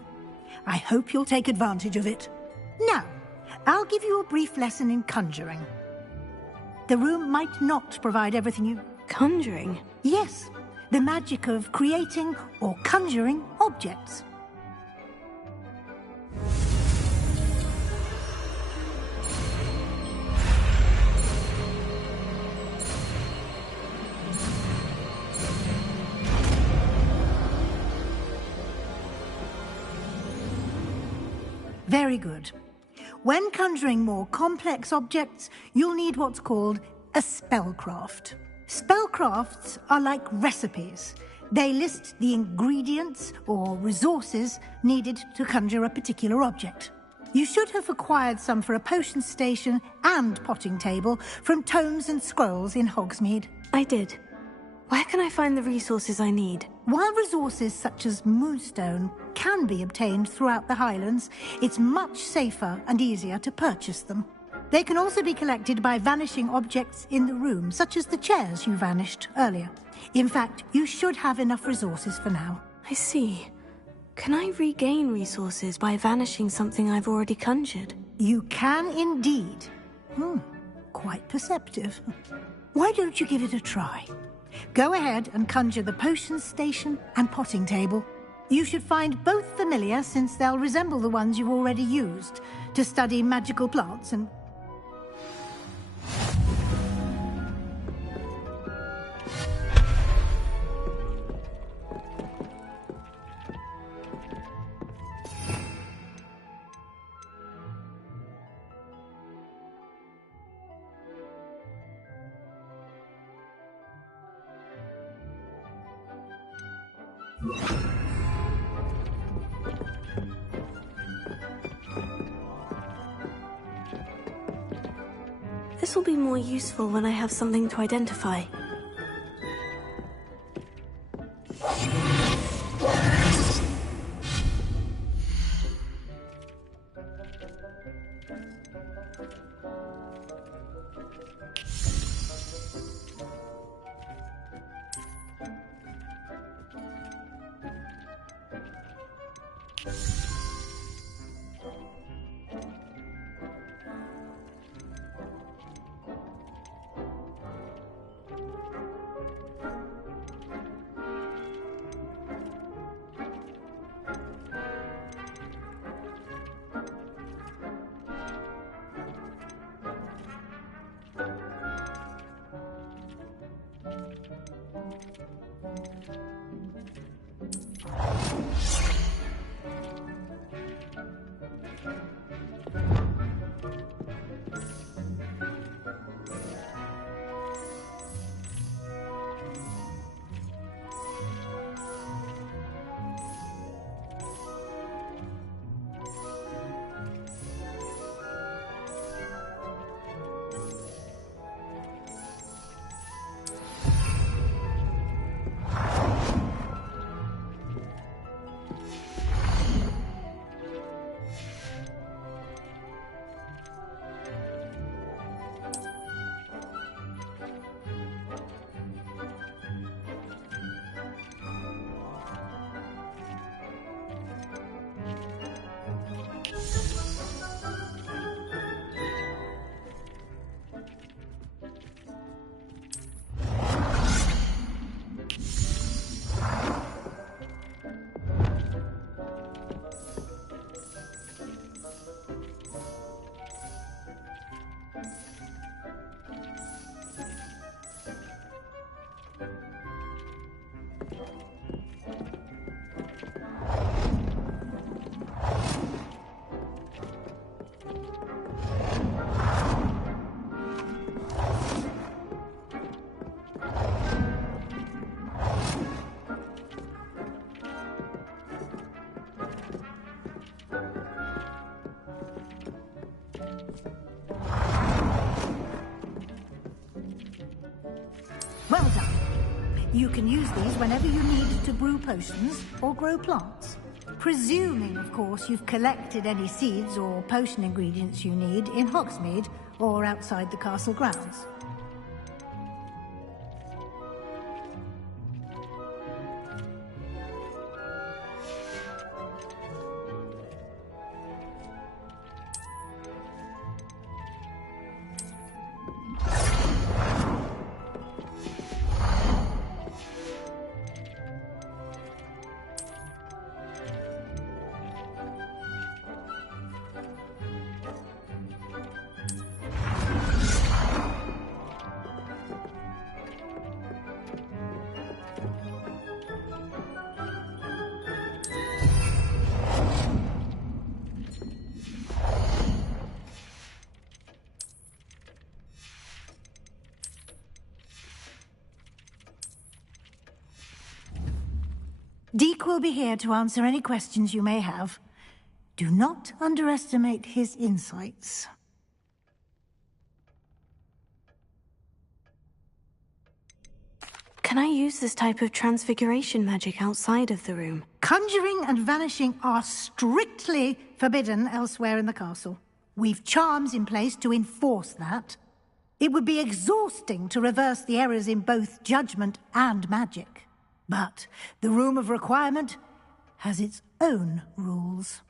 I hope you'll take advantage of it. Now, I'll give you a brief lesson in conjuring. The room might not provide everything you... Conjuring? Yes, the magic of creating or conjuring objects. Very good. When conjuring more complex objects, you'll need what's called a spellcraft. Spellcrafts are like recipes. They list the ingredients or resources needed to conjure a particular object. You should have acquired some for a potion station and potting table from tomes and scrolls in Hogsmeade. I did. Where can I find the resources I need? While resources such as moonstone can be obtained throughout the Highlands, it's much safer and easier to purchase them. They can also be collected by vanishing objects in the room, such as the chairs you vanished earlier. In fact, you should have enough resources for now. I see. Can I regain resources by vanishing something I've already conjured? You can indeed. Quite perceptive. Why don't you give it a try? Go ahead and conjure the potion station and potting table. You should find both familiar, since they'll resemble the ones you've already used to study magical plants and... This will be more useful when I have something to identify. Well done. You can use these whenever you need to brew potions or grow plants. Presuming, of course, you've collected any seeds or potion ingredients you need in Hogsmeade or outside the castle grounds. Deke will be here to answer any questions you may have. Do not underestimate his insights. Can I use this type of transfiguration magic outside of the room? Conjuring and vanishing are strictly forbidden elsewhere in the castle. We've charms in place to enforce that. It would be exhausting to reverse the errors in both judgment and magic. But the Room of Requirement has its own rules.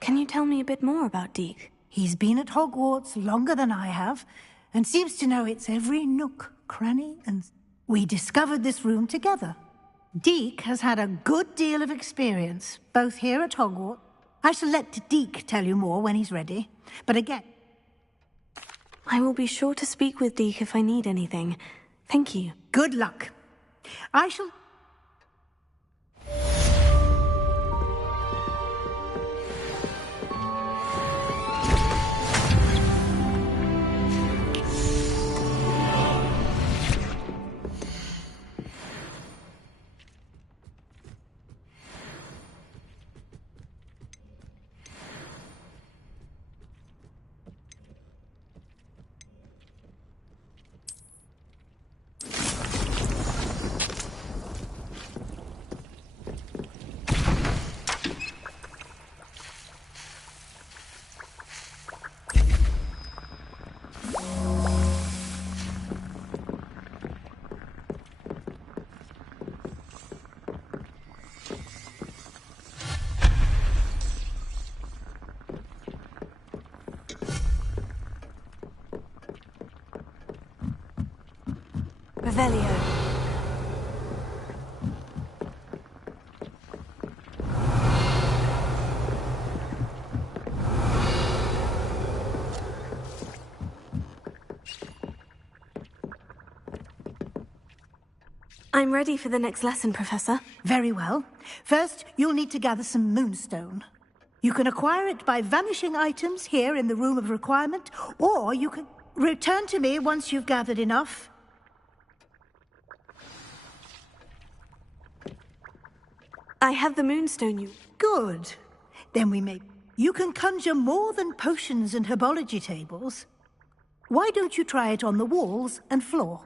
Can you tell me a bit more about Deke? He's been at Hogwarts longer than I have, and seems to know its every nook, cranny, and... We discovered this room together. Deke has had a good deal of experience, both here at Hogwarts. I shall let Deke tell you more when he's ready. But again... I will be sure to speak with Deke if I need anything. Thank you. Good luck. I shall... Revelio. I'm ready for the next lesson, Professor. Very well. First, you'll need to gather some moonstone. You can acquire it by vanishing items here in the Room of Requirement, or you can return to me once you've gathered enough. I have the moonstone, you... Good. Then we may... You can conjure more than potions and herbology tables. Why don't you try it on the walls and floor?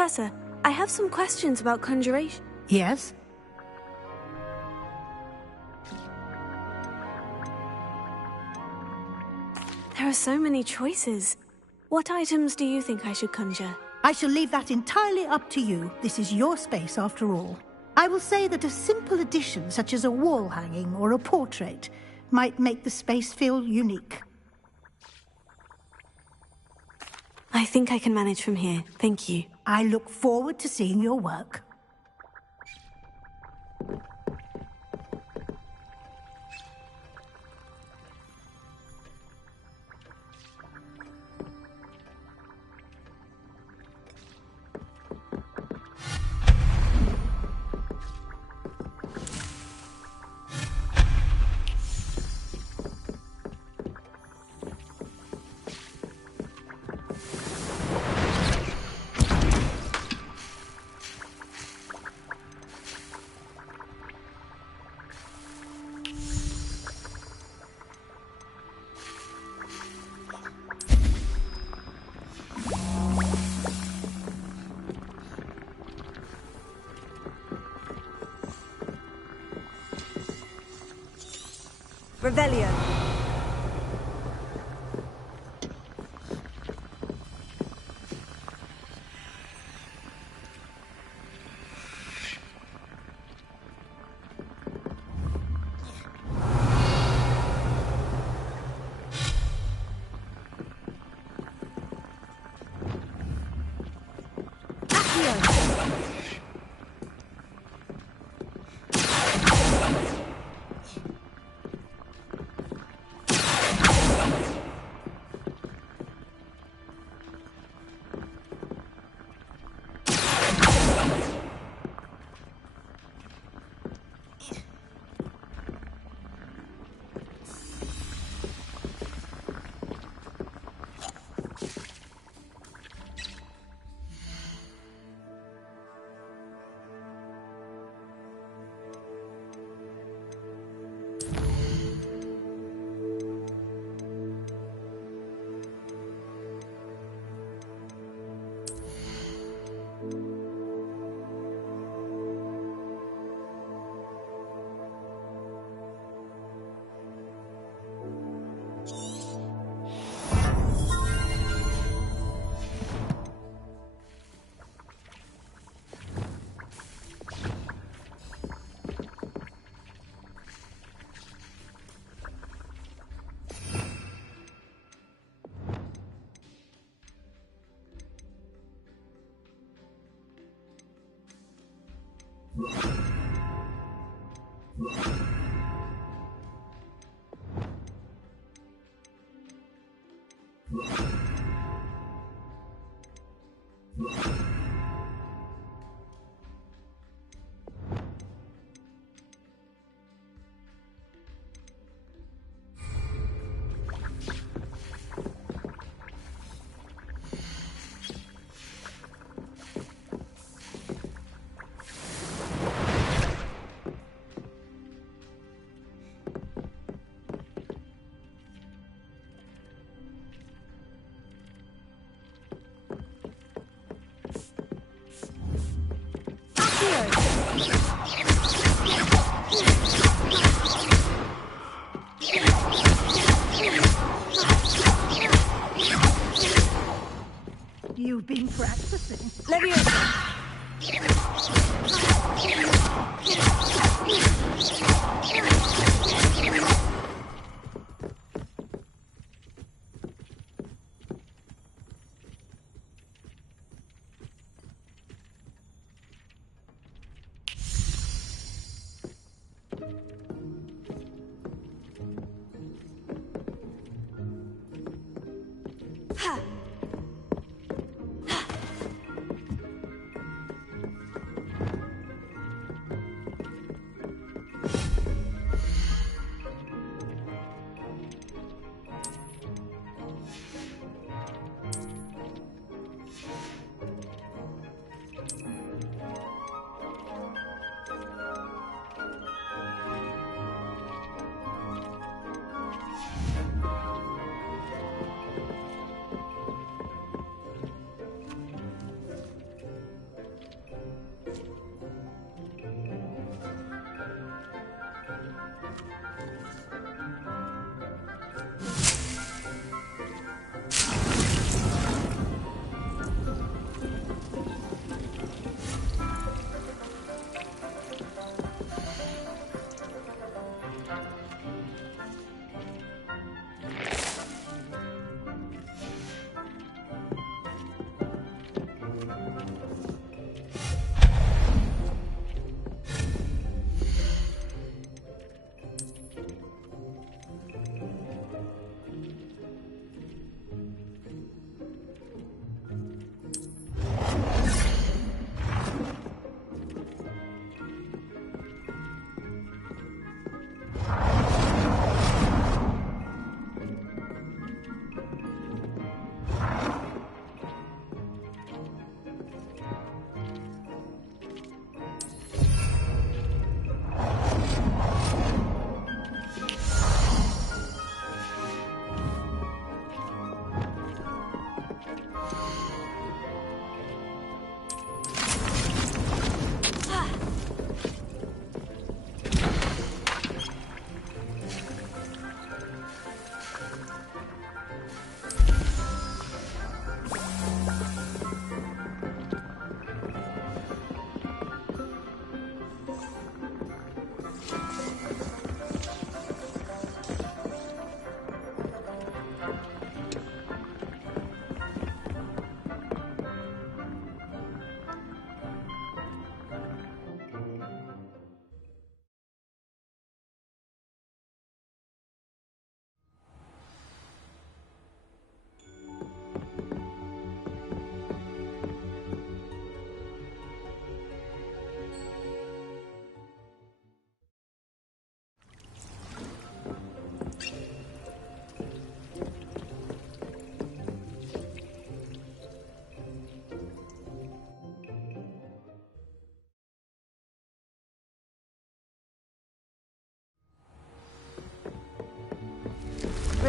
Professor, I have some questions about conjuration. Yes? There are so many choices. What items do you think I should conjure? I shall leave that entirely up to you. This is your space, after all. I will say that a simple addition, such as a wall hanging or a portrait, might make the space feel unique. I think I can manage from here. Thank you. I look forward to seeing your work. Revelio. You've been practicing. Leviosa.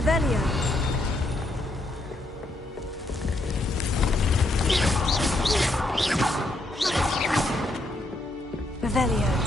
Revelio. Revelio.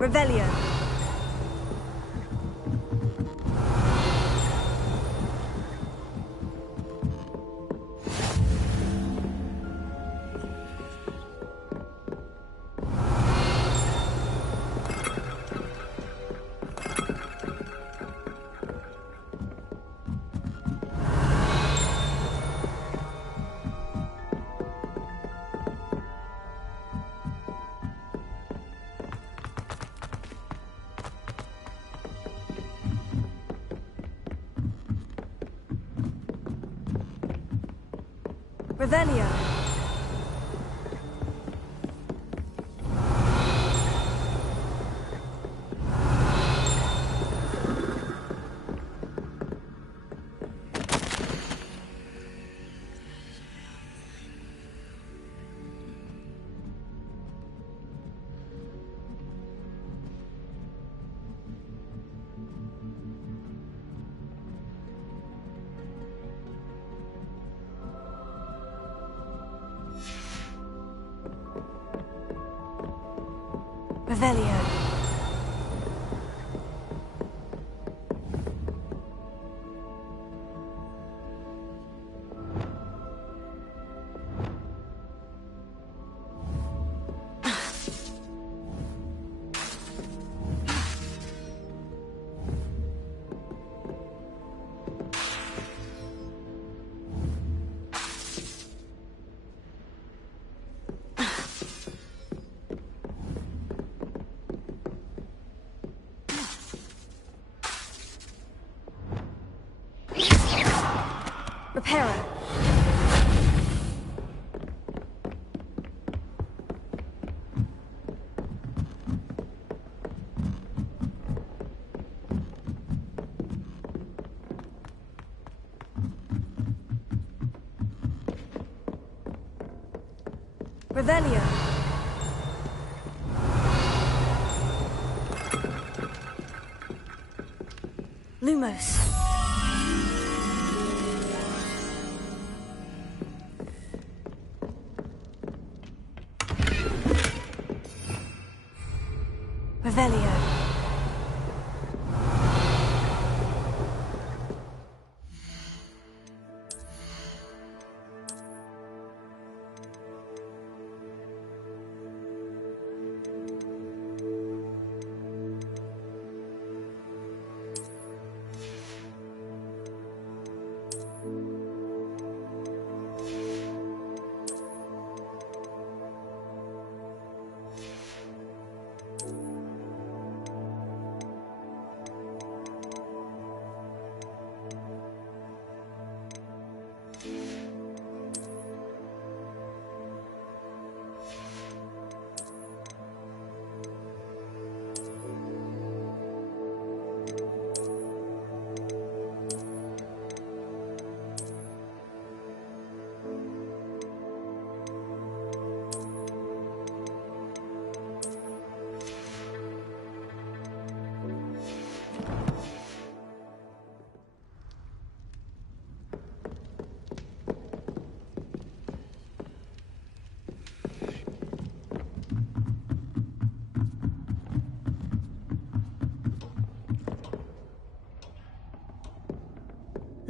Revelio. Revelio. Revelio. Reparo. Revelio. Lumos. Revelio.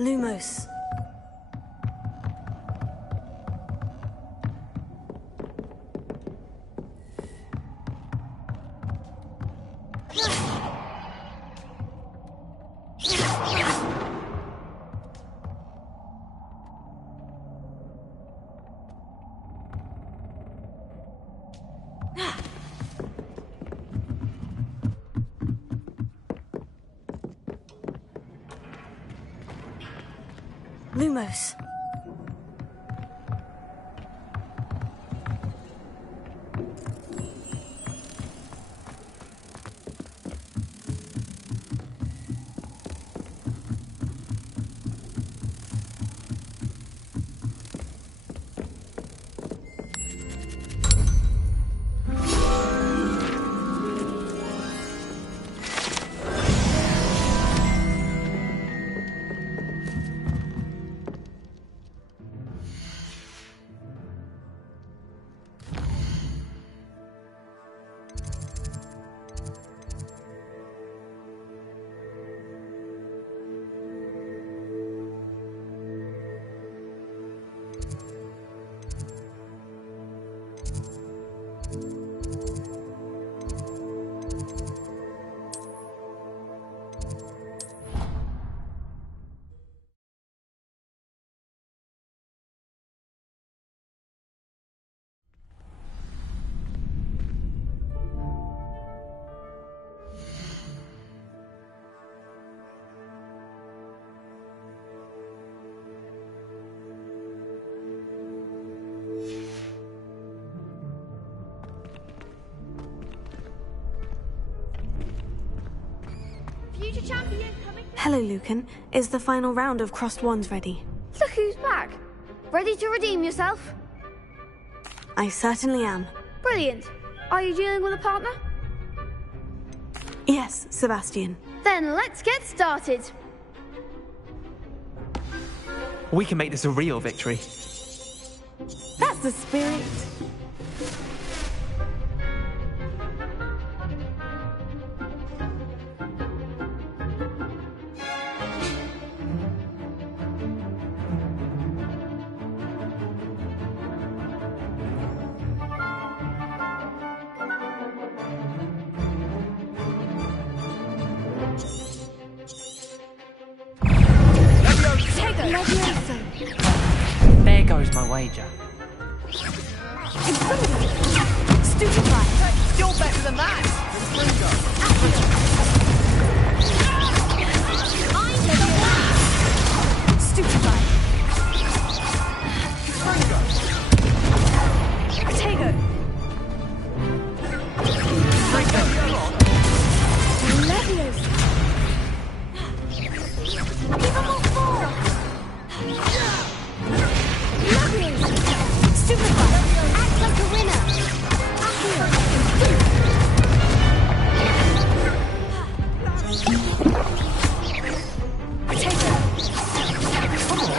Lumos. Lumos. Future champion coming. Hello, Lucan. Is the final round of Crossed Wands ready? Look who's back. Ready to redeem yourself? I certainly am. Brilliant. Are you dealing with a partner? Yes, Sebastian. Then let's get started. We can make this a real victory. That's the spirit. goes my wager. Stupefy! You're better than that! Stupefy! Potato! Leviosa! Even more four! Leviosa! Stupefy! Act like a winner! Accio! Potato! Come on!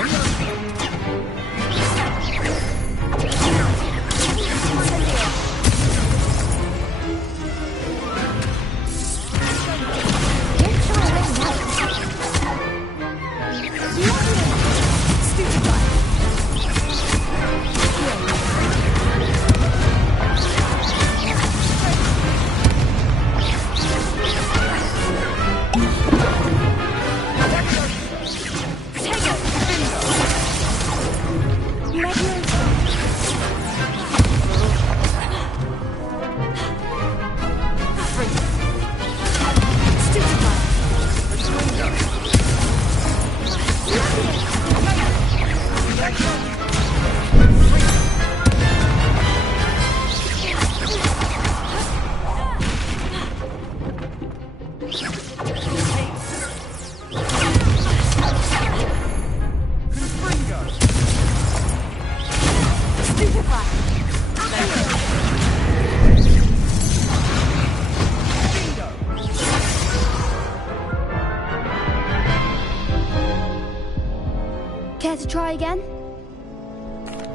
Care to try again?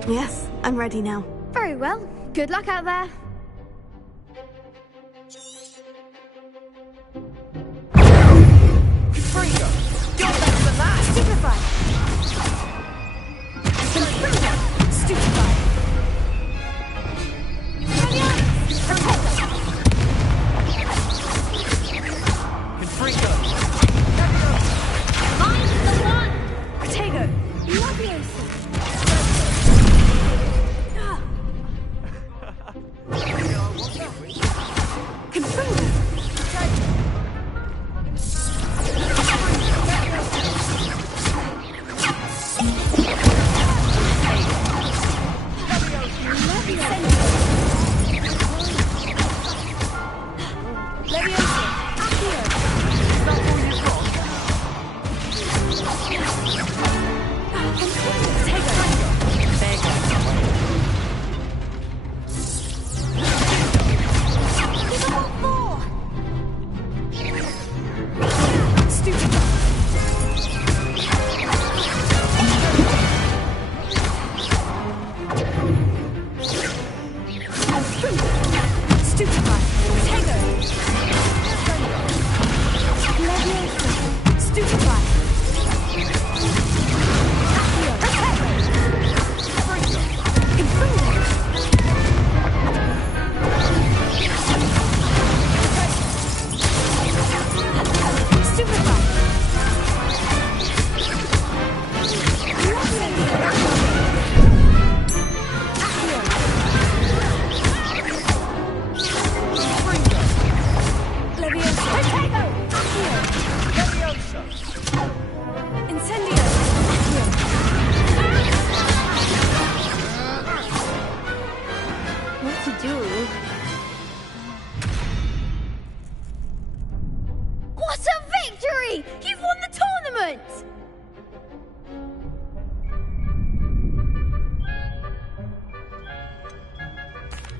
Yes, I'm ready now. Very well. Good luck out there. Confringo! You're better than that! Stupefy! Confringo! Stupefy! Confringo! Mine's the one! Potato! Leviosa! Confringo!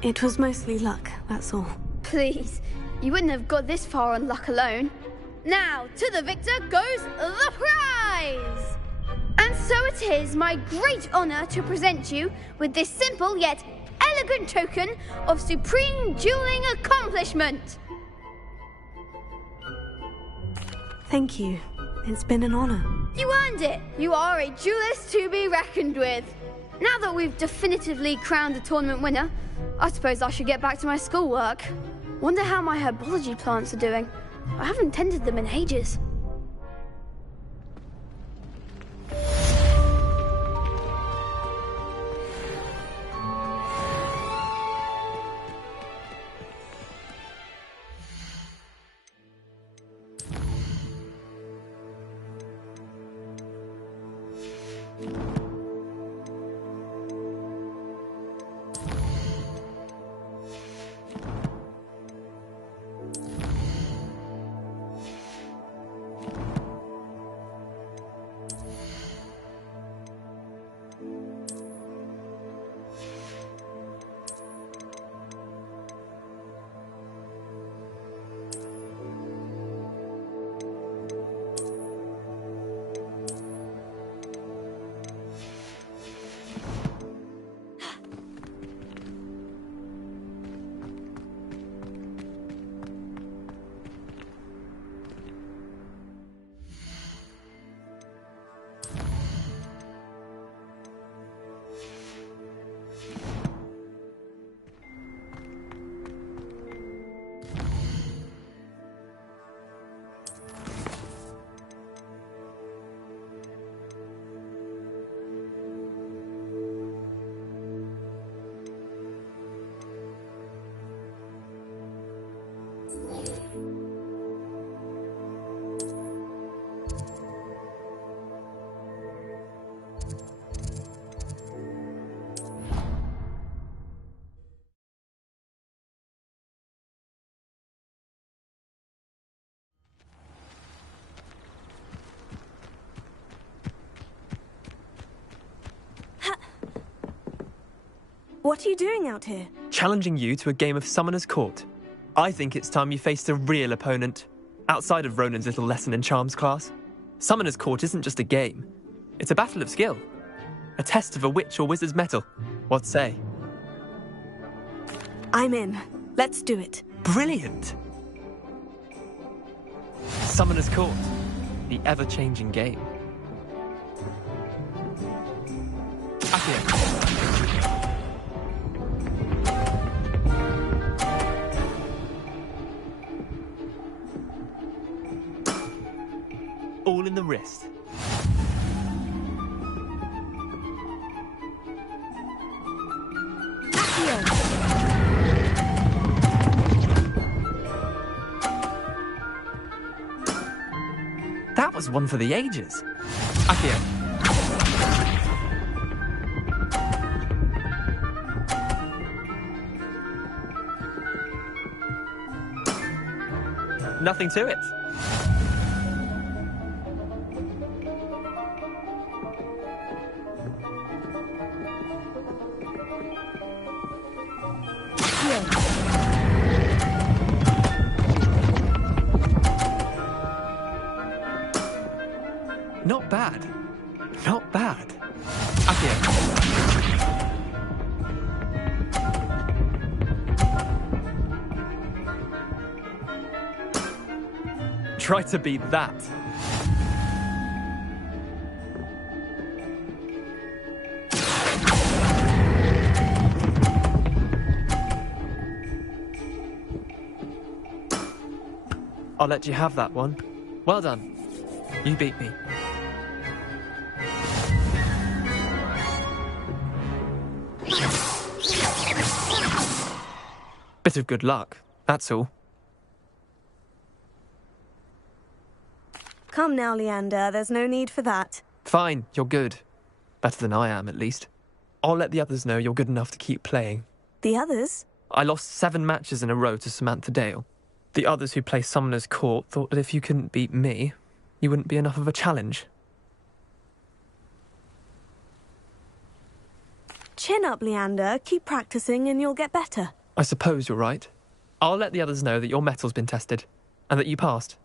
It was mostly luck, that's all. Please, you wouldn't have got this far on luck alone. Now, to the victor goes the prize! And so it is my great honor to present you with this simple yet elegant token of supreme dueling accomplishment. Thank you. It's been an honor. You earned it. You are a duelist to be reckoned with. Now that we've definitively crowned the tournament winner, I suppose I should get back to my schoolwork. Wonder how my herbology plants are doing. I haven't tended them in ages. What are you doing out here? Challenging you to a game of Summoner's Court. I think it's time you faced a real opponent, outside of Ronan's little lesson in charms class. Summoner's Court isn't just a game. It's a battle of skill. A test of a witch or wizard's mettle. What say? I'm in. Let's do it. Brilliant! Summoner's Court. The ever-changing game. Accio. All in the wrist. That was one for the ages. Accio. Nothing to it. Not bad. Not bad. Accio. Try to beat that. I'll let you have that one. Well done. You beat me. Bit of good luck, that's all. Come now, Leander. There's no need for that. Fine, you're good. Better than I am, at least. I'll let the others know you're good enough to keep playing. The others? I lost 7 matches in a row to Samantha Dale. The others who play Summoner's Court thought that if you couldn't beat me, you wouldn't be enough of a challenge. Chin up, Leander. Keep practicing and you'll get better. I suppose you're right. I'll let the others know that your metal's been tested, and that you passed.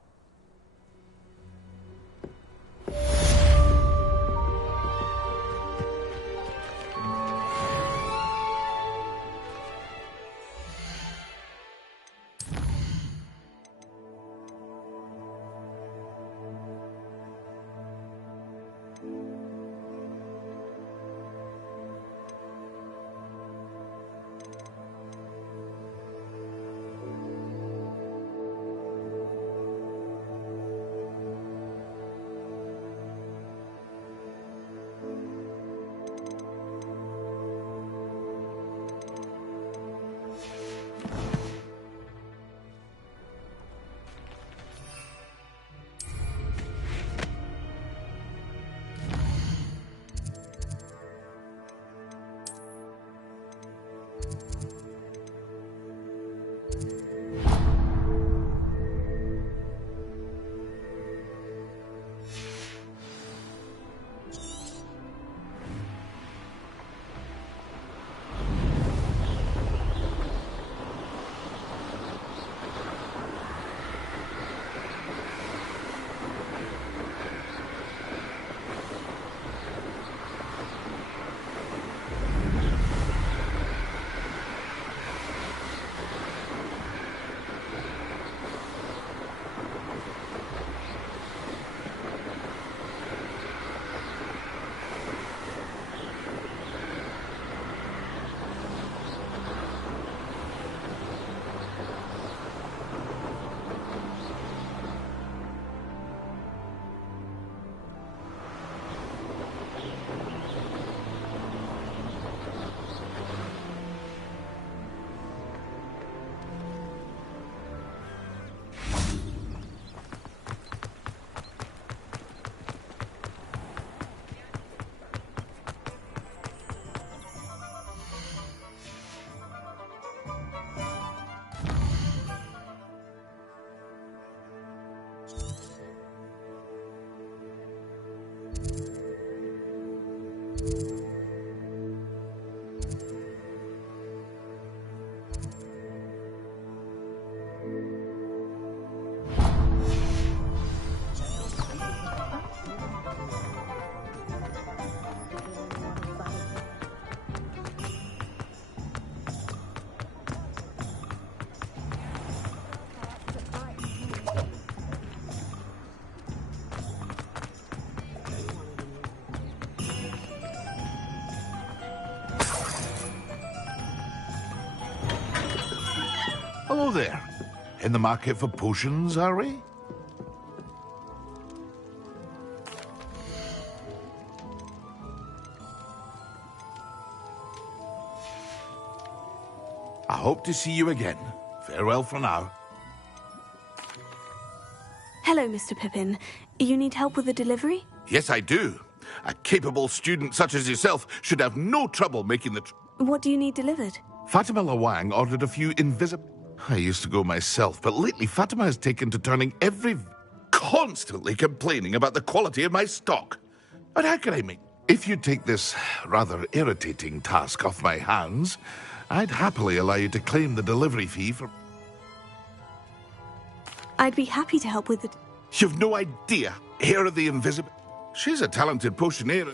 Hello there. In the market for potions, are we? I hope to see you again. Farewell for now. Hello, Mr. Pippin. You need help with the delivery? Yes, I do. A capable student such as yourself should have no trouble making the... What do you need delivered? Fatima Lawang ordered a few invisible... I used to go myself, but lately Fatima has taken to turning constantly complaining about the quality of my stock. But how can I make... If you take this rather irritating task off my hands, I'd happily allow you to claim the delivery fee for... I'd be happy to help with it. You've no idea. Here are the invisible... She's a talented potioneer.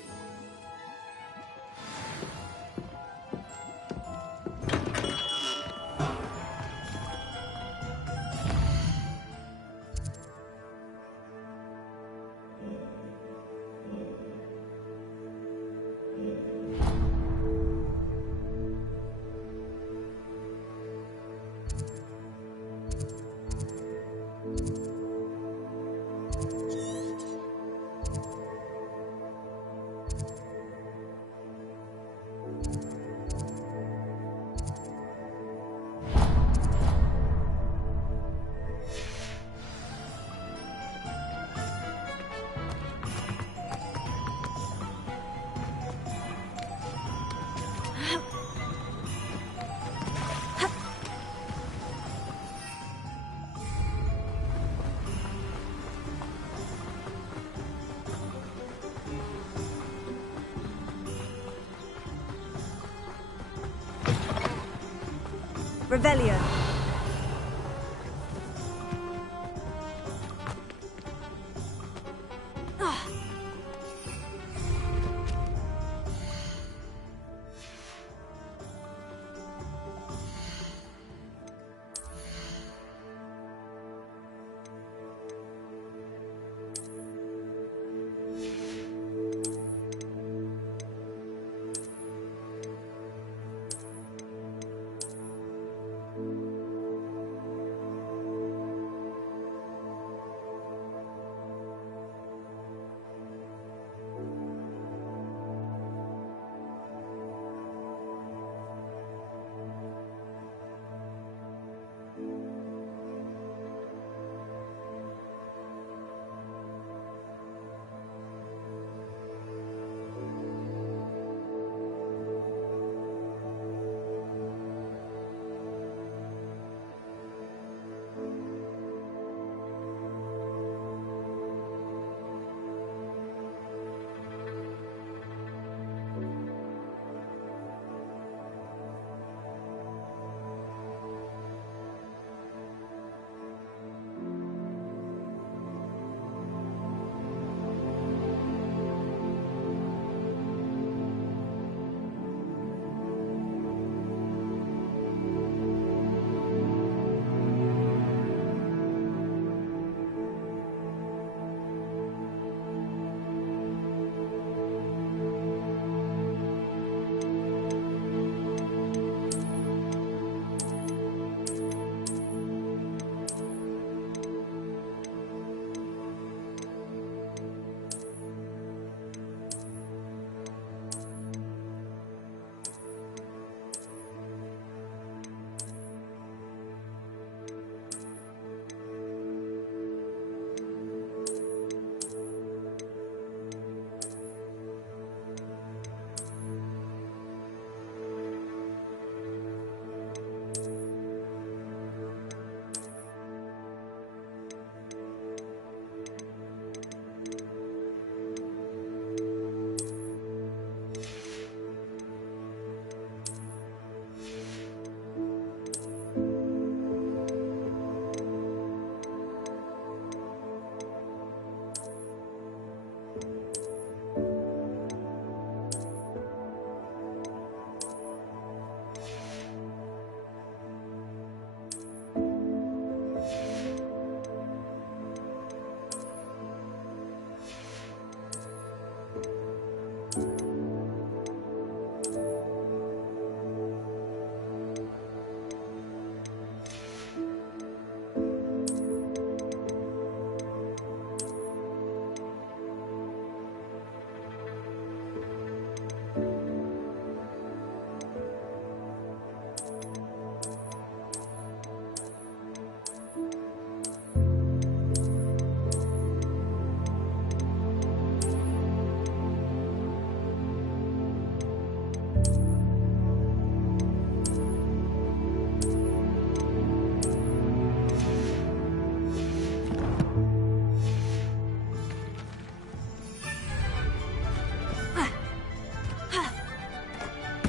Revelio.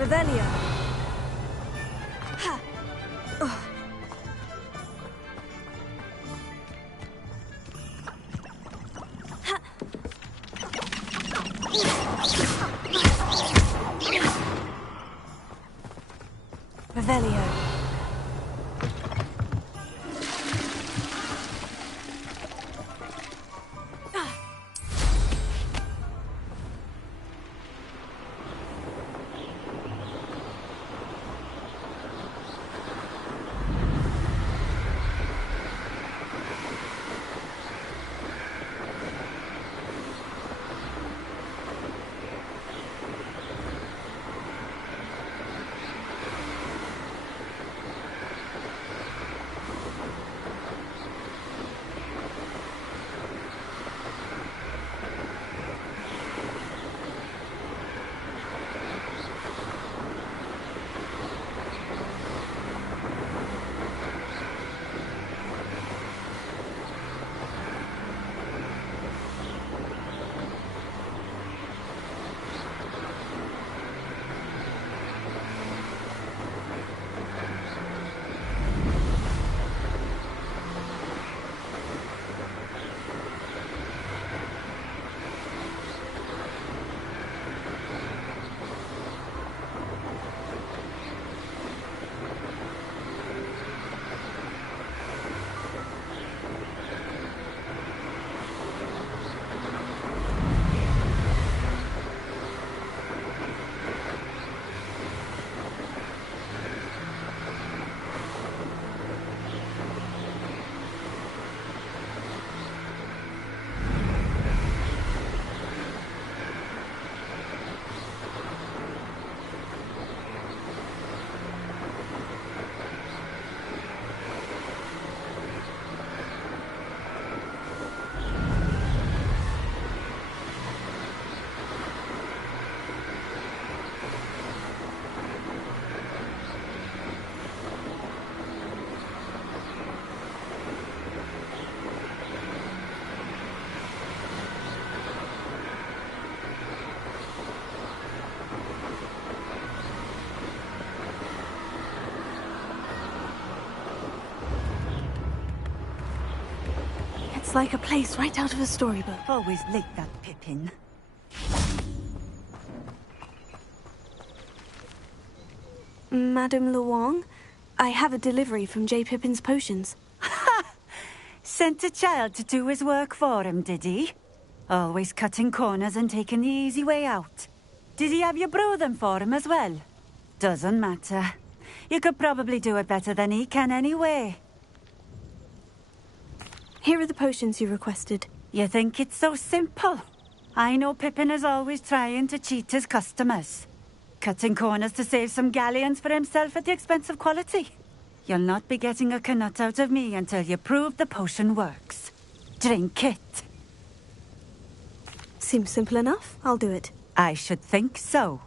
Revelio. Ha. Ugh. Ha. Revelio. It's like a place right out of a storybook. Always late, that Pippin. Madame Luong, I have a delivery from J. Pippin's potions. Sent a child to do his work for him, did he? Always cutting corners and taking the easy way out. Did he have you brew them for him as well? Doesn't matter. You could probably do it better than he can anyway. Here are the potions you requested. You think it's so simple? I know Pippin is always trying to cheat his customers. Cutting corners to save some galleons for himself at the expense of quality. You'll not be getting a canut out of me until you prove the potion works. Drink it. Seems simple enough. I'll do it. I should think so.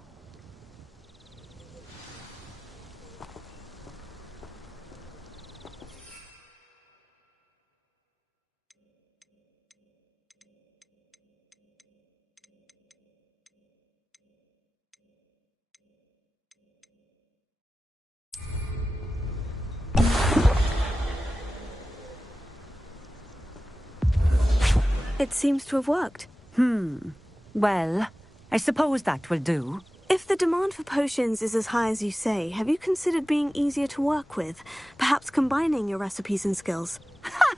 It seems to have worked. Well, I suppose that will do. If the demand for potions is as high as you say, have you considered being easier to work with? Perhaps combining your recipes and skills? Ha!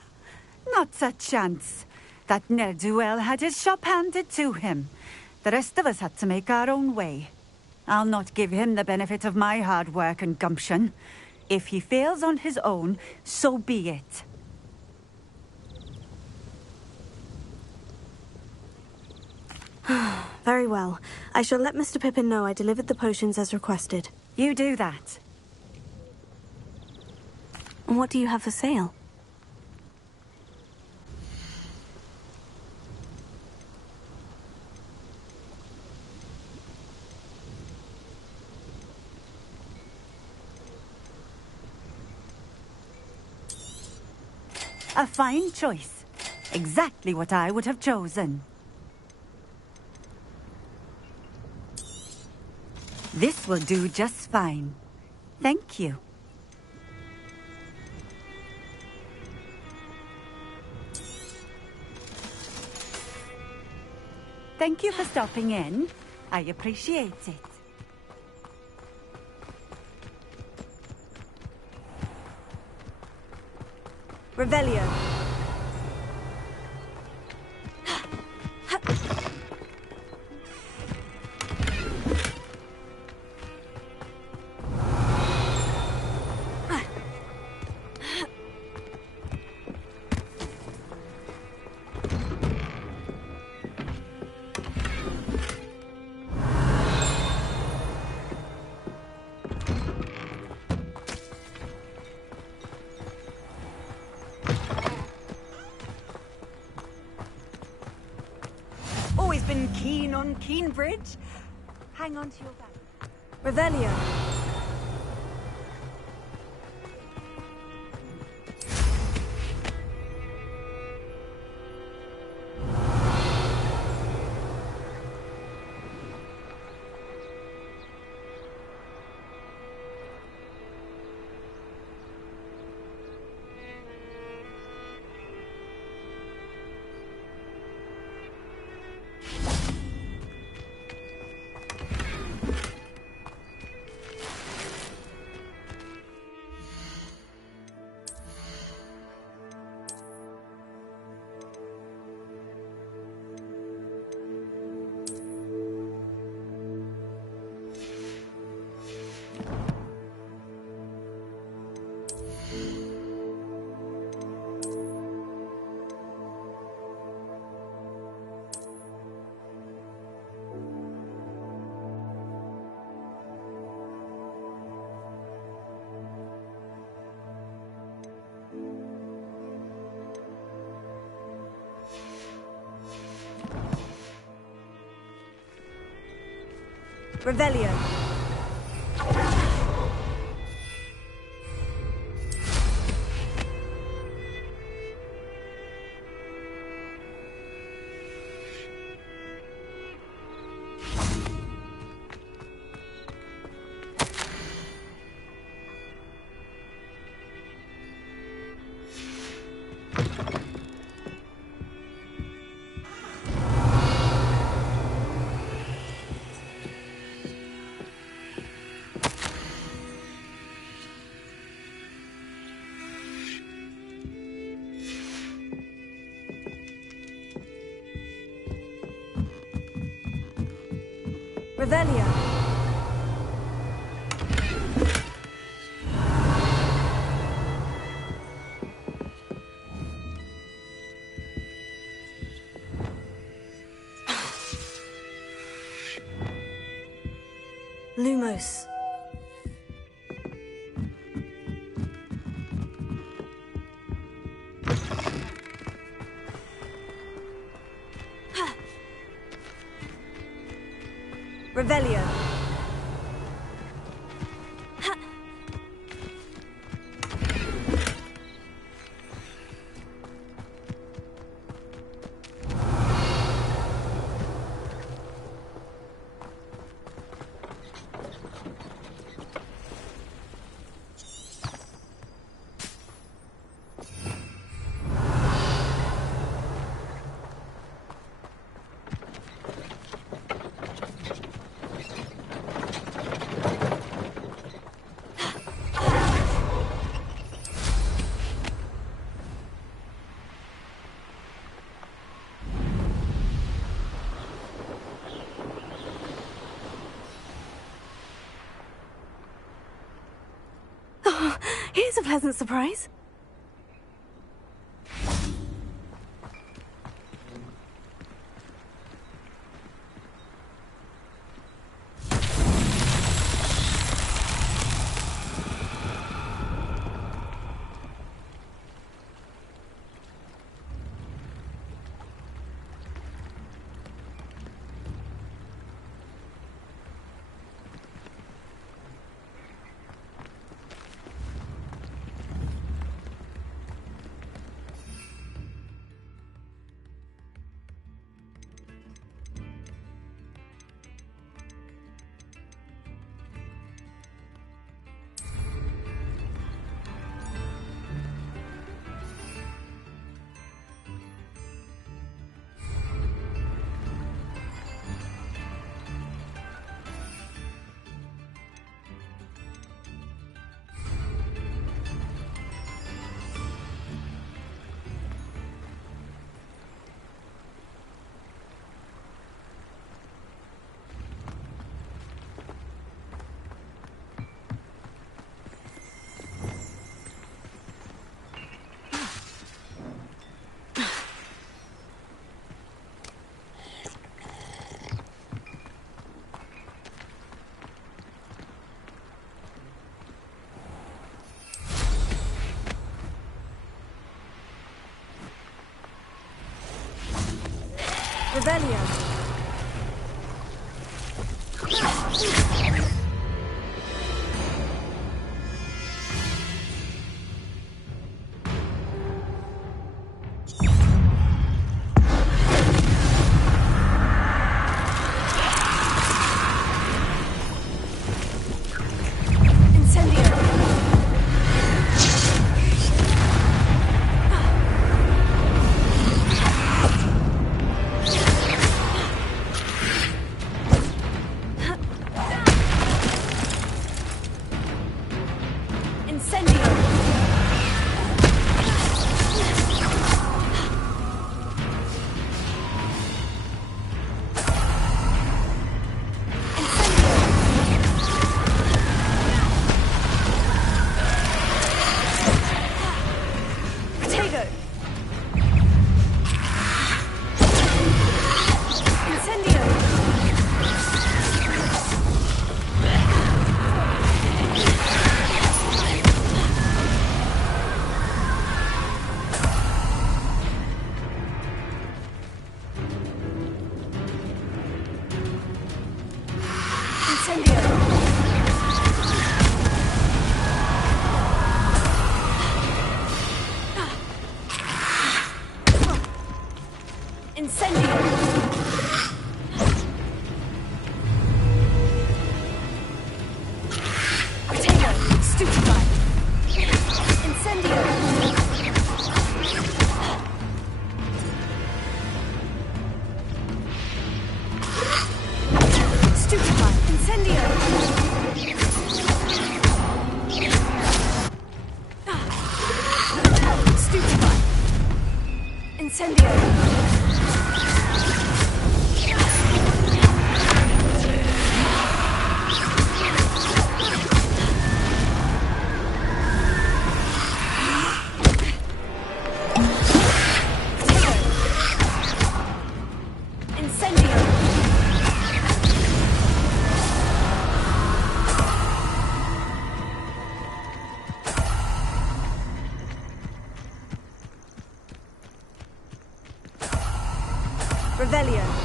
Not a chance. That ne'er-do-well had his shop handed to him. The rest of us had to make our own way. I'll not give him the benefit of my hard work and gumption. If he fails on his own, so be it. Very well. I shall let Mr. Pippin know I delivered the potions as requested. You do that. And what do you have for sale? A fine choice. Exactly what I would have chosen. This will do just fine. Thank you. Thank you for stopping in. I appreciate it. Revelio. Always been keen on Keenbridge. Hang on to your back. Revelio. Revelio. Revelio. Lumos. Revelio. Oh, here's a pleasant surprise. Revelio. Revelio.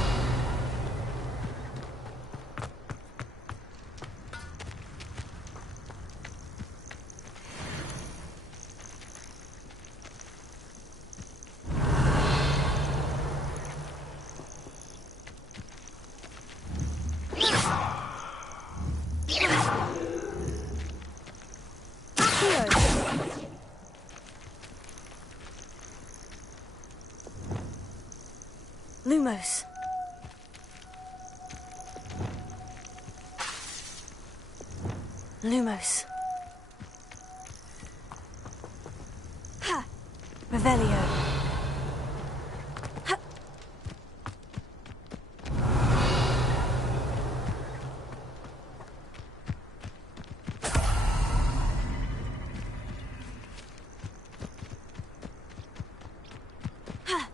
Lumos. Lumos. Ha! Revelio. Ha! Ha!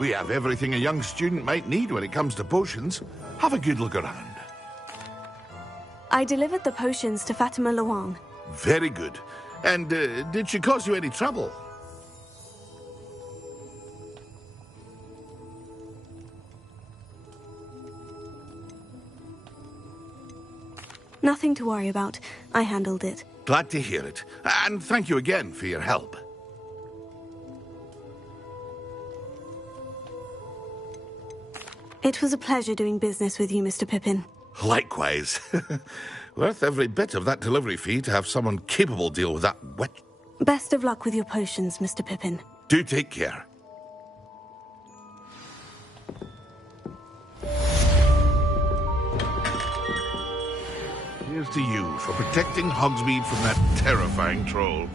We have everything a young student might need when it comes to potions. Have a good look around. I delivered the potions to Fatima Luang. Very good. And did she cause you any trouble? Nothing to worry about. I handled it. Glad to hear it. And thank you again for your help. It was a pleasure doing business with you, Mr. Pippin. Likewise. Worth every bit of that delivery fee to have someone capable deal with that wet... Best of luck with your potions, Mr. Pippin. Do take care. Here's to you for protecting Hogsmeade from that terrifying troll.